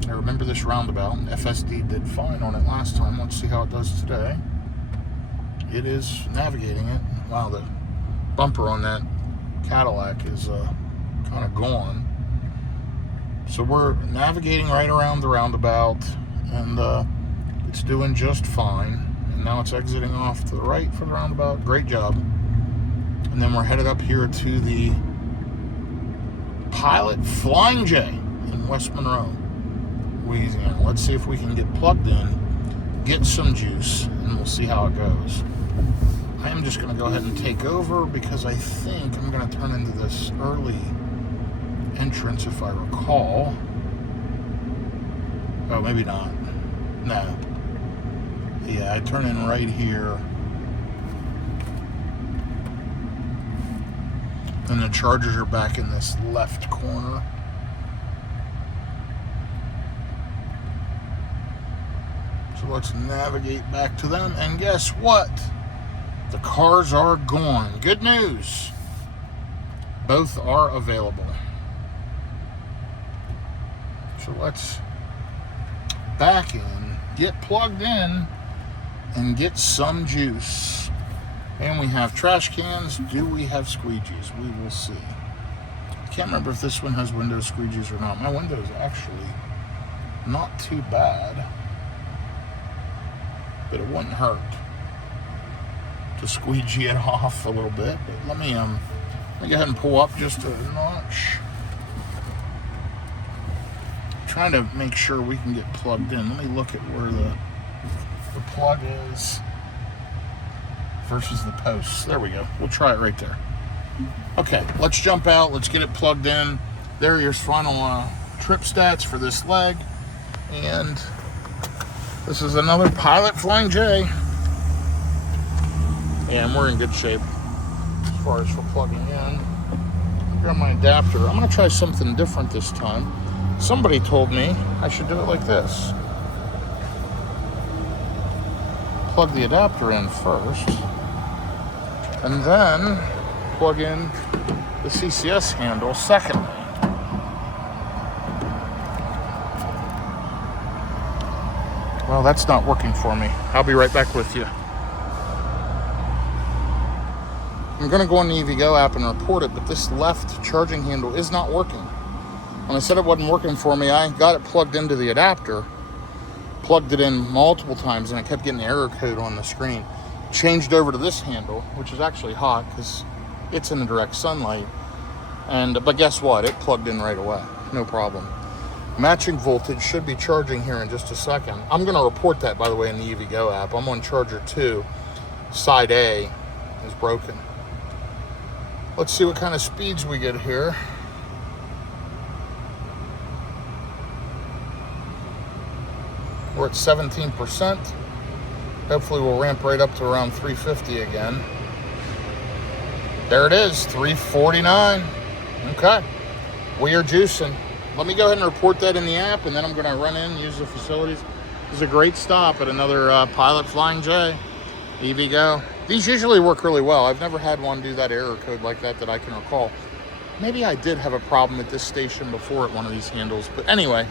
I remember this roundabout. FSD did fine on it last time. Let's see how it does today. It is navigating it. Wow, the bumper on that Cadillac is kind of gone. So we're navigating right around the roundabout, and it's doing just fine. And now it's exiting off to the right for the roundabout. Great job. And then we're headed up here to the Pilot Flying J in West Monroe, Louisiana. Let's see if we can get plugged in, get some juice, and we'll see how it goes. I am just going to go ahead and take over because I think I'm going to turn into this early entrance if I recall. Oh, maybe not. No. Yeah, I turn in right here. And the chargers are back in this left corner. So let's navigate back to them. And guess what? The cars are gone. Good news. Both are available. So let's back in, get plugged in, and get some juice. And we have trash cans. Do we have squeegees? We will see. I can't remember if this one has window squeegees or not. My window is actually not too bad, but it wouldn't hurt to squeegee it off a little bit. But let me go ahead and pull up just a notch. Trying to make sure we can get plugged in. Let me look at where the plug is versus the posts. There we go. We'll try it right there. Okay, let's jump out. Let's get it plugged in. There are your final trip stats for this leg. And this is another Pilot Flying J. And we're in good shape as far as for plugging in. Grab my adapter. I'm going to try something different this time. Somebody told me I should do it like this. Plug the adapter in first, and then plug in the CCS handle secondly. Well, that's not working for me. I'll be right back with you. I'm going to go on the EVgo app and report it, but this left charging handle is not working. When I said it wasn't working for me, I got it plugged into the adapter, plugged it in multiple times, and I kept getting the error code on the screen. Changed over to this handle, which is actually hot because it's in the direct sunlight. But guess what? It plugged in right away. No problem. Matching voltage should be charging here in just a second. I'm going to report that, by the way, in the EVgo app. I'm on charger 2. Side A is broken. Let's see what kind of speeds we get here. We're at 17%. Hopefully we'll ramp right up to around 350 again. There it is, 349. Okay, we are juicing. Let me go ahead and report that in the app, and then I'm going to run in, use the facilities. This is a great stop at another Pilot Flying J, EVgo. These usually work really well. I've never had one do that error code like that I can recall. Maybe I did have a problem at this station before at one of these handles, but anyway,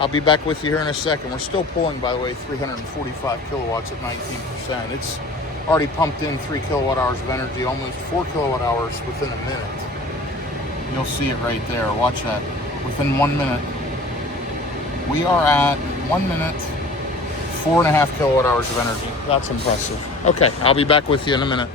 I'll be back with you here in a second. We're still pulling, by the way, 345 kilowatts at 19%. It's already pumped in 3 kilowatt hours of energy, almost 4 kilowatt hours within a minute. You'll see it right there. Watch that. Within 1 minute, we are at 1 minute, 4.5 kilowatt hours of energy. That's impressive. Okay, I'll be back with you in a minute.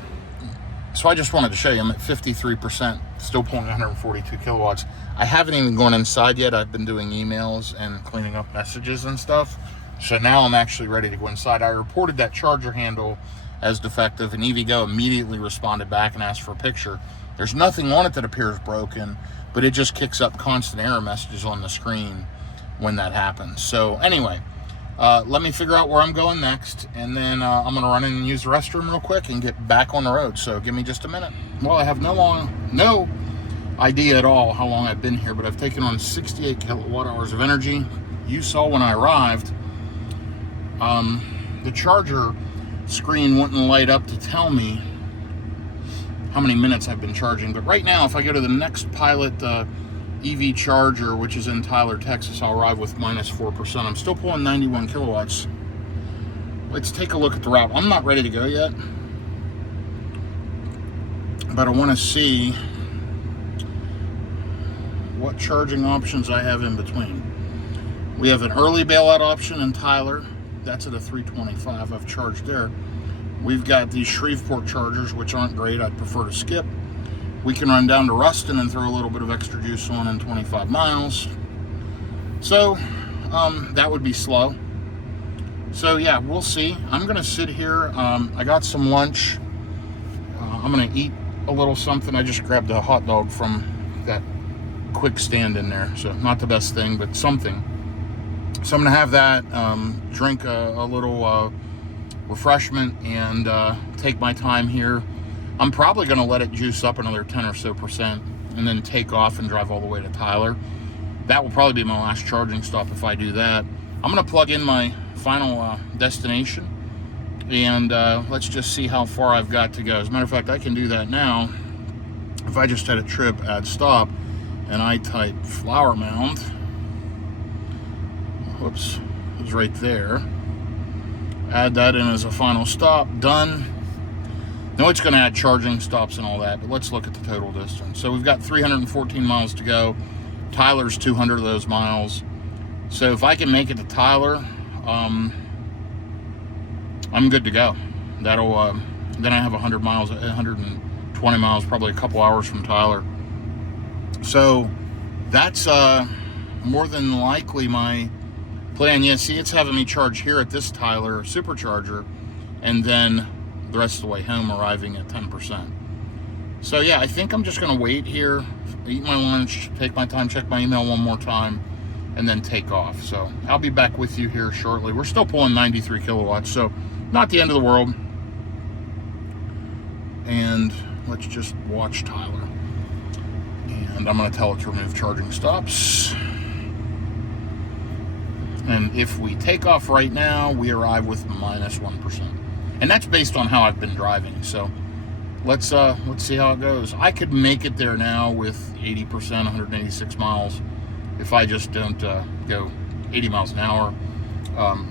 So I just wanted to show you I'm at 53%, still pulling 142 kilowatts. I haven't even gone inside yet. I've been doing emails and cleaning up messages and stuff. So now I'm actually ready to go inside. I reported that charger handle as defective, and EVgo immediately responded back and asked for a picture. There's nothing on it that appears broken, but it just kicks up constant error messages on the screen when that happens. So anyway, let me figure out where I'm going next, and then I'm going to run in and use the restroom real quick and get back on the road. So give me just a minute. Well, I have no idea at all how long I've been here, but I've taken on 68 kilowatt hours of energy. You saw when I arrived, the charger screen wouldn't light up to tell me how many minutes I've been charging. But right now, if I go to the next Pilot EV charger, which is in Tyler, Texas, I'll arrive with minus 4%. I'm still pulling 91 kilowatts. Let's take a look at the route. I'm not ready to go yet, but I want to see what charging options I have in between. We have an early bailout option in Tyler. That's at a 325. I've charged there. We've got these Shreveport chargers, which aren't great. I'd prefer to skip. We can run down to Ruston and throw a little bit of extra juice on in 25 miles. So that would be slow. So yeah, we'll see. I'm gonna sit here. I got some lunch. I'm gonna eat a little something. I just grabbed a hot dog from that quick stand in there. So not the best thing, but something. So I'm gonna have that, drink a little refreshment, and take my time here. I'm probably gonna let it juice up another 10 or so percent and then take off and drive all the way to Tyler. That will probably be my last charging stop if I do that. I'm gonna plug in my final destination, and let's just see how far I've got to go. As a matter of fact, I can do that now. If I just had a trip, add stop, and I type Flower Mound, whoops, it's right there. Add that in as a final stop, done. Now it's gonna add charging stops and all that, but let's look at the total distance. So we've got 314 miles to go. Tyler's 200 of those miles. So if I can make it to Tyler, I'm good to go. That'll, then I have 100 miles, 120 miles, probably a couple hours from Tyler. So that's more than likely my plan. Yeah, see, it's having me charge here at this Tyler supercharger, and then the rest of the way home arriving at 10%. So yeah, I think I'm just gonna wait here, eat my lunch, take my time, check my email one more time, and then take off. So I'll be back with you here shortly. We're still pulling 93 kilowatts, so not the end of the world. And let's just watch Tyler. And I'm gonna tell it to remove charging stops. And if we take off right now, we arrive with minus 1%. And that's based on how I've been driving. So let's see how it goes. I could make it there now with 80%, 186 miles, if I just don't go 80 miles an hour,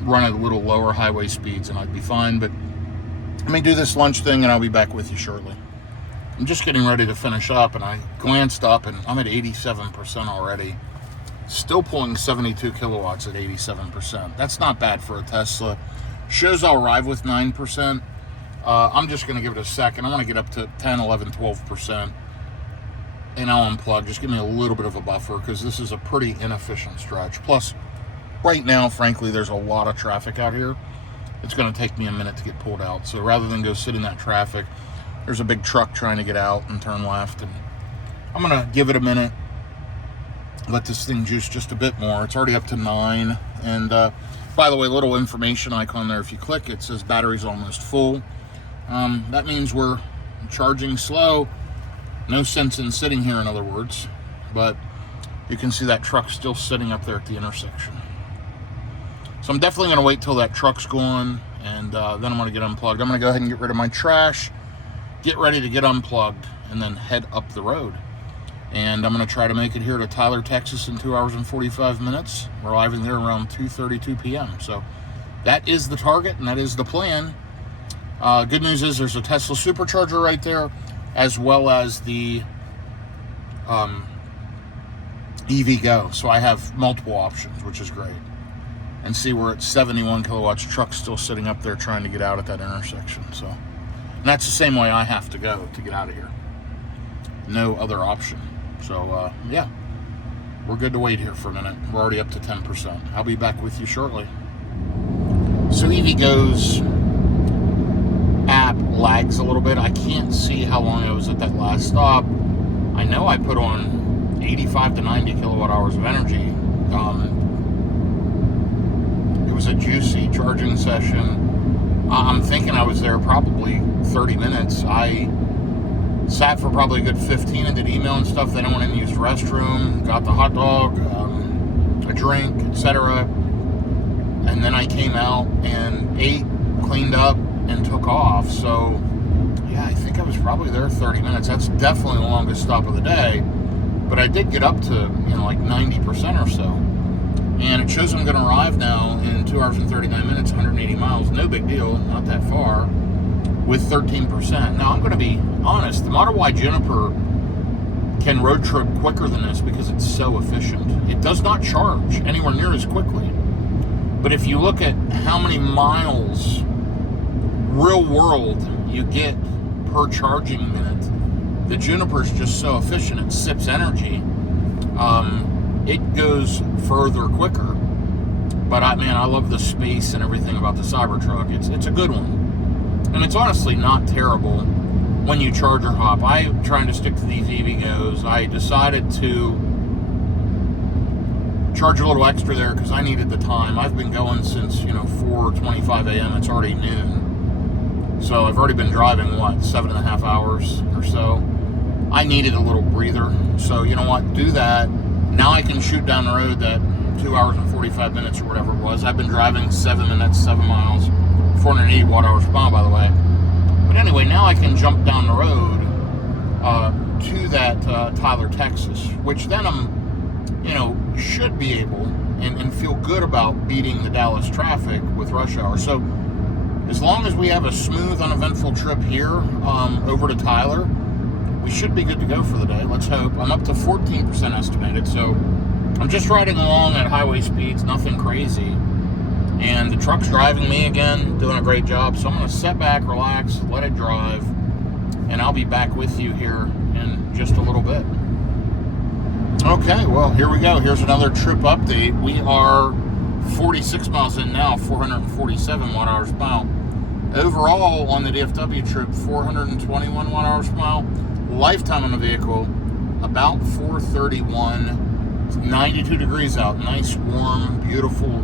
run at a little lower highway speeds, and I'd be fine. But let me do this lunch thing, and I'll be back with you shortly. I'm just getting ready to finish up, and I glanced up, and I'm at 87% already. Still pulling 72 kilowatts at 87%. That's not bad for a Tesla. Shows I'll arrive with 9%. I'm just going to give it a second. I want to get up to 10, 11, 12%. And I'll unplug. Just give me a little bit of a buffer, because this is a pretty inefficient stretch. Plus, right now, frankly, there's a lot of traffic out here. It's going to take me a minute to get pulled out. So rather than go sit in that traffic, there's a big truck trying to get out and turn left. And I'm going to give it a minute. Let this thing juice just a bit more. It's already up to 9. And by the way, little information icon there. If you click, it says battery's almost full. That means we're charging slow. No sense in sitting here, in other words. But you can see that truck still sitting up there at the intersection. So I'm definitely going to wait till that truck's gone, and then I'm going to get unplugged. I'm going to go ahead and get rid of my trash, get ready to get unplugged, and then head up the road. And I'm going to try to make it here to Tyler, Texas in 2 hours and 45 minutes. We're arriving there around 2:32 p.m. So that is the target, and that is the plan. Good news is there's a Tesla supercharger right there, as well as the EVgo. So I have multiple options, which is great. And see, we're at 71 kilowatts. Truck's still sitting up there trying to get out at that intersection. So, and that's the same way I have to go to get out of here. No other option. So, yeah, we're good to wait here for a minute. We're already up to 10%. I'll be back with you shortly. So EVgo's app lags a little bit. I can't see how long I was at that last stop. I know I put on 85 to 90 kilowatt hours of energy. It was a juicy charging session. I'm thinking I was there probably 30 minutes. I sat for probably a good 15 and did email and stuff. Then I went in and used the restroom, got the hot dog, a drink, etc. And then I came out and ate, cleaned up, and took off. So yeah, I think I was probably there 30 minutes. That's definitely the longest stop of the day. But I did get up to, like 90% or so. And it shows I'm going to arrive now in 2 hours and 39 minutes, 180 miles. No big deal, not that far, with 13%. Now, I'm going to be honest. The Model Y Juniper can road trip quicker than this because it's so efficient. It does not charge anywhere near as quickly. But if you look at how many miles real world you get per charging minute, the Juniper's just so efficient. It sips energy. It goes further quicker. But I love the space and everything about the Cybertruck. It's a good one. And it's honestly not terrible when you charge or hop. I'm trying to stick to these EVgo's. I decided to charge a little extra there because I needed the time. I've been going since 4:25 a.m. It's already noon, so I've already been driving 7.5 hours or so. I needed a little breather, so you know what? Do that. Now I can shoot down the road that 2 hours and 45 minutes or whatever it was. I've been driving 7 minutes, 7 miles, 480 watt-hours per mile, by the way. But anyway, now I can jump down the road to that Tyler, Texas, which then I'm should be able and feel good about beating the Dallas traffic with rush hour. So as long as we have a smooth, uneventful trip here over to Tyler, we should be good to go for the day. Let's hope. I'm up to 14% estimated, so I'm just riding along at highway speeds, nothing crazy. And the truck's driving me again, doing a great job. So I'm going to sit back, relax, let it drive, and I'll be back with you here in just a little bit. Okay, well, here we go. Here's another trip update. We are 46 miles in now, 447 watt-hours per mile. Overall, on the DFW trip, 421 watt-hours per mile. Lifetime on the vehicle, about 431. It's 92 degrees out. Nice, warm, beautiful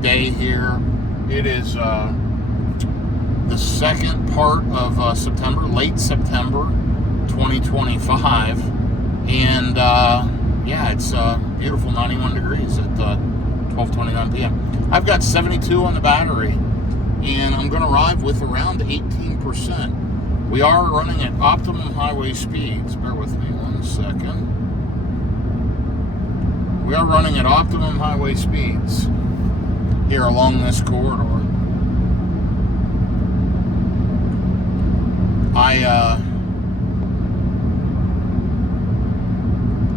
day here. It is the second part of September, late September 2025. And yeah, it's beautiful, 91 degrees at 12:29 p.m. I've got 72 on the battery, and I'm going to arrive with around 18%. We are running at optimum highway speeds. Bear with me 1 second. We are running at optimum highway speeds here along this corridor.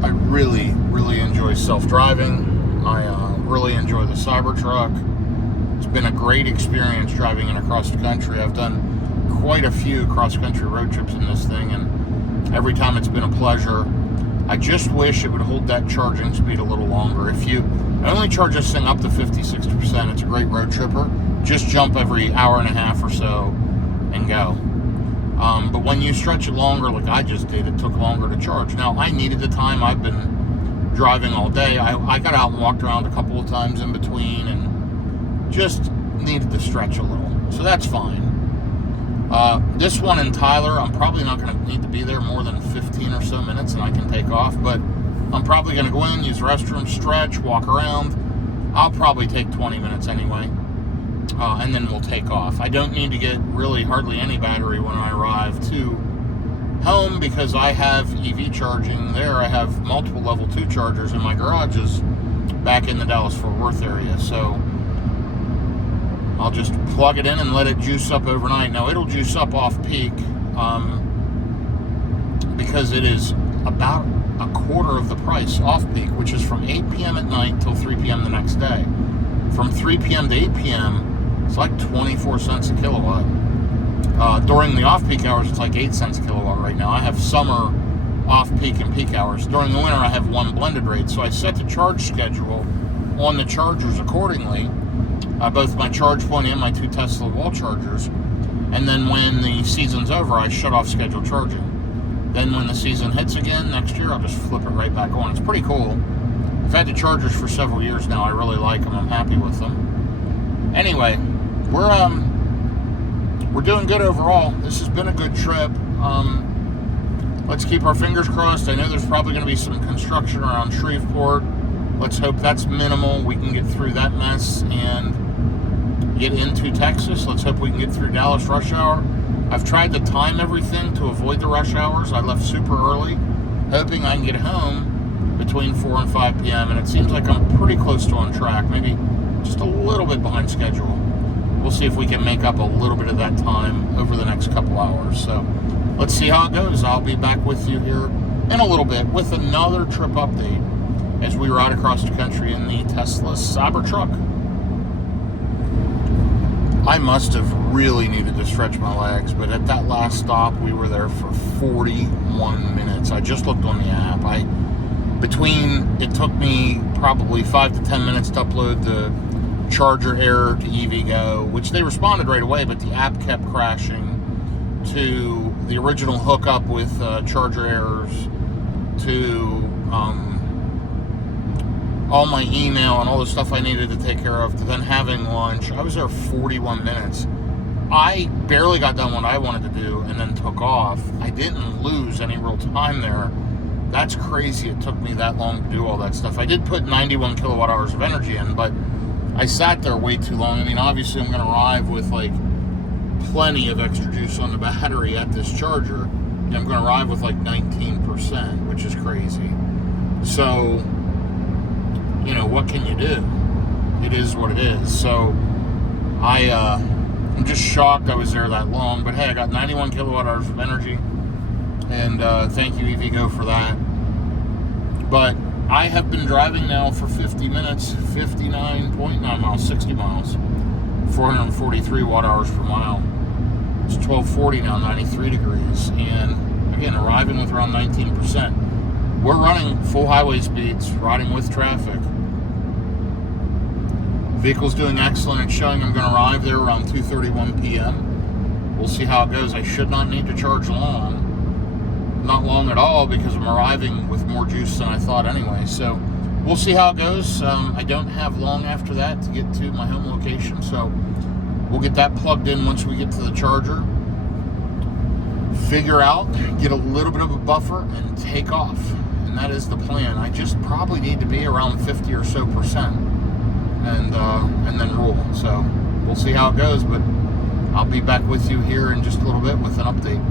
I really, really enjoy self-driving. I really enjoy the Cybertruck. It's been a great experience driving it across the country. I've done quite a few cross-country road trips in this thing, and every time it's been a pleasure. I just wish it would hold that charging speed a little longer. I only charge this thing up to 50-60%. It's a great road tripper. Just jump every hour and a half or so and go. But when you stretch it longer, like I just did, it took longer to charge. Now, I needed the time. I've been driving all day. I got out and walked around a couple of times in between and just needed to stretch a little. So that's fine. This one in Tyler, I'm probably not going to need to be there more than 15 or so minutes and I can take off. But I'm probably going to go in, use the restroom, stretch, walk around. I'll probably take 20 minutes anyway. And then we'll take off. I don't need to get really hardly any battery when I arrive to home because I have EV charging there. I have multiple level 2 chargers in my garages back in the Dallas-Fort Worth area. So I'll just plug it in and let it juice up overnight. Now, it'll juice up off-peak because it is about a quarter of the price off-peak, which is from 8 p.m. at night till 3 p.m. the next day. From 3 p.m. to 8 p.m., it's like 24 cents a kilowatt. During the off-peak hours, it's like 8 cents a kilowatt right now. I have summer off-peak and peak hours. During the winter, I have one blended rate. So I set the charge schedule on the chargers accordingly. both my charge point and my 2 Tesla wall chargers. And then when the season's over, I shut off scheduled charging. Then when the season hits again next year, I'll just flip it right back on. It's pretty cool. I've had the chargers for several years now. I really like them. I'm happy with them. Anyway, we're doing good overall. This has been a good trip. Let's keep our fingers crossed. I know there's probably going to be some construction around Shreveport. Let's hope that's minimal. We can get through that mess and get into Texas. Let's hope we can get through Dallas rush hour. I've tried to time everything to avoid the rush hours. I left super early, hoping I can get home between 4 and 5 p.m. And it seems like I'm pretty close to on track, maybe just a little bit behind schedule. We'll see if we can make up a little bit of that time over the next couple hours. So let's see how it goes. I'll be back with you here in a little bit with another trip update as we ride across the country in the Tesla Cybertruck. I must have really needed to stretch my legs, but at that last stop, we were there for 41 minutes. I just looked on the app. It took me probably 5 to 10 minutes to upload the charger error to EVgo, which they responded right away, but the app kept crashing, to the original hookup with charger errors, to all my email and all the stuff I needed to take care of, to then having lunch. I was there 41 minutes. I barely got done what I wanted to do and then took off. I didn't lose any real time there. That's crazy it took me that long to do all that stuff. I did put 91 kilowatt hours of energy in, but I sat there way too long. I mean, obviously I'm going to arrive with like plenty of extra juice on the battery at this charger. And I'm going to arrive with like 19%, which is crazy. So, you know, what can you do? It is what it is. So I'm just shocked I was there that long. But hey, I got 91 kilowatt hours of energy. And thank you, EVgo, for that. But I have been driving now for 50 minutes, 59.9 miles, 60 miles, 443 watt hours per mile. It's 1240 now, 93 degrees. And again, arriving with around 19%. We're running full highway speeds, riding with traffic. Vehicle's doing excellent. It's showing I'm going to arrive there around 2:31 p.m. We'll see how it goes. I should not need to charge long. Not long at all, because I'm arriving with more juice than I thought anyway. So we'll see how it goes. I don't have long after that to get to my home location. So we'll get that plugged in once we get to the charger. Figure out, get a little bit of a buffer, and take off. And that is the plan. I just probably need to be around 50 or so percent, and then roll. So we'll see how it goes, but I'll be back with you here in just a little bit with an update.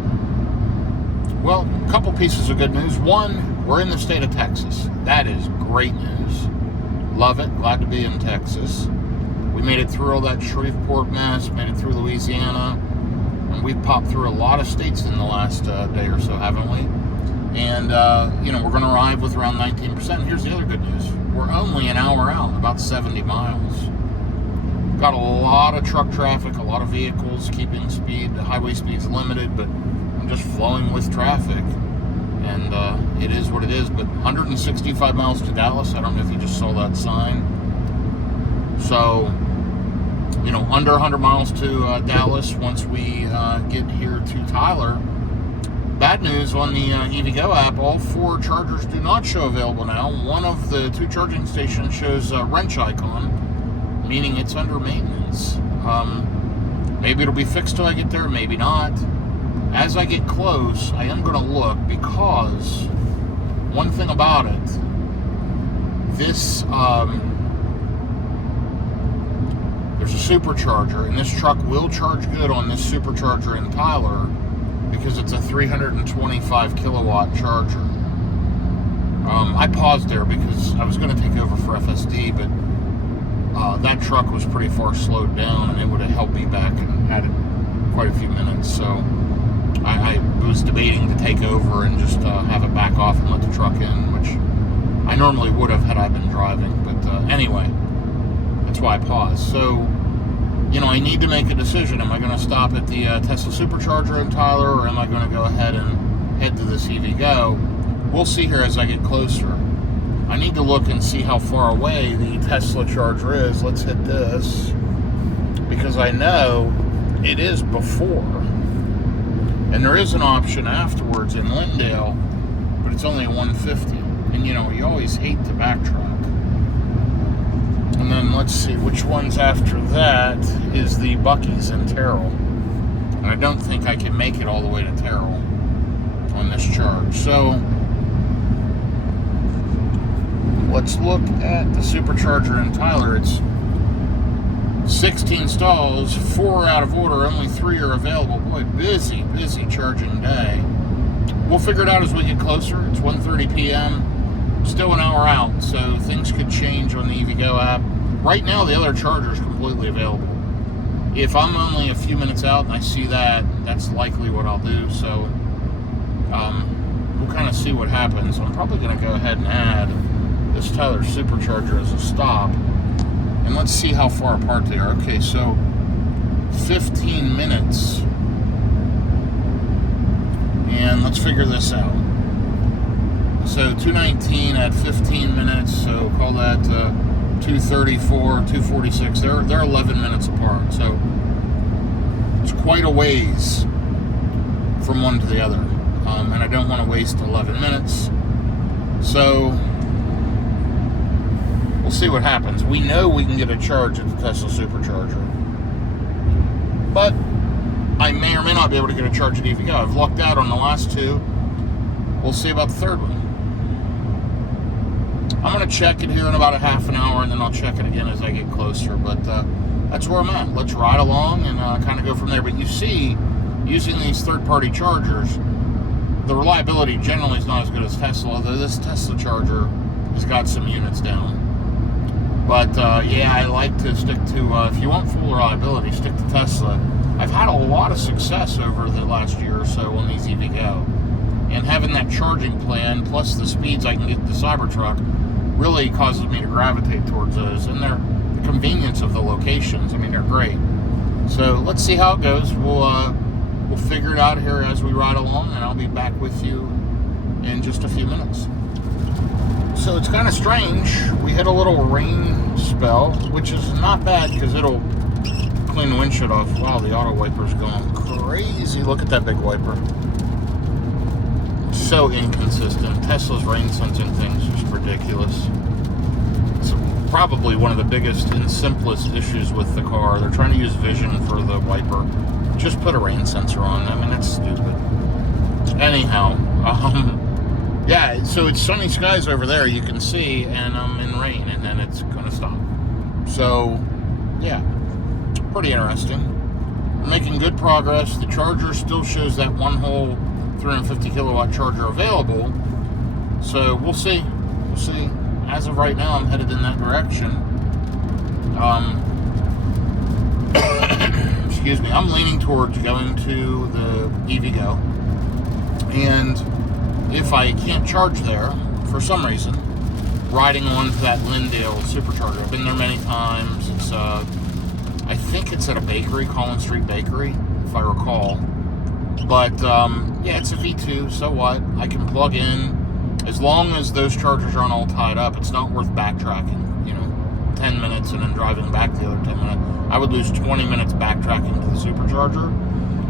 Well, a couple pieces of good news. One, we're in the state of Texas. That is great news. Love it. Glad to be in Texas. We made it through all that Shreveport mess, made it through Louisiana, and we've popped through a lot of states in the last day or so, haven't we? And, we're going to arrive with around 19%. Here's the other good news. We're only an hour out, about 70 miles. Got a lot of truck traffic, a lot of vehicles keeping speed. The highway speed's limited, but I'm just flowing with traffic. And it is what it is. But 165 miles to Dallas. I don't know if you just saw that sign. So, under 100 miles to Dallas once we get here to Tyler. Bad news on the EVgo app, all 4 chargers do not show available now. One of the 2 charging stations shows a wrench icon, meaning it's under maintenance. Maybe it'll be fixed till I get there, maybe not. As I get close, I am going to look, because one thing about it, this, there's a supercharger, and this truck will charge good on this supercharger in Tyler, because it's a 325 kilowatt charger. I paused there because I was going to take over for FSD, but that truck was pretty far slowed down, and it would have held me back and added quite a few minutes. So I was debating to take over and just have it back off and let the truck in, which I normally would have had I been driving. But anyway, that's why I paused. So, I need to make a decision. Am I going to stop at the Tesla Supercharger in Tyler, or am I going to go ahead and head to this EVgo? We'll see here as I get closer. I need to look and see how far away the Tesla charger is. Let's hit this. because I know it is before. And there is an option afterwards in Lindale, but it's only a 150. And you know, you always hate to backtrack. And then let's see, which one's after that is the Buc-ee's in Terrell. And I don't think I can make it all the way to Terrell on this charge. So let's look at the supercharger in Tyler. It's 16 stalls, 4 out of order, only 3 are available. Boy, busy charging day. We'll figure it out as we get closer. It's 1:30 p.m. Still an hour out, so things could change on the EVgo app. Right now, the other charger is completely available. If I'm only a few minutes out and I see that, that's likely what I'll do. So we'll kind of see what happens. I'm probably going to go ahead and add this Tyler supercharger as a stop. And let's see how far apart they are. Okay, so 15 minutes. And let's figure this out. So 219 at 15 minutes, so call that 234, 246. They're 11 minutes apart, so it's quite a ways from one to the other. And I don't want to waste 11 minutes. So we'll see what happens. We know we can get a charge at the Tesla supercharger, but I may or may not be able to get a charge at EVgo. I've lucked out on the last 2. We'll see about the third one. I'm going to check it here in about a half an hour, and then I'll check it again as I get closer. But that's where I'm at. Let's ride along and kind of go from there. But you see, using these third-party chargers, the reliability generally is not as good as Tesla, although this Tesla charger has got some units down. But yeah, I like to stick to, if you want full reliability, stick to Tesla. I've had a lot of success over the last year or so on these EVgo. And having that charging plan, plus the speeds I can get the Cybertruck, really causes me to gravitate towards those. And the convenience of the locations, I mean, they're great. So let's see how it goes. We'll figure it out here as we ride along, and I'll be back with you in just a few minutes. So it's kind of strange. We hit a little rain spell, which is not bad because it'll clean the windshield off. Wow, the auto wiper's going crazy. Look at that big wiper. So inconsistent. Tesla's rain sensing thing's just ridiculous. It's probably one of the biggest and simplest issues with the car. They're trying to use vision for the wiper. Just put a rain sensor on. I mean, that's stupid. Anyhow, yeah, so it's sunny skies over there, you can see, and I'm in rain, and then it's gonna stop. So, yeah, pretty interesting. We're making good progress. The charger still shows that one-hole 350 kilowatt charger available. So we'll see. We'll see. As of right now, I'm headed in that direction. Excuse me. I'm leaning towards going to the EVgo. And if I can't charge there, for some reason, riding on to that Lindale supercharger. I've been there many times. It's, I think it's at a bakery, Collins Street Bakery, if I recall. But, yeah, it's a V2, so what? I can plug in. As long as those chargers aren't all tied up, it's not worth backtracking, 10 minutes and then driving back the other 10 minutes. I would lose 20 minutes backtracking to the supercharger.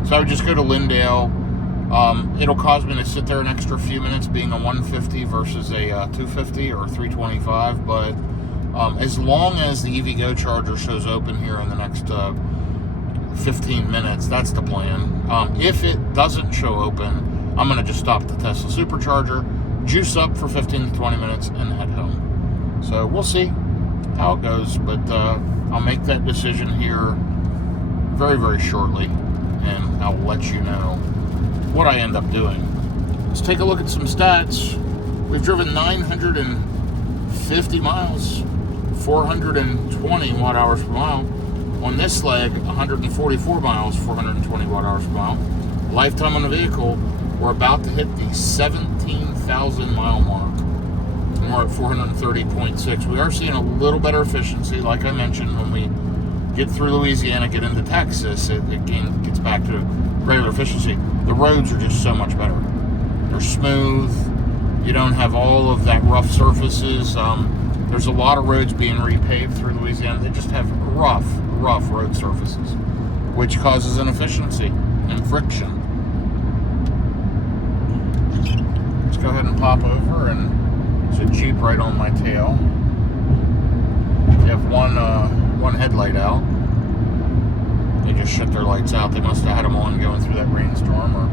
So I would just go to Lindale. It'll cause me to sit there an extra few minutes being a 150 versus a 250 or 325. But as long as the EVgo charger shows open here in the next 15 minutes, that's the plan. If it doesn't show open, I'm going to just stop at the Tesla supercharger, juice up for 15 to 20 minutes, and head home. So we'll see how it goes, but I'll make that decision here very, very shortly, and I'll let you know what I end up doing. Let's take a look at some stats. We've driven 950 miles, 420 watt hours per mile. On this leg, 144 miles, 420 watt hours per mile. Lifetime on the vehicle, we're about to hit the 17,000 mile mark. And we're at 430.6. We are seeing a little better efficiency. Like I mentioned, when we get through Louisiana, get into Texas, it gets back to regular efficiency. The roads are just so much better. They're smooth. You don't have all of that rough surfaces. There's a lot of roads being repaved through Louisiana. They just have rough road surfaces, which causes inefficiency and friction. Let's go ahead and pop over, and there's a Jeep right on my tail. They have one headlight out. They just shut their lights out. They must have had them on going through that rainstorm, or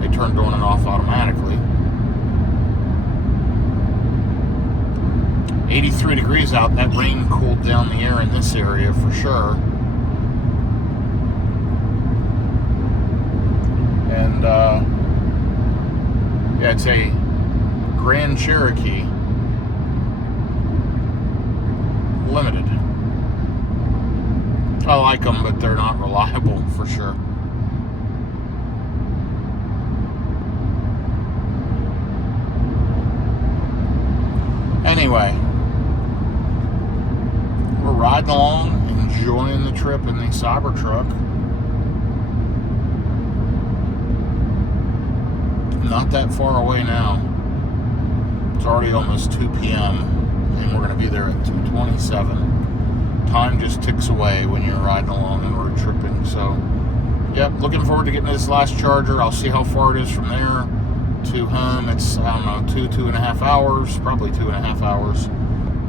they turned on and off automatically. 83 degrees out. That rain cooled down the air in this area for sure. And yeah, it's a Grand Cherokee Limited. I like them, but they're not reliable for sure. Anyway, we're riding along, enjoying the trip in the Cybertruck. Not that far away now. It's already almost 2 p.m. and we're going to be there at 2:27. Time just ticks away when you're riding along and road tripping. So, yep, looking forward to getting this last charger. I'll see how far it is from there to home. It's, I don't know, 2.5 hours, probably 2.5 hours,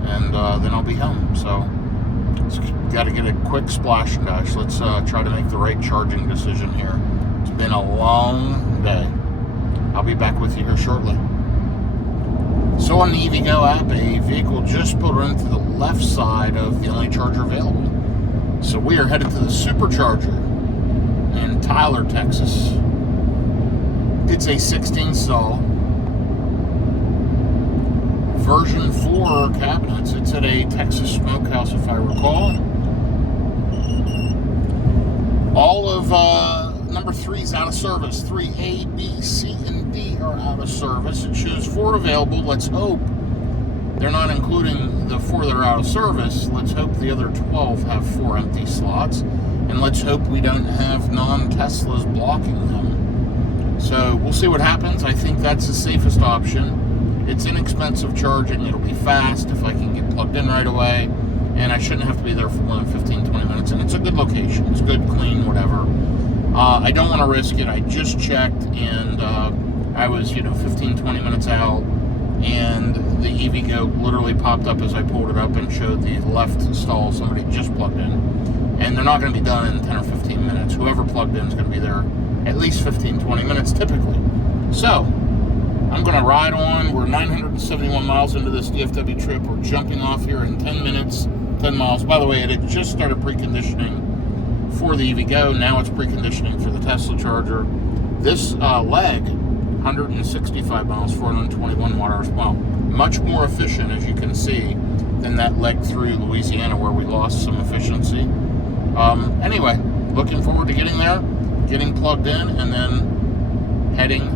and then I'll be home. So, got to get a quick splash and dash. Let's try to make the right charging decision here. It's been a long day. I'll be back with you here shortly. So on the EVgo app, a vehicle just pulled into the left side of the only charger available. So we are headed to the supercharger in Tyler, Texas. It's a 16 stall version 4 cabinets. It's at a Texas smokehouse, if I recall. All of number 3 is out of service. 3A, B, C, and D are out of service. It shows 4 available. Let's hope they're not including the 4 that are out of service. Let's hope the other 12 have 4 empty slots. And let's hope we don't have non-Teslas blocking them. So we'll see what happens. I think that's the safest option. It's inexpensive charging. It'll be fast if I can get plugged in right away. And I shouldn't have to be there for more than 15, 20 minutes. And it's a good location. It's good, clean, whatever. I don't want to risk it. I just checked, and I was, 15, 20 minutes out, and the EVgo literally popped up as I pulled it up and showed the left stall somebody just plugged in. And they're not going to be done in 10 or 15 minutes. Whoever plugged in is going to be there at least 15, 20 minutes typically. So, I'm going to ride on. We're 971 miles into this DFW trip. We're jumping off here in 10 minutes, 10 miles. By the way, it had just started preconditioning for the EVgo. Now it's preconditioning for the Tesla charger. This leg, 165 miles, 421 watt-hours per mile. Much more efficient, as you can see, than that leg through Louisiana where we lost some efficiency. Anyway, looking forward to getting there, getting plugged in, and then heading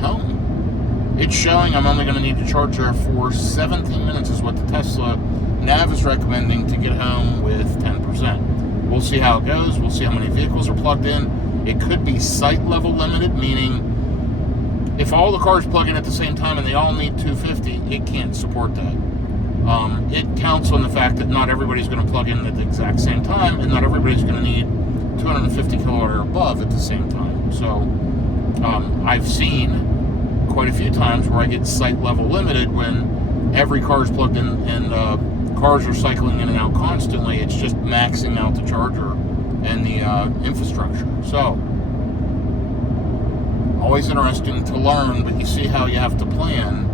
home. It's showing I'm only going to need to charge there for 17 minutes is what the Tesla nav is recommending to get home with 10%. We'll see how it goes. We'll see how many vehicles are plugged in. It could be site level limited, meaning if all the cars plug in at the same time and they all need 250, it can't support that. It counts on the fact that not everybody's going to plug in at the exact same time, and not everybody's going to need 250 kilowatt or above at the same time. So I've seen quite a few times where I get site level limited when every car is plugged in and cars are cycling in and out constantly. It's just maxing out the charger and the infrastructure. So, always interesting to learn, but you see how you have to plan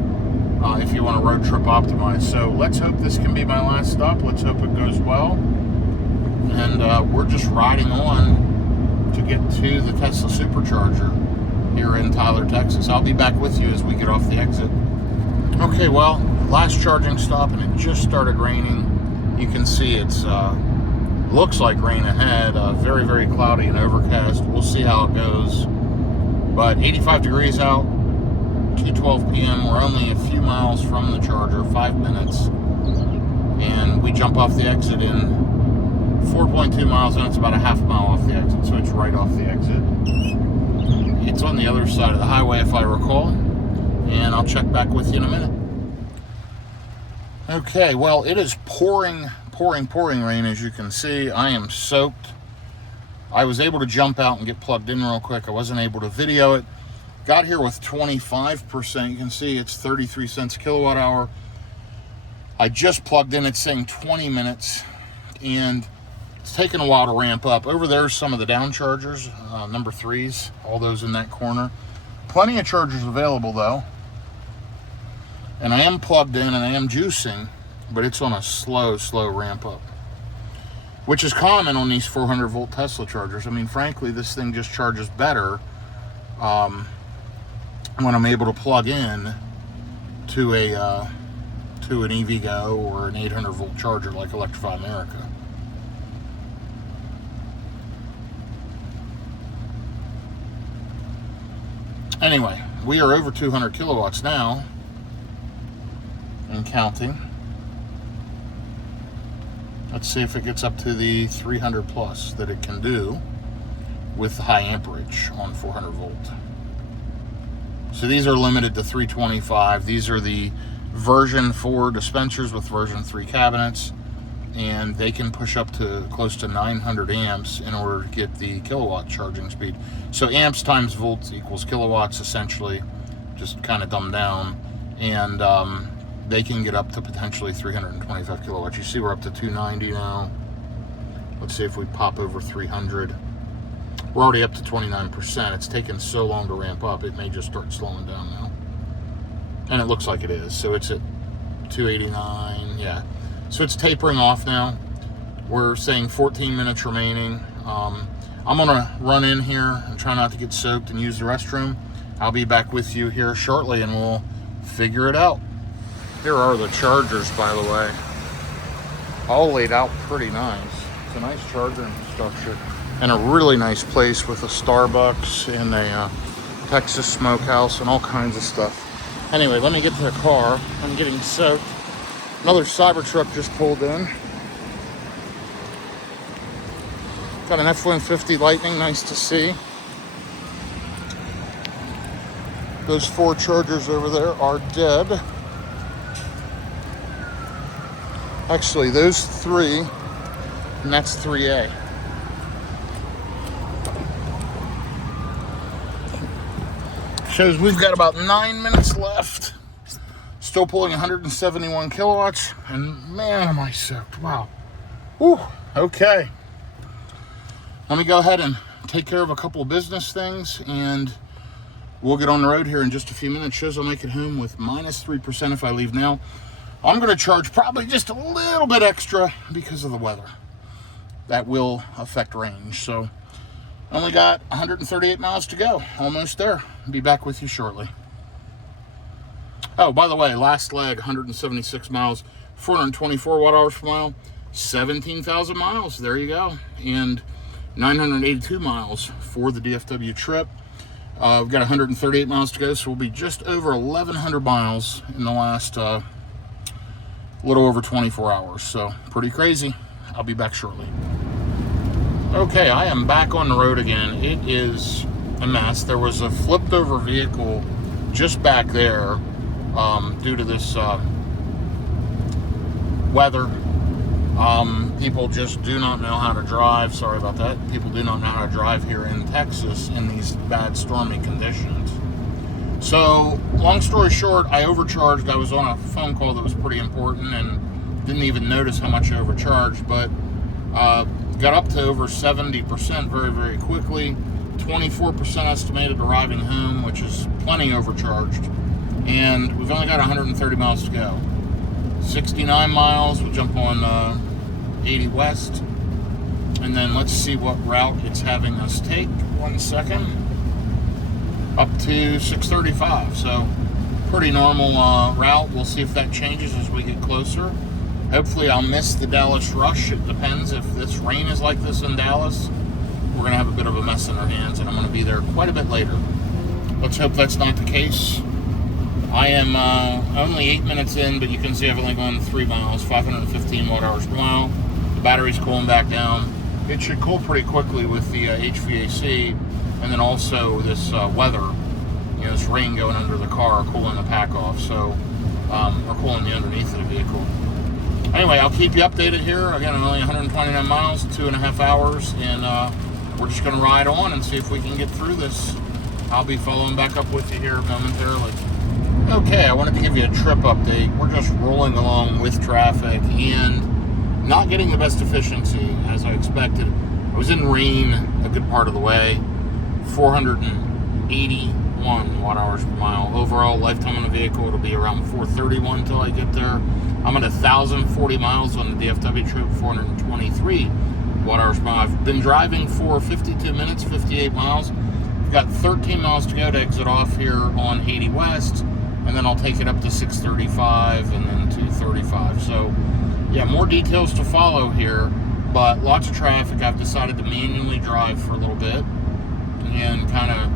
if you want to road trip optimize. So, let's hope this can be my last stop. Let's hope it goes well. And we're just riding on to get to the Tesla supercharger here in Tyler, Texas. I'll be back with you as we get off the exit. Okay, well, last charging stop, and it just started raining. You can see it's looks like rain ahead. Very, very cloudy and overcast. We'll see how it goes. But 85 degrees out, 2:12 p.m. We're only a few miles from the charger, 5 minutes. And we jump off the exit in 4.2 miles, and it's about a half mile off the exit. So it's right off the exit. It's on the other side of the highway, if I recall. And I'll check back with you in a minute. Okay, well, it is pouring rain, as you can see. I am soaked. I was able to jump out and get plugged in real quick. I wasn't able to video it. Got here with 25%. You can see it's 33 cents a kilowatt hour. I just plugged in. It's saying 20 minutes, and it's taken a while to ramp up. Over there's some of the down chargers, number 3s, all those in that corner. Plenty of chargers available, though. And I am plugged in and I am juicing, but it's on a slow ramp up, which is common on these 400 volt Tesla chargers. I mean, frankly, this thing just charges better when I'm able to plug in to an EVgo or an 800 volt charger like Electrify America. Anyway, we are over 200 kilowatts now and counting. Let's see if it gets up to the 300 plus that it can do with the high amperage on 400 volt. So these are limited to 325. These are the version 4 dispensers with version 3 cabinets, and they can push up to close to 900 amps in order to get the kilowatt charging speed. So amps times volts equals kilowatts, essentially, just kind of dumbed down. And they can get up to potentially 325 kilowatts. You see we're up to 290 now. Let's see if we pop over 300. We're already up to 29%. It's taken so long to ramp up, it may just start slowing down now. And it looks like it is. So it's at 289, yeah. So it's tapering off now. We're saying 14 minutes remaining. I'm gonna run in here and try not to get soaked and use the restroom. I'll be back with you here shortly and we'll figure it out. Here are the chargers, by the way. All laid out pretty nice. It's a nice charger infrastructure. And a really nice place with a Starbucks and a Texas smokehouse and all kinds of stuff. Anyway, let me get to the car. I'm getting soaked. Another Cybertruck just pulled in. Got an F-150 Lightning, nice to see. Those 4 chargers over there are dead. Actually, those 3, and that's 3A. Shows we've got about 9 minutes left. Still pulling 171 kilowatts, and man, am I soaked. Wow. Whew. Okay. Let me go ahead and take care of a couple of business things, and we'll get on the road here in just a few minutes. Shows I'll make it home with minus 3% if I leave now. I'm going to charge probably just a little bit extra because of the weather. That will affect range. So, only got 138 miles to go. Almost there. Be back with you shortly. Oh, by the way, last leg, 176 miles, 424 watt hours per mile, 17,000 miles. There you go. And 982 miles for the DFW trip. We've got 138 miles to go, so we'll be just over 1,100 miles in the last little over 24 hours. So pretty crazy. I'll be back shortly. Okay, I am back on the road again. It is a mess. There was a flipped over vehicle just back there due to this weather. People just do not know how to drive. Sorry about that. People do not know how to drive here in Texas in these bad stormy conditions. So, long story short, I overcharged. I was on a phone call that was pretty important and didn't even notice how much I overcharged, but got up to over 70% very, very quickly. 24% estimated arriving home, which is plenty overcharged. And we've only got 130 miles to go. 69 miles, we'll jump on 80 West. And then let's see what route it's having us take. 1 second. Up to 635, so pretty normal route. We'll see if that changes as we get closer. Hopefully I'll miss the Dallas rush. It depends. If this rain is like this in Dallas, we're going to have a bit of a mess in our hands, and I'm going to be there quite a bit later. Let's hope that's not the case. I am only 8 minutes in, but you can see I've only gone 3 miles, 515 watt hours per mile. The battery's cooling back down. It should cool pretty quickly with the HVAC, and then also this weather, you know, this rain going under the car, cooling the pack off, so, or cooling the underneath of the vehicle. Anyway, I'll keep you updated here. Again, I'm only 129 miles, 2.5 hours, and we're just going to ride on and see if we can get through this. I'll be following back up with you here momentarily. Okay, I wanted to give you a trip update. We're just rolling along with traffic and not getting the best efficiency as I expected. I was in rain a good part of the way, 481 watt-hours per mile. Overall, lifetime on the vehicle, it'll be around 431 until I get there. I'm at 1,040 miles on the DFW trip, 423 watt-hours per mile. I've been driving for 52 minutes, 58 miles. I've got 13 miles to go to exit off here on 80 West, and then I'll take it up to 635 and then 235. So, yeah, more details to follow here, but lots of traffic. I've decided to manually drive for a little bit and kind of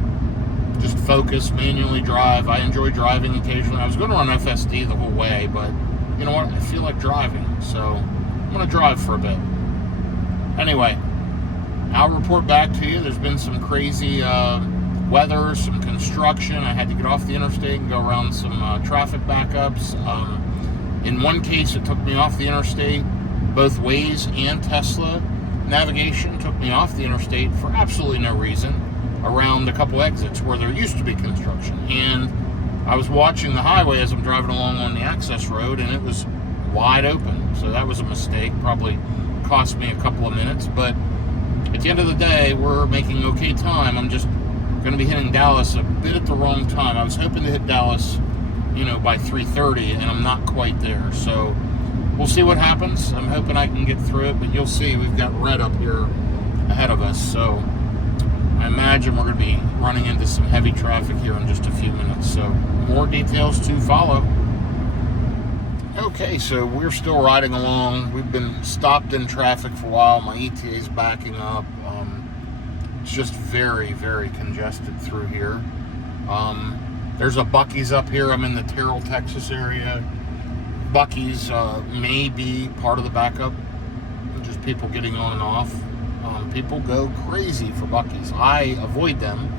just focus, manually drive. I enjoy driving occasionally. I was going to run FSD the whole way, but you know what? I feel like driving, so I'm going to drive for a bit. Anyway, I'll report back to you. There's been some crazy weather, some construction. I had to get off the interstate and go around some traffic backups. In one case, it took me off the interstate. Both Waze and Tesla navigation took me off the interstate for absolutely no reason around a couple exits where there used to be construction. And I was watching the highway as I'm driving along on the access road, and it was wide open. So that was a mistake. Probably cost me a couple of minutes, but at the end of the day, we're making okay time. I'm just going to be hitting Dallas a bit at the wrong time. I was hoping to hit Dallas, by 3:30, and I'm not quite there. So we'll see what happens. I'm hoping I can get through it, but you'll see we've got red up here ahead of us. So I imagine we're going to be running into some heavy traffic here in just a few minutes. So more details to follow. Okay, so we're still riding along. We've been stopped in traffic for a while. My ETA is backing up. It's just very, very congested through here. There's a Buc-ee's up here. I'm in the Terrell, Texas area. Buc-ee's may be part of the backup. Just people getting on and off. People go crazy for Buc-ee's. I avoid them.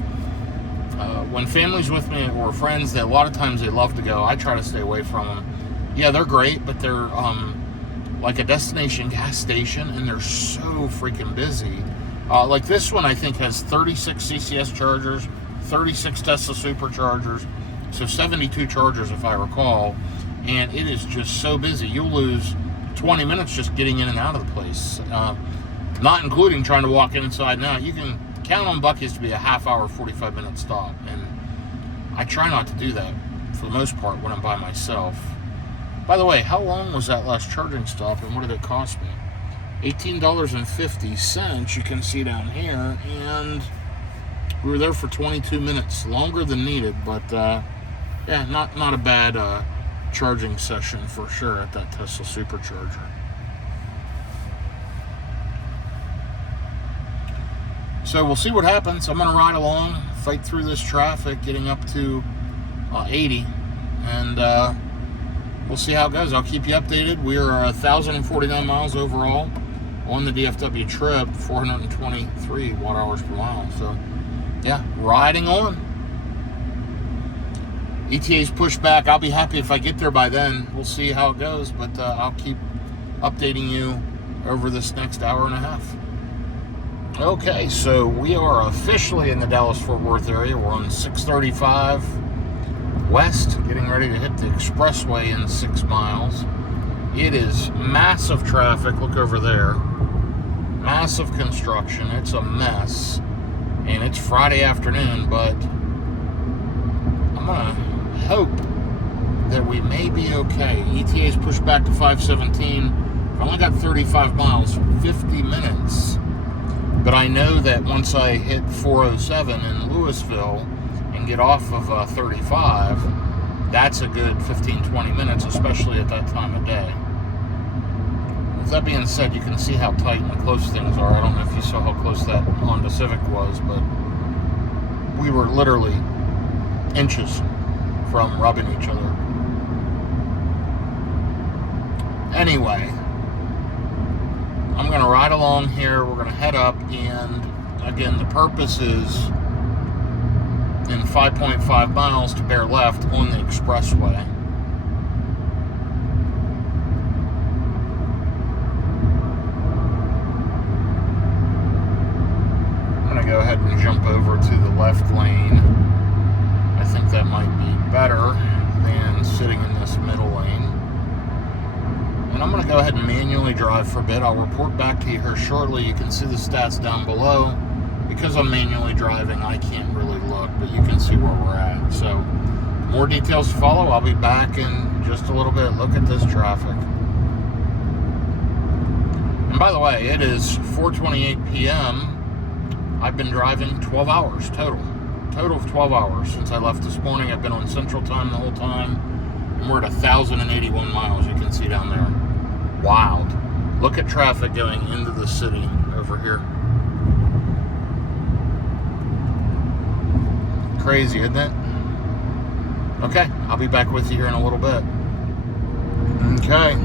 When family's with me or friends, a lot of times they love to go. I try to stay away from them. Yeah, they're great, but they're like a destination gas station, and they're so freaking busy. Like this one, I think, has 36 CCS chargers, 36 Tesla superchargers, so 72 chargers if I recall, and it is just so busy. You'll lose 20 minutes just getting in and out of the place, not including trying to walk inside and out. You can count on Buc-ee's to be a half-hour, 45-minute stop, and I try not to do that for the most part when I'm by myself. By the way, how long was that last charging stop, and what did it cost me? $18.50, you can see down here, and we were there for 22 minutes, longer than needed, but yeah, not a bad charging session for sure at that Tesla supercharger. So we'll see what happens. I'm going to ride along, fight through this traffic, getting up to 80, and we'll see how it goes. I'll keep you updated. We are 1,049 miles overall on the DFW trip, 423 watt-hours per mile. So, yeah, riding on. ETA's pushed back. I'll be happy if I get there by then. We'll see how it goes, but I'll keep updating you over this next hour and a half. Okay, so we are officially in the Dallas-Fort Worth area. We're on 635 West, getting ready to hit the expressway in 6 miles. It is massive traffic. Look over there. Massive construction. It's a mess. And it's Friday afternoon, but I'm going to hope that we may be okay. ETA is pushed back to 517. I've only got 35 miles, 50 minutes. But I know that once I hit 407 in Louisville and get off of 35, that's a good 15-20 minutes, especially at that time of day. With that being said, you can see how tight and close things are. I don't know if you saw how close that Honda Civic was, but we were literally inches from rubbing each other. Anyway, I'm going to ride along here. We're going to head up, and again, the purpose is in 5.5 miles to bear left on the expressway. over to the left lane. I think that might be better than sitting in this middle lane. And I'm going to go ahead and manually drive for a bit. I'll report back to you here shortly. You can see the stats down below. Because I'm manually driving, I can't really look, but you can see where we're at. So, more details to follow. I'll be back in just a little bit. Look at this traffic. And by the way, it is 4:28 p.m. I've been driving 12 hours total. Total of 12 hours since I left this morning. I've been on Central Time the whole time. And we're at 1,081 miles, you can see down there. Wild. Look at traffic going into the city over here. Crazy, isn't it? Okay, I'll be back with you here in a little bit. Okay.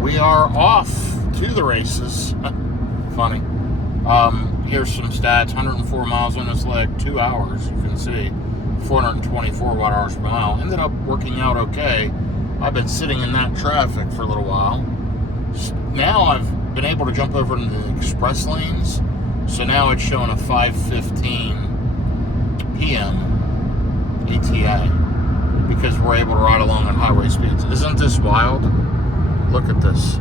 We are off to the races. Funny. Here's some stats. 104 miles on this leg, 2 hours, you can see. 424 watt hours per mile. Ended up working out okay. I've been sitting in that traffic for a little while. Now I've been able to jump over into the express lanes. So now it's showing a 5:15 p.m. ETA because we're able to ride along at highway speeds. Isn't this wild? Look at this.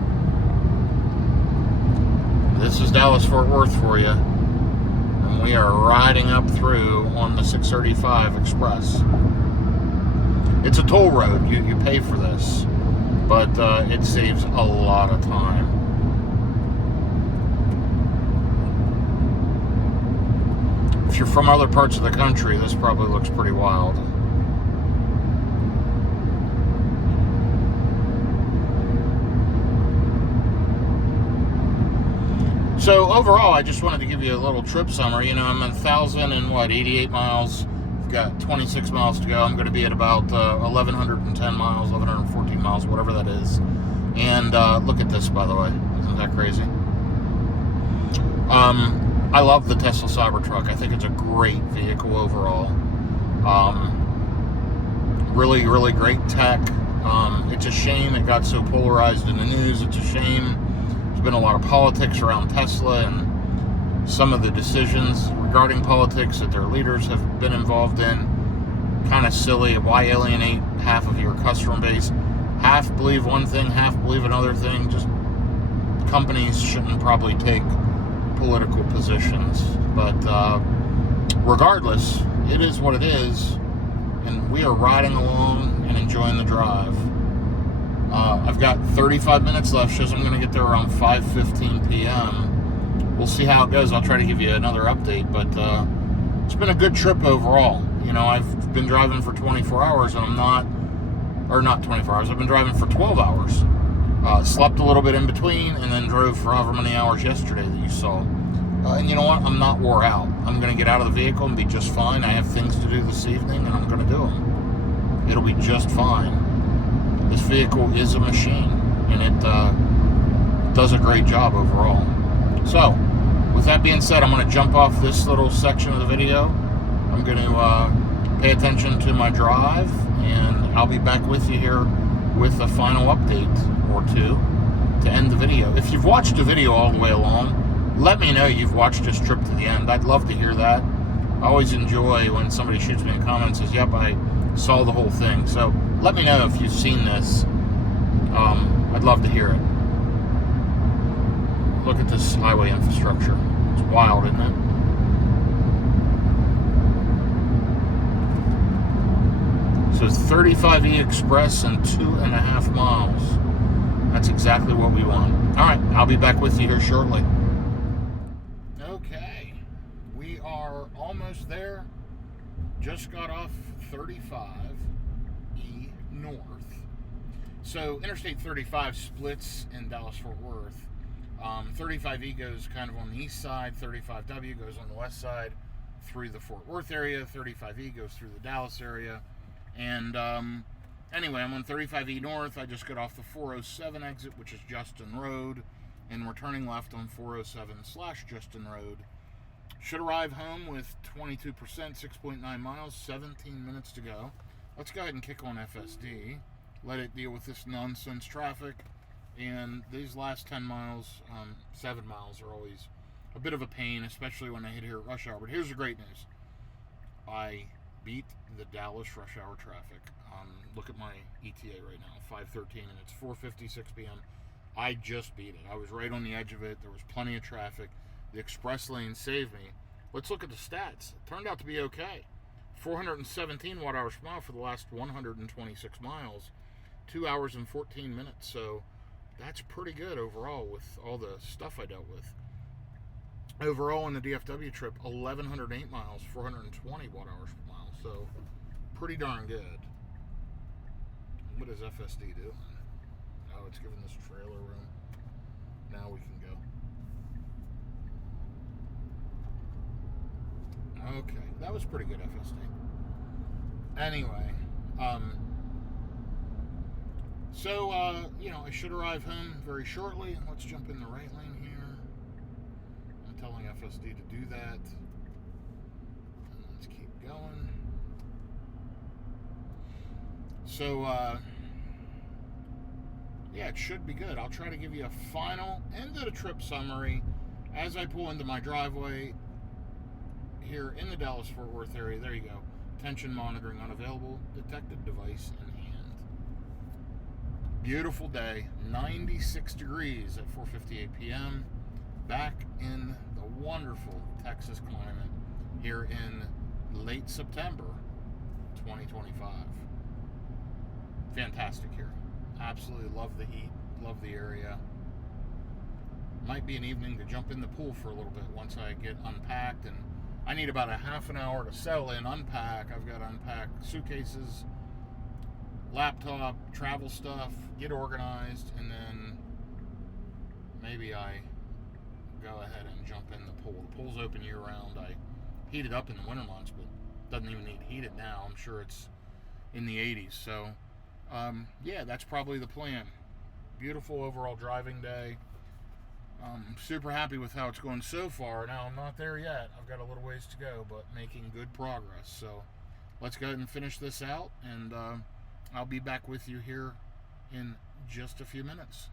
This is Dallas-Fort Worth for you. And we are riding up through on the 635 Express. It's a toll road. You pay for this. But it saves a lot of time. If you're from other parts of the country, this probably looks pretty wild. So overall, I just wanted to give you a little trip summary. You know, I'm 1,088 miles. I've got 26 miles to go. I'm going to be at about 1,110 miles, 1,114 miles, whatever that is. And look at this, by the way. Isn't that crazy? I love the Tesla Cybertruck. I think it's a great vehicle overall. Really, really great tech. It's a shame it got so polarized in the news. It's a shame. There's been a lot of politics around Tesla and some of the decisions regarding politics that their leaders have been involved in. Kind of silly. Why alienate half of your customer base? Half believe one thing, half believe another thing. Just companies shouldn't probably take political positions, but regardless, it is what it is, and we are riding along and enjoying the drive. I've got 35 minutes left. Shows I'm going to get there around 5:15 p.m. We'll see how it goes. I'll try to give you another update, but it's been a good trip overall. You know, I've been driving for 24 hours, and not 24 hours. I've been driving for 12 hours. Slept a little bit in between, and then drove for however many hours yesterday that you saw. And you know what? I'm not wore out. I'm going to get out of the vehicle and be just fine. I have things to do this evening, and I'm going to do them. It'll be just fine. This vehicle is a machine, and it does a great job overall. So, with that being said, I'm going to jump off this little section of the video. I'm going to pay attention to my drive, and I'll be back with you here with a final update or two to end the video. If you've watched the video all the way along, let me know you've watched this trip to the end. I'd love to hear that. I always enjoy when somebody shoots me a comment and says, yep, I saw the whole thing. So let me know if you've seen this. I'd love to hear it. Look at this highway infrastructure. It's wild, isn't it? So it's 35E Express and 2.5 miles. That's exactly what we want. All right, I'll be back with you here shortly. Okay, we are almost there. Just got off 35E North. So Interstate 35 splits in Dallas-Fort Worth. 35E goes kind of on the east side. 35W goes on the west side through the Fort Worth area. 35E goes through the Dallas area. And anyway, I'm on 35E North. I just got off the 407 exit, which is Justin Road, and we're turning left on 407/Justin Road. Should arrive home with 22%, 6.9 miles, 17 minutes to go. Let's go ahead and kick on FSD. Let it deal with this nonsense traffic. And these last 10 miles, 7 miles are always a bit of a pain, especially when I hit here at rush hour. But here's the great news. I beat the Dallas rush hour traffic. Look at my ETA right now, 5:13, and it's 4:56 p.m. I just beat it. I was right on the edge of it. There was plenty of traffic. The express lane saved me. Let's look at the stats. It turned out to be okay. 417 watt hours per mile for the last 126 miles. 2 hours and 14 minutes. So that's pretty good overall with all the stuff I dealt with. Overall on the DFW trip, 1,108 miles, 420 watt hours per mile. So pretty darn good. What is FSD doing? Oh, it's giving this trailer room. Now we can go. Okay, that was pretty good FSD. Anyway, I should arrive home very shortly. Let's jump in the right lane here. I'm telling FSD to do that. And let's keep going. So, it should be good. I'll try to give you a final end of the trip summary as I pull into my driveway here in the Dallas-Fort Worth area. There you go. Tension monitoring unavailable. Detected device in hand. Beautiful day. 96 degrees at 4:58 p.m. Back in the wonderful Texas climate here in late September 2025. Fantastic here. Absolutely love the heat. Love the area. Might be an evening to jump in the pool for a little bit once I get unpacked, and I need about a half an hour to settle in, unpack. I've got to unpack suitcases, laptop, travel stuff, get organized, and then maybe I go ahead and jump in the pool. The pool's open year-round. I heat it up in the winter months, but doesn't even need heated now. I'm sure it's in the 80s. So, that's probably the plan. Beautiful overall driving day. I'm super happy with how it's going so far. Now, I'm not there yet. I've got a little ways to go, but making good progress. So let's go ahead and finish this out, and I'll be back with you here in just a few minutes.